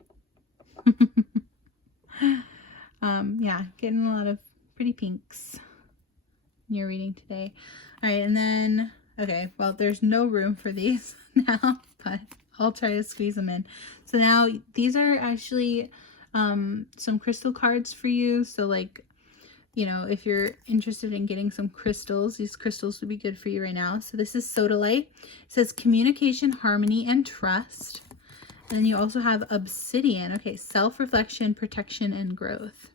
Yeah, getting a lot of pretty pinks your reading today. All right, and then, okay, well, there's no room for these now, but I'll try to squeeze them in. So now these are actually some crystal cards for you. So like, you know, if you're interested in getting some crystals, these crystals would be good for you right now. So this is Sodalite. It says communication, harmony, and trust. And then you also have Obsidian. Okay, self-reflection, protection, and growth.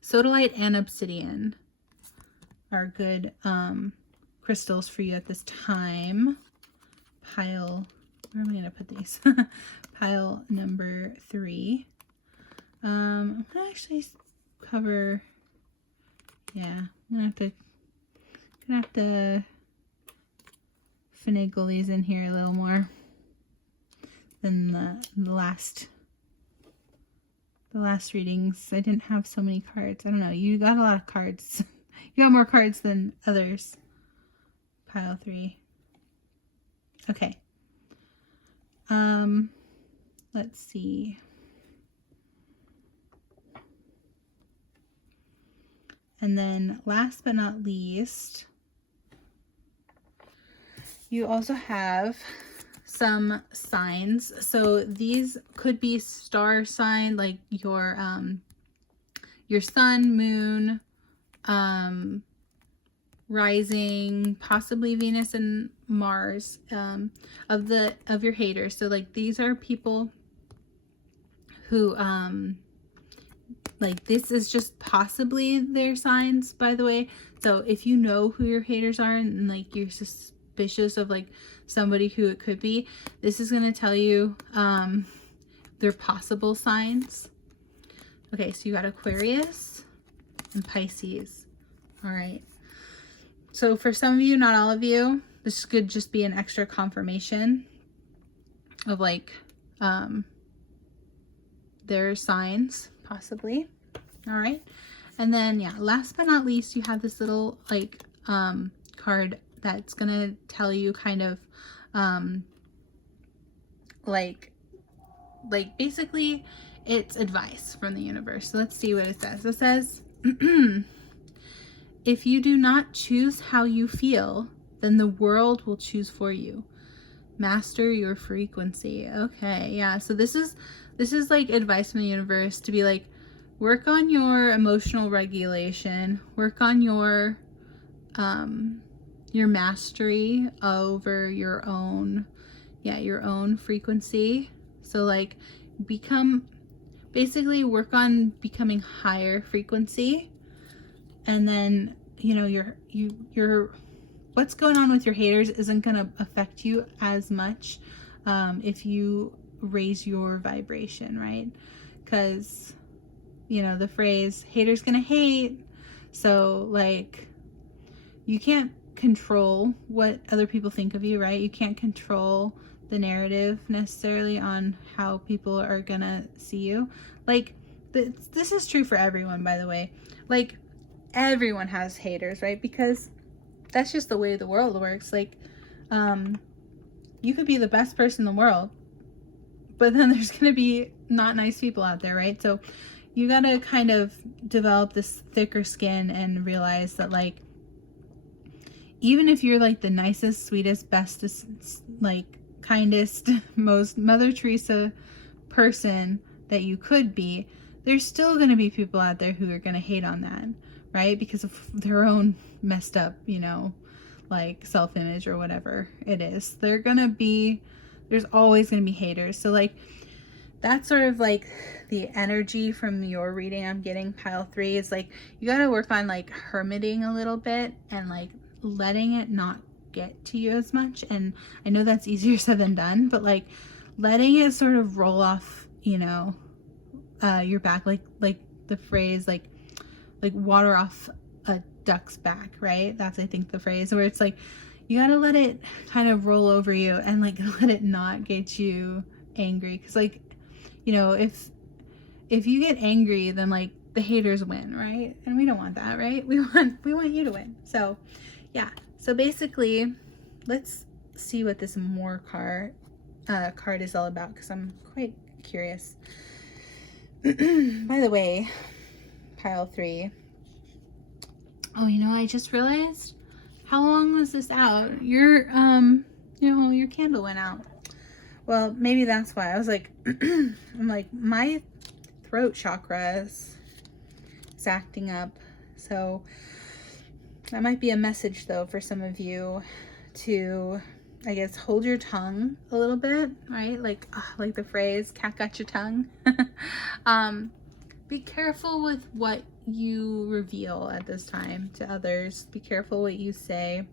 Sodalite and Obsidian are good crystals for you at this time. Pile, where am I going to put these? Pile number 3. I'm going to actually cover, yeah, I'm gonna have to finagle these in here a little more than the last readings. I didn't have so many cards. I don't know, you got a lot of cards. You got more cards than others. Pile 3. Okay. Let's see. And then last but not least, you also have some signs. So these could be star sign, like your sun, moon, rising, possibly Venus and Mars, of your haters. So like these are people who like this is just possibly their signs, by the way. So if you know who your haters are and like you're suspicious of like somebody who it could be, this is going to tell you their possible signs. Okay, so you got Aquarius and Pisces. All right. So for some of you, not all of you, this could just be an extra confirmation of like their signs, possibly. All right. And then, yeah, last but not least, you have this little like card that's gonna tell you kind of like basically it's advice from the universe. So let's see what it says. It says if you do not choose how you feel, then the world will choose for you. Master your frequency. Okay, yeah, so this is like advice from the universe to be like, work on your emotional regulation, work on your mastery over your own frequency. So like basically work on becoming higher frequency, and then, you know, your what's going on with your haters isn't going to affect you as much if you raise your vibration, right? Because, you know, the phrase haters gonna hate, so like you can't control what other people think of you, right? You can't control the narrative necessarily on how people are gonna see you. Like this is true for everyone, by the way. Like everyone has haters, right? Because that's just the way the world works. Like you could be the best person in the world, but then there's gonna be not nice people out there, right? So you gotta kind of develop this thicker skin and realize that like even if you're like the nicest, sweetest, bestest, like kindest, most Mother Teresa person that you could be, there's still gonna be people out there who are gonna hate on that, right? Because of their own messed up, you know, like self-image or whatever it is. There's always gonna be haters. So like that's sort of like the energy from your reading I'm getting, pile 3, is like you got to work on like hermiting a little bit and like letting it not get to you as much. And I know that's easier said than done, but like letting it sort of roll off, you know, your back, like the phrase like water off a duck's back, right? That's I think the phrase where it's like you got to let it kind of roll over you and like let it not get you angry, because like, you know, if you get angry, then like the haters win, right? And we don't want that, right? We want you to win. So yeah, so basically let's see what this more card is all about, because I'm quite curious. By the way, pile 3, Oh, you know, I just realized, how long was this out? Your you know, your candle went out. Well, maybe that's why. I was like, I'm like, my throat chakra is acting up. So that might be a message though for some of you to, I guess, hold your tongue a little bit, right? Like the phrase, cat got your tongue. Be careful with what you reveal at this time to others. Be careful what you say.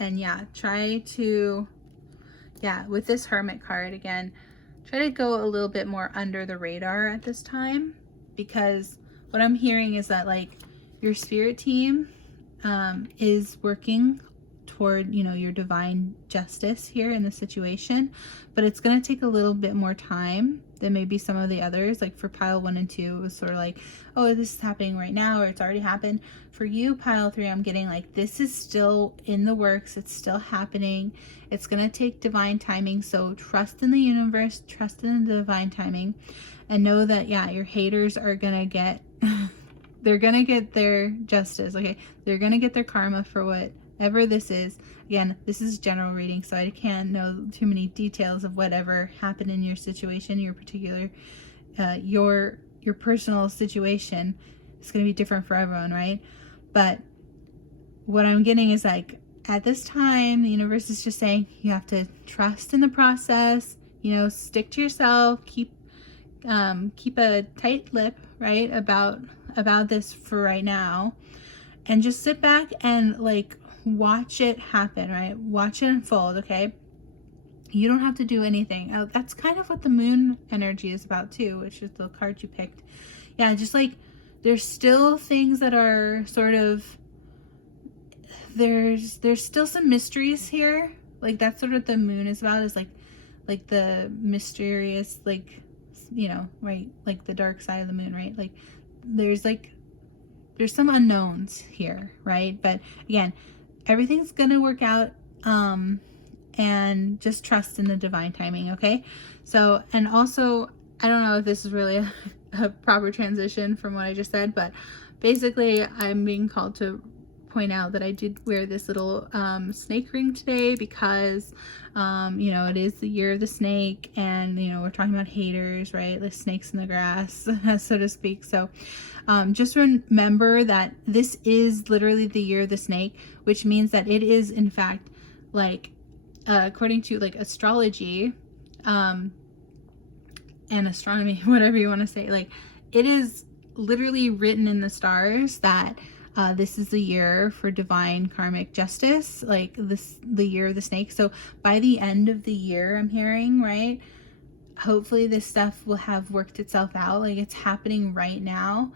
And yeah, try to, yeah, with this Hermit card again, try to go a little bit more under the radar at this time, because what I'm hearing is that like your spirit team is working toward, you know, your divine justice here in the situation, but it's going to take a little bit more time than maybe some of the others. Like for pile 1 and 2, it was sort of like, oh, this is happening right now, or it's already happened. For you, pile 3, I'm getting like, this is still in the works. It's still happening. It's going to take divine timing. So trust in the universe, trust in the divine timing, and know that, yeah, your haters are going to get, they're going to get their justice. Okay. They're going to get their karma for whatever this is. Again, this is general reading, so I can't know too many details of whatever happened in your situation, your particular, your personal situation. It's going to be different for everyone, right? But what I'm getting is like, at this time, the universe is just saying you have to trust in the process, you know, stick to yourself, keep a tight lip, right, about this for right now, and just sit back and like watch it happen, right? Watch it unfold, okay? You don't have to do anything. That's kind of what the moon energy is about too, which is the card you picked. Yeah, just like there's still things that are sort of, there's still some mysteries here. Like that's sort of what the moon is about, is like the mysterious, like, you know, right, like the dark side of the moon, right? Like there's some unknowns here, right? But again, everything's gonna work out, and just trust in the divine timing, okay? So, and also, I don't know if this is really a proper transition from what I just said, but basically I'm being called to point out that I did wear this little snake ring today because you know, it is the year of the snake, and you know, we're talking about haters, right? The snakes in the grass, so to speak. So just remember that this is literally the year of the snake, which means that it is in fact, like according to like astrology and astronomy, whatever you want to say, like it is literally written in the stars that this is the year for divine karmic justice, like the year of the snake. So by the end of the year, I'm hearing, right, hopefully this stuff will have worked itself out. Like it's happening right now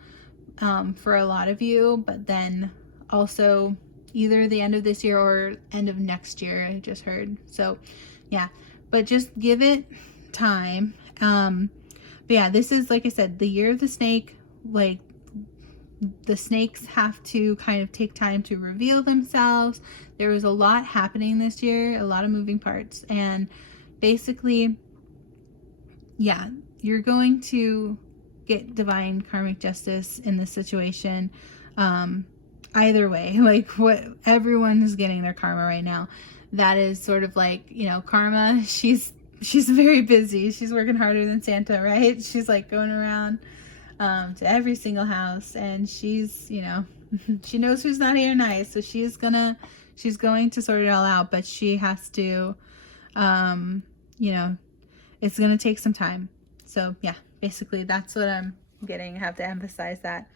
for a lot of you, but then also either the end of this year or end of next year, I just heard. So yeah, but just give it time. But yeah, this is, like I said, the year of the snake. Like the snakes have to kind of take time to reveal themselves. There was a lot happening this year, a lot of moving parts, and basically, yeah, you're going to get divine karmic justice in this situation. Either way, like what everyone is getting their karma right now. That is sort of like, you know, karma. She's very busy. She's working harder than Santa, right? She's like going around to every single house, and she's, you know, she knows who's not here nice, so she's going to sort it all out, but she has to, you know, it's going to take some time. So yeah, basically that's what I'm getting. I have to emphasize that.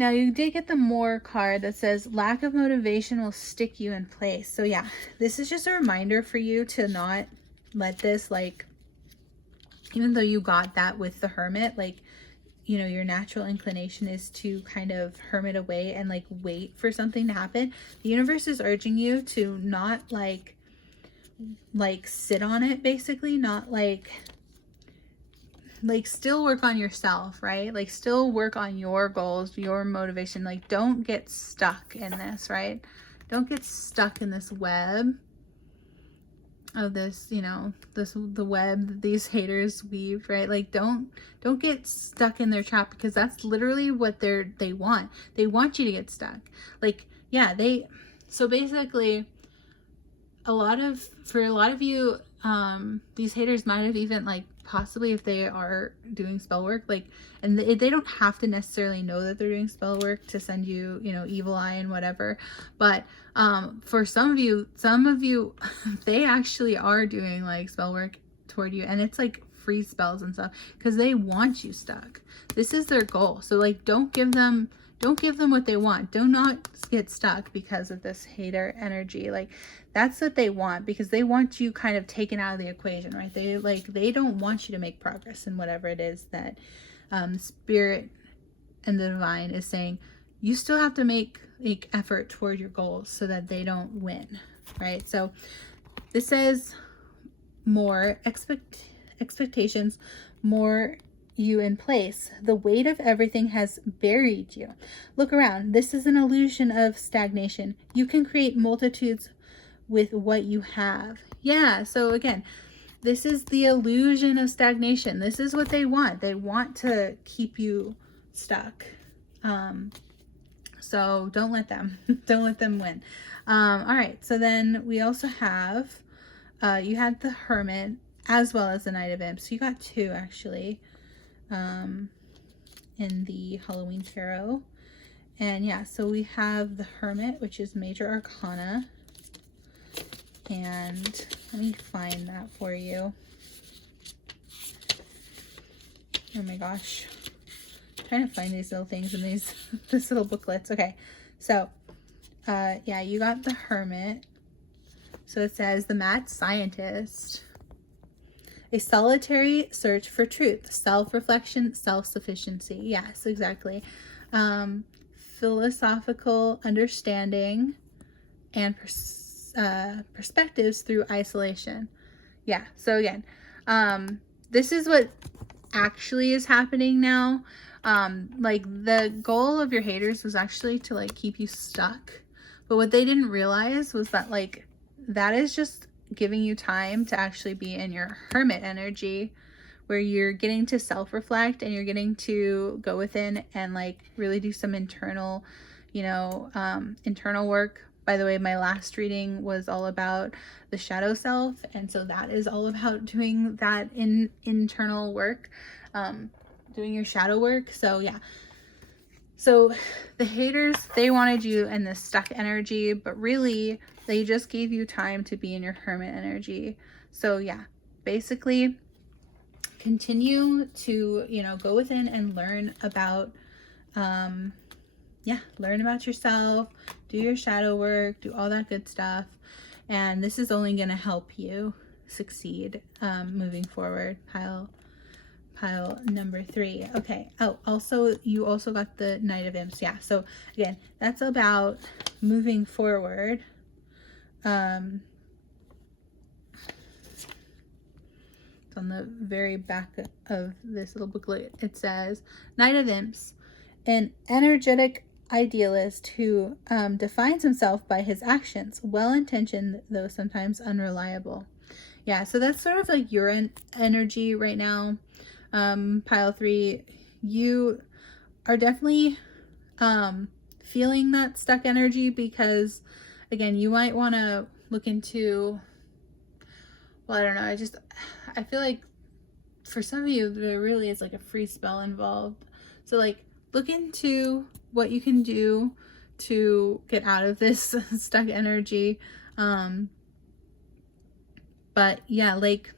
Now you did get the more card that says lack of motivation will stick you in place. So yeah, this is just a reminder for you to not let this, like, even though you got that with the Hermit, like, you know, your natural inclination is to kind of hermit away and like wait for something to happen. The universe is urging you to not like sit on it, basically, not like still work on yourself, right? Like still work on your goals, your motivation. Like don't get stuck in this, right? Don't get stuck in this web of this, you know, the web that these haters weave, right? Like don't get stuck in their trap, because that's literally what they want. They want you to get stuck. Like, yeah, so basically for a lot of you, these haters might have even, like, possibly, if they are doing spell work, like, and they don't have to necessarily know that they're doing spell work to send you, you know, evil eye and whatever, but for some of you they actually are doing like spell work toward you, and it's like free spells and stuff, because they want you stuck. This is their goal. So like, don't give them what they want. Do not get stuck because of this hater energy. Like, that's what they want, because they want you kind of taken out of the equation, right? They don't want you to make progress in whatever it is that Spirit and the Divine is saying. You still have to make effort toward your goals so that they don't win, right? So this says more expectations, more you in place. The weight of everything has buried you. Look around. This is an illusion of stagnation. You can create multitudes with what you have. Yeah, so again, this is the illusion of stagnation. This is what they want. They want to keep you stuck. So don't let them win. All right, so then we also have, you had the Hermit as well as the Knight of Imps. So you got two, actually, in the Halloween Tarot. And yeah, so we have the Hermit, which is Major Arcana. And let me find that for you. Oh my gosh. I'm trying to find these little things in these little booklets. Okay, so yeah, you got the Hermit. So it says the mad scientist. A solitary search for truth, self-reflection, self-sufficiency. Yes, exactly. Philosophical understanding and perspectives through isolation. Yeah, so again, this is what actually is happening now. Like, the goal of your haters was actually to like keep you stuck, but what they didn't realize was that like that is just giving you time to actually be in your Hermit energy, where you're getting to self-reflect and you're getting to go within and like really do some internal, you know, internal work. By the way, my last reading was all about the shadow self, and so that is all about doing that internal work, doing your shadow work. So yeah, so the haters, they wanted you in this stuck energy, but really they just gave you time to be in your Hermit energy. So yeah, basically continue to, you know, go within and learn about learn about yourself, do your shadow work, do all that good stuff, and this is only going to help you succeed moving forward. Pile number 3. Okay. Oh, also, you also got the Knight of Imps. Yeah, so again, that's about moving forward. It's on the very back of this little booklet. It says, Knight of Imps, an energetic idealist who defines himself by his actions, well-intentioned though sometimes unreliable. Yeah, so that's sort of like your energy right now. Pile 3, you are definitely feeling that stuck energy, because again, you might want to look into, well, I don't know, I feel like for some of you there really is like a free spell involved. So like, look into what you can do to get out of this stuck energy. But yeah, like,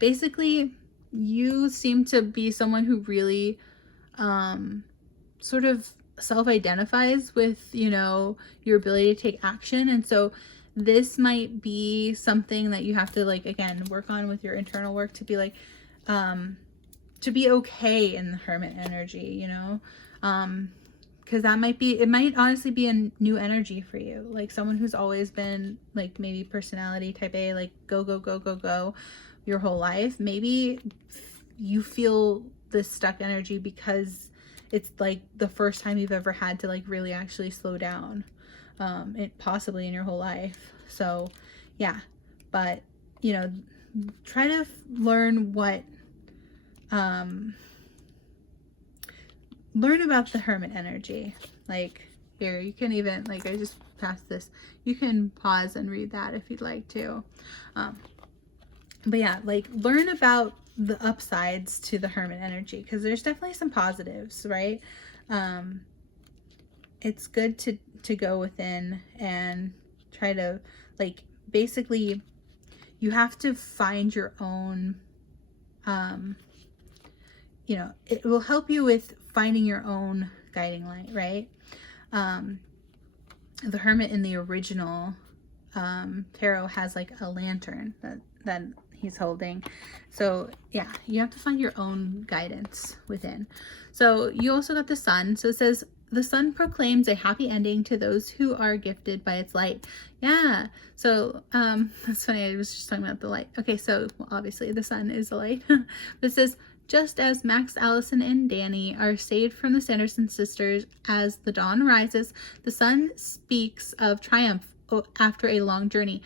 basically you seem to be someone who really sort of self-identifies with, you know, your ability to take action. And so this might be something that you have to, like, again, work on with your internal work to be like, to be okay in the Hermit energy, you know, because that might be, it might honestly be a new energy for you, like someone who's always been like maybe personality type A, like go your whole life. Maybe you feel this stuck energy because it's like the first time you've ever had to like really actually slow down, it possibly in your whole life. So yeah, but, you know, try to learn what, learn about the Hermit energy. Like, here, you can even, like, I just passed this. You can pause and read that if you'd like to. But yeah, like, learn about the upsides to the Hermit energy, because there's definitely some positives, right? It's good to go within and try to, like, basically, you have to find your own, you know, it will help you with finding your own guiding light, right? The Hermit in the original tarot has like a lantern that he's holding. So yeah, you have to find your own guidance within. So you also got the Sun. So it says, the sun proclaims a happy ending to those who are gifted by its light. Yeah. So that's funny. I was just talking about the light. Okay. So well, obviously the sun is the light. But it says, just as Max, Allison, and Danny are saved from the Sanderson sisters as the dawn rises, the sun speaks of triumph after a long journey.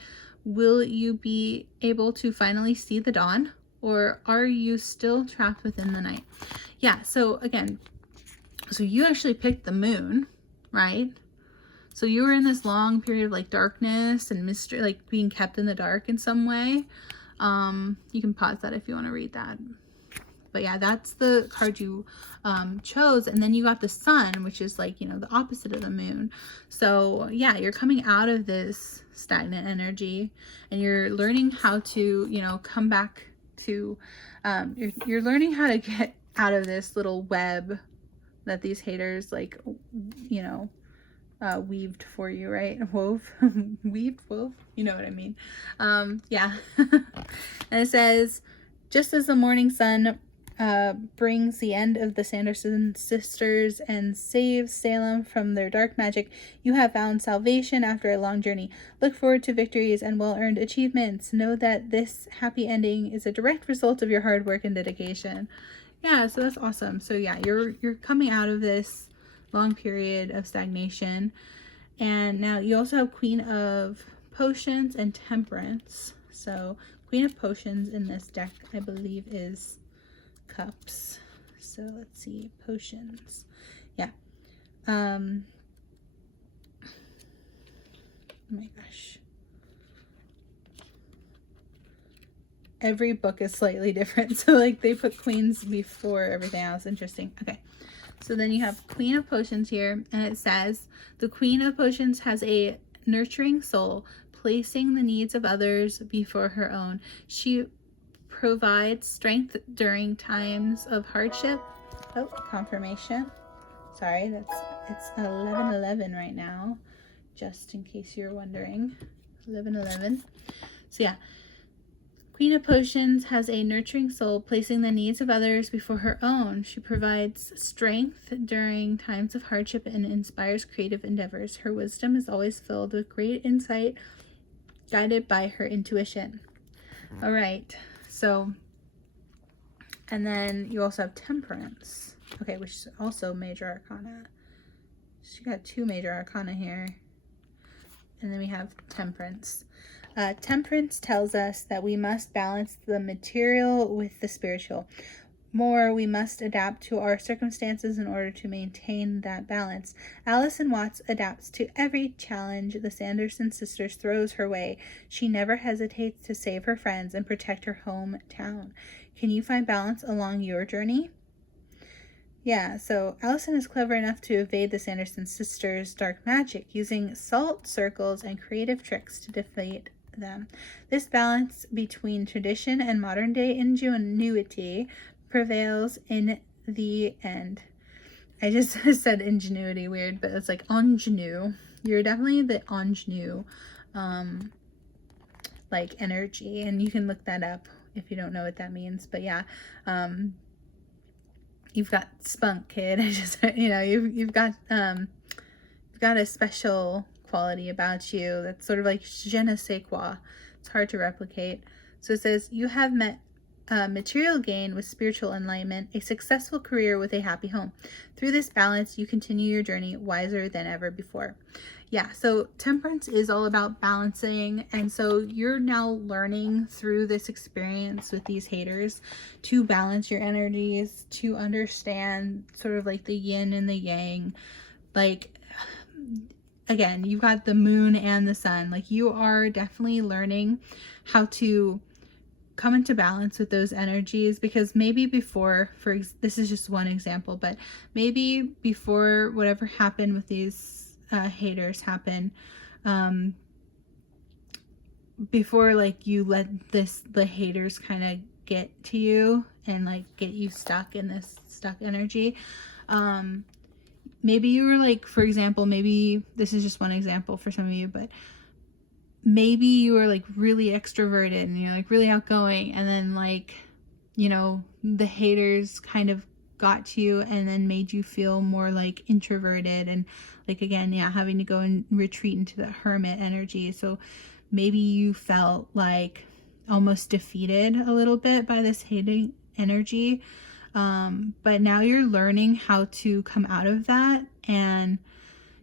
Will you be able to finally see the dawn, or are you still trapped within the night? Yeah. So again, so you actually picked the moon, right? So you were in this long period of like darkness and mystery, like being kept in the dark in some way. You can pause that if you want to read that. But yeah, that's the card you chose. And then you got the sun, which is like, you know, the opposite of the moon. So yeah, you're coming out of this stagnant energy and you're learning how to, you know, come back to, you're learning how to get out of this little web that these haters, like, you know, weaved for you, right? Wove, weaved, wove, you know what I mean? Yeah. And it says, just as the morning sun brings the end of the Sanderson sisters and saves Salem from their dark magic, you have found salvation after a long journey. Look forward to victories and well-earned achievements. Know that this happy ending is a direct result of your hard work and dedication. Yeah, so that's awesome. So yeah, you're coming out of this long period of stagnation. And now you also have Queen of Potions and Temperance. So Queen of Potions in this deck, I believe, is Cups. So let's see, Potions. Yeah. Oh my gosh. Every book is slightly different. So like they put queens before everything else. Interesting. Okay. So then you have Queen of Potions here, and it says, the Queen of Potions has a nurturing soul, placing the needs of others before her own. She provides strength during times of hardship. Oh, confirmation. Sorry, it's 11:11 right now, just in case you're wondering. 11:11. So yeah. Queen of Potions has a nurturing soul, placing the needs of others before her own. She provides strength during times of hardship and inspires creative endeavors. Her wisdom is always filled with great insight, guided by her intuition. All right, so, and then you also have Temperance. Okay, which is also Major Arcana. So you got 2 Major Arcana here. And then we have Temperance. Temperance tells us that we must balance the material with the spiritual. More, we must adapt to our circumstances in order to maintain that balance. Allison Watts adapts to every challenge the Sanderson sisters throws her way. She never hesitates to save her friends and protect her hometown. Can you find balance along your journey? Yeah, so Allison is clever enough to evade the Sanderson sisters' dark magic, using salt circles and creative tricks to defeat them. This balance between tradition and modern day ingenuity prevails in the end. I just said ingenuity weird, but it's like ingenue. You're definitely the ingenue like energy, and you can look that up if you don't know what that means. But yeah, you've got spunk, kid. I just, you know, you've got a special quality about you that's sort of like je ne sais quoi. It's hard to replicate. So it says, you have met material gain with spiritual enlightenment, a successful career with a happy home. Through this balance, you continue your journey wiser than ever before. Yeah, so temperance is all about balancing, and so you're now learning through this experience with these haters to balance your energies, to understand sort of like the yin and the yang. Like, again, you've got the moon and the sun. Like, you are definitely learning how to come into balance with those energies, because maybe before, this is just one example, but maybe before whatever happened with these haters happen, before like you let the haters kind of get to you and like get you stuck in this stuck energy, maybe you were like, for example, maybe this is just one example for some of you, but maybe you were like really extroverted and you're like really outgoing, and then like, you know, the haters kind of got to you and then made you feel more like introverted, and like, again, yeah, having to go and retreat into the hermit energy. So maybe you felt like almost defeated a little bit by this hating energy, but now you're learning how to come out of that. And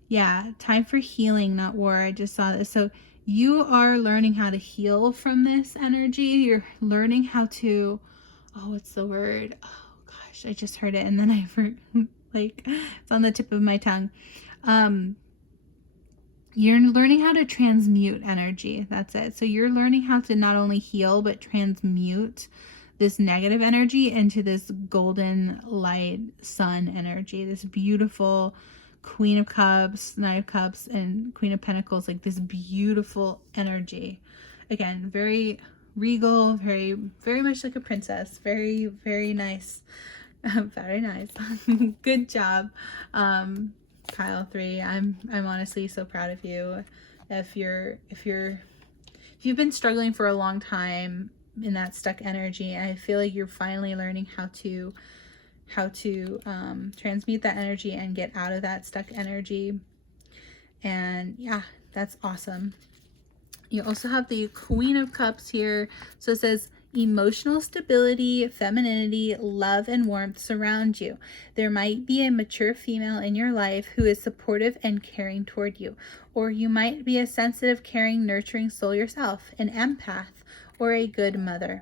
yeah, time for healing, not war. I just saw this. So you are learning how to heal from this energy. You're learning how to, oh, what's the word? Oh gosh, I just heard it and then I forgot, like, it's on the tip of my tongue. You're learning how to transmute energy. That's it. So you're learning how to not only heal, but transmute this negative energy into this golden light sun energy, this beautiful Queen of Cups, Knight of Cups, and Queen of Pentacles, like this beautiful energy. Again, very regal, very, very much like a princess. Very, very nice. Very nice. Good job, Pile 3. I'm honestly so proud of you. If you've been struggling for a long time in that stuck energy, I feel like you're finally learning how to transmute that energy and get out of that stuck energy. And yeah, that's awesome. You also have the Queen of Cups here. So it says emotional stability, femininity, love, and warmth surround you. There might be a mature female in your life who is supportive and caring toward you, or you might be a sensitive, caring, nurturing soul yourself, an empath, or a good mother.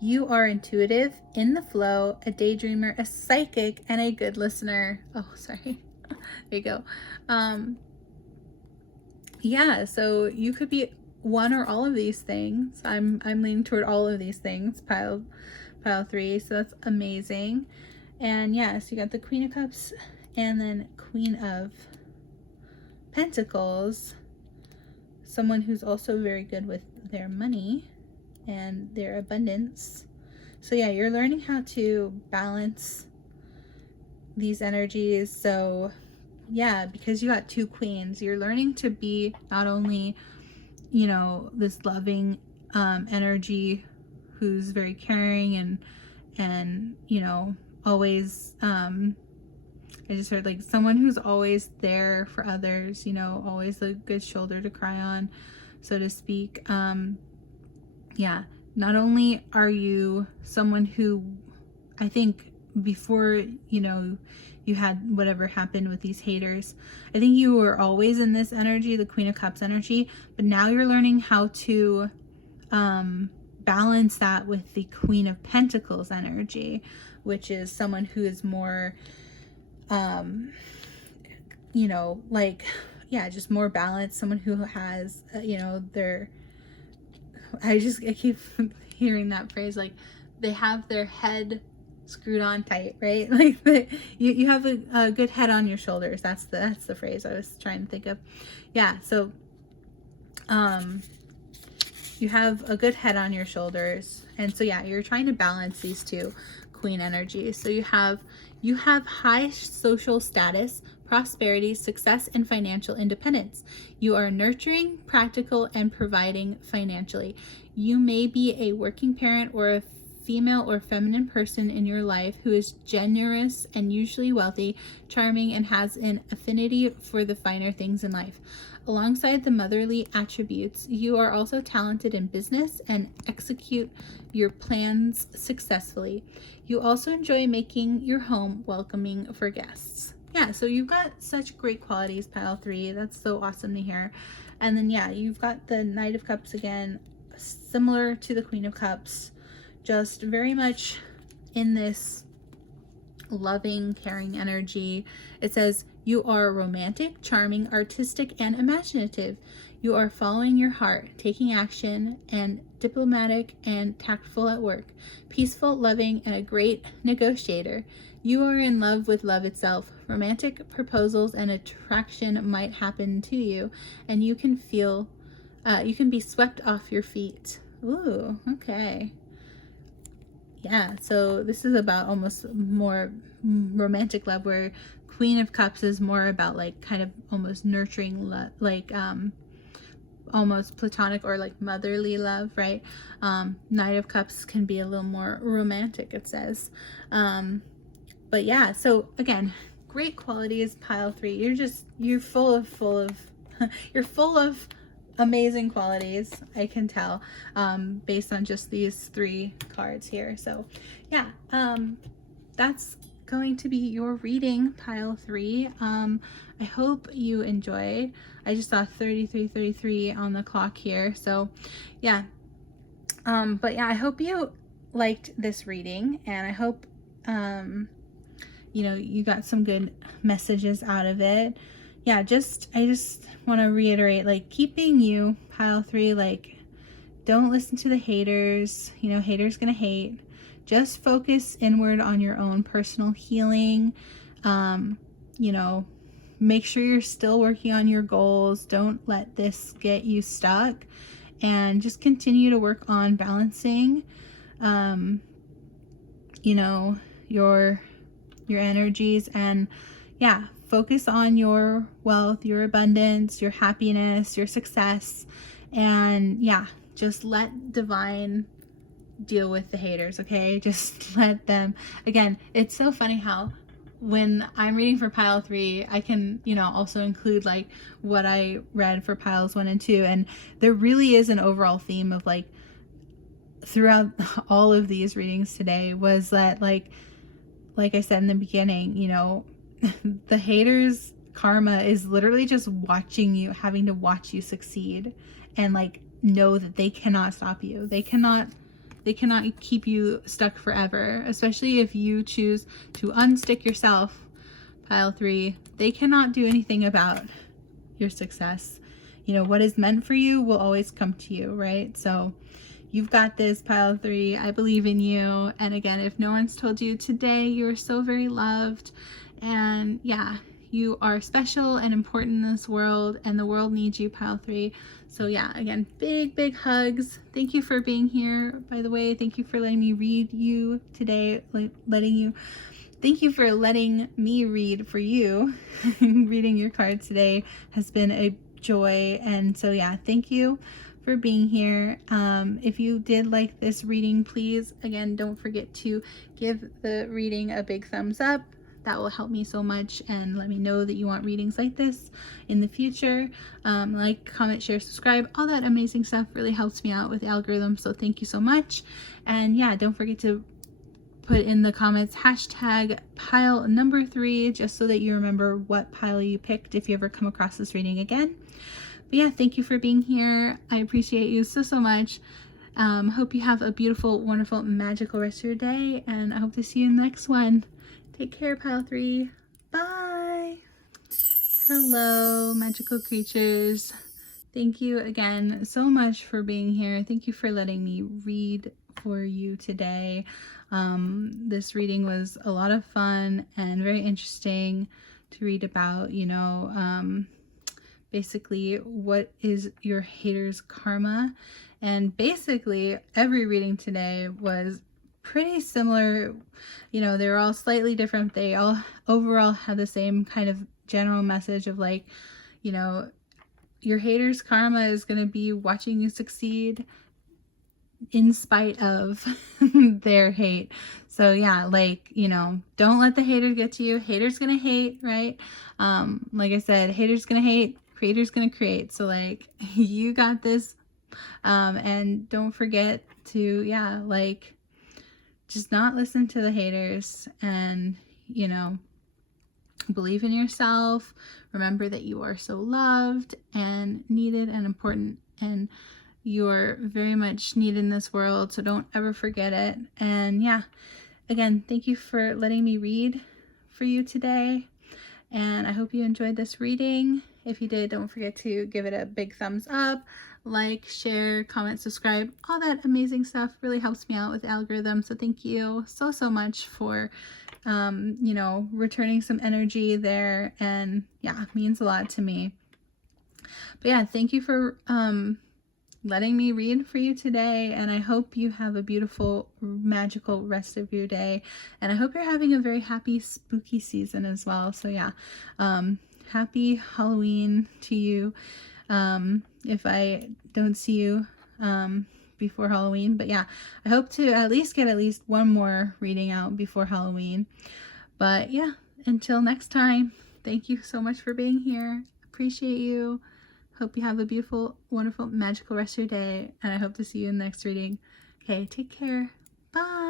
You are intuitive, in the flow, a daydreamer, a psychic, and a good listener. Oh, sorry. There you go. Yeah, so you could be one or all of these things. I'm leaning toward all of these things, pile 3. So that's amazing. And yeah, so you got the Queen of Cups and then Queen of Pentacles. Someone who's also very good with their money and their abundance. So yeah, you're learning how to balance these energies. So yeah, because you got 2 queens, you're learning to be not only, you know, this loving energy who's very caring and you know, always I just heard like someone who's always there for others, you know, always a good shoulder to cry on, so to speak. Yeah, not only are you someone who, I think before, you know, you had whatever happened with these haters, I think you were always in this energy, the Queen of Cups energy, but now you're learning how to balance that with the Queen of Pentacles energy, which is someone who is more, you know, like, yeah, just more balanced, someone who has, you know, I keep hearing that phrase, like they have their head screwed on tight, right? Like you have a good head on your shoulders. That's the phrase I was trying to think of. Yeah, so you have a good head on your shoulders, and so yeah, you're trying to balance these 2 queen energies. So you have high social status, prosperity, success, and financial independence. You are nurturing, practical, and providing financially. You may be a working parent or a female or feminine person in your life who is generous and usually wealthy, charming, and has an affinity for the finer things in life. Alongside the motherly attributes, you are also talented in business and execute your plans successfully. You also enjoy making your home welcoming for guests. Yeah, so you've got such great qualities, pile 3. That's so awesome to hear. And then, yeah, you've got the Knight of Cups again, similar to the Queen of Cups, just very much in this loving, caring energy. It says, you are romantic, charming, artistic, and imaginative. You are following your heart, taking action, and diplomatic and tactful at work, peaceful, loving, and a great negotiator. You are in love with love itself. Romantic proposals and attraction might happen to you, and you can be swept off your feet. Ooh, okay. Yeah, so this is about almost more romantic love, where Queen of Cups is more about like kind of almost nurturing love, like almost platonic or like motherly love, right? Knight of Cups can be a little more romantic, it says. But yeah, so again, great qualities, pile 3. You're full of you're full of amazing qualities, I can tell, based on just these 3 cards here. So yeah, that's going to be your reading, pile 3. I hope you enjoyed. I just saw 33 on the clock here, so yeah. But yeah, I hope you liked this reading, and I hope you know, you got some good messages out of it. Yeah, I just want to reiterate, like, keep being you, pile 3. Like, don't listen to the haters. You know, haters gonna hate. Just focus inward on your own personal healing. You know, make sure you're still working on your goals. Don't let this get you stuck, and just continue to work on balancing, you know, your energies. And yeah, focus on your wealth, your abundance, your happiness, your success. And yeah, just let divine deal with the haters, okay? Just let them. Again, it's so funny how when I'm reading for pile 3, I can, you know, also include like what I read for piles 1 and 2. And there really is an overall theme of like throughout all of these readings today was that like I said in the beginning, you know, the haters' karma is literally just watching you, having to watch you succeed, and like know that they cannot stop you. They cannot keep you stuck forever, especially if you choose to unstick yourself, pile 3. They cannot do anything about your success. You know, what is meant for you will always come to you, right? So you've got this, pile 3. I believe in you. And again, if no one's told you today, you're so very loved. And yeah, you are special and important in this world, and the world needs you, pile 3. So yeah, again, big hugs. Thank you for being here, by the way. Thank you for letting me read you today, thank you for letting me read for you. Reading your cards today has been a joy. And so yeah, thank you for being here. If you did like this reading, please, again, don't forget to give the reading a big thumbs up. That will help me so much and let me know that you want readings like this in the future. Like, comment, share, subscribe, all that amazing stuff really helps me out with the algorithm. So thank you so much. And yeah, don't forget to put in the comments hashtag pile number 3, just so that you remember what pile you picked if you ever come across this reading again. But yeah, thank you for being here. I appreciate you so much. Hope you have a beautiful, wonderful, magical rest of your day, and I hope to see you in the next one. Take care, pile 3. Bye. Hello, magical creatures. Thank you again so much for being here. Thank you for letting me read for you today. This reading was a lot of fun and very interesting to read about, you know, basically what is your hater's karma. And basically every reading today was pretty similar. You know, they were all slightly different. They all overall had the same kind of general message of like, you know, your hater's karma is going to be watching you succeed. in spite of their hate. So yeah, like, you know, don't let the haters get to you. Haters gonna hate, right? Like I said, haters gonna hate, creators gonna create. So like, you got this. And don't forget to, yeah, like, just not listen to the haters, and, you know, believe in yourself. Remember that you are so loved and needed and important, and you're very much needed in this world, so don't ever forget it. And yeah, again, thank you for letting me read for you today, and I hope you enjoyed this reading. If you did, don't forget to give it a big thumbs up, like, share, comment, subscribe. All that amazing stuff really helps me out with the algorithm. So thank you so, so much for, you know, returning some energy there. And yeah, it means a lot to me. But yeah, thank you for letting me read for you today, and I hope you have a beautiful, magical rest of your day, and I hope you're having a very happy, spooky season as well. So yeah, happy Halloween to you, if I don't see you before Halloween. But yeah, I hope to at least get one more reading out before Halloween. But yeah, until next time, thank you so much for being here. Appreciate you. Hope you have a beautiful, wonderful, magical rest of your day, and I hope to see you in the next reading. Okay, take care. Bye.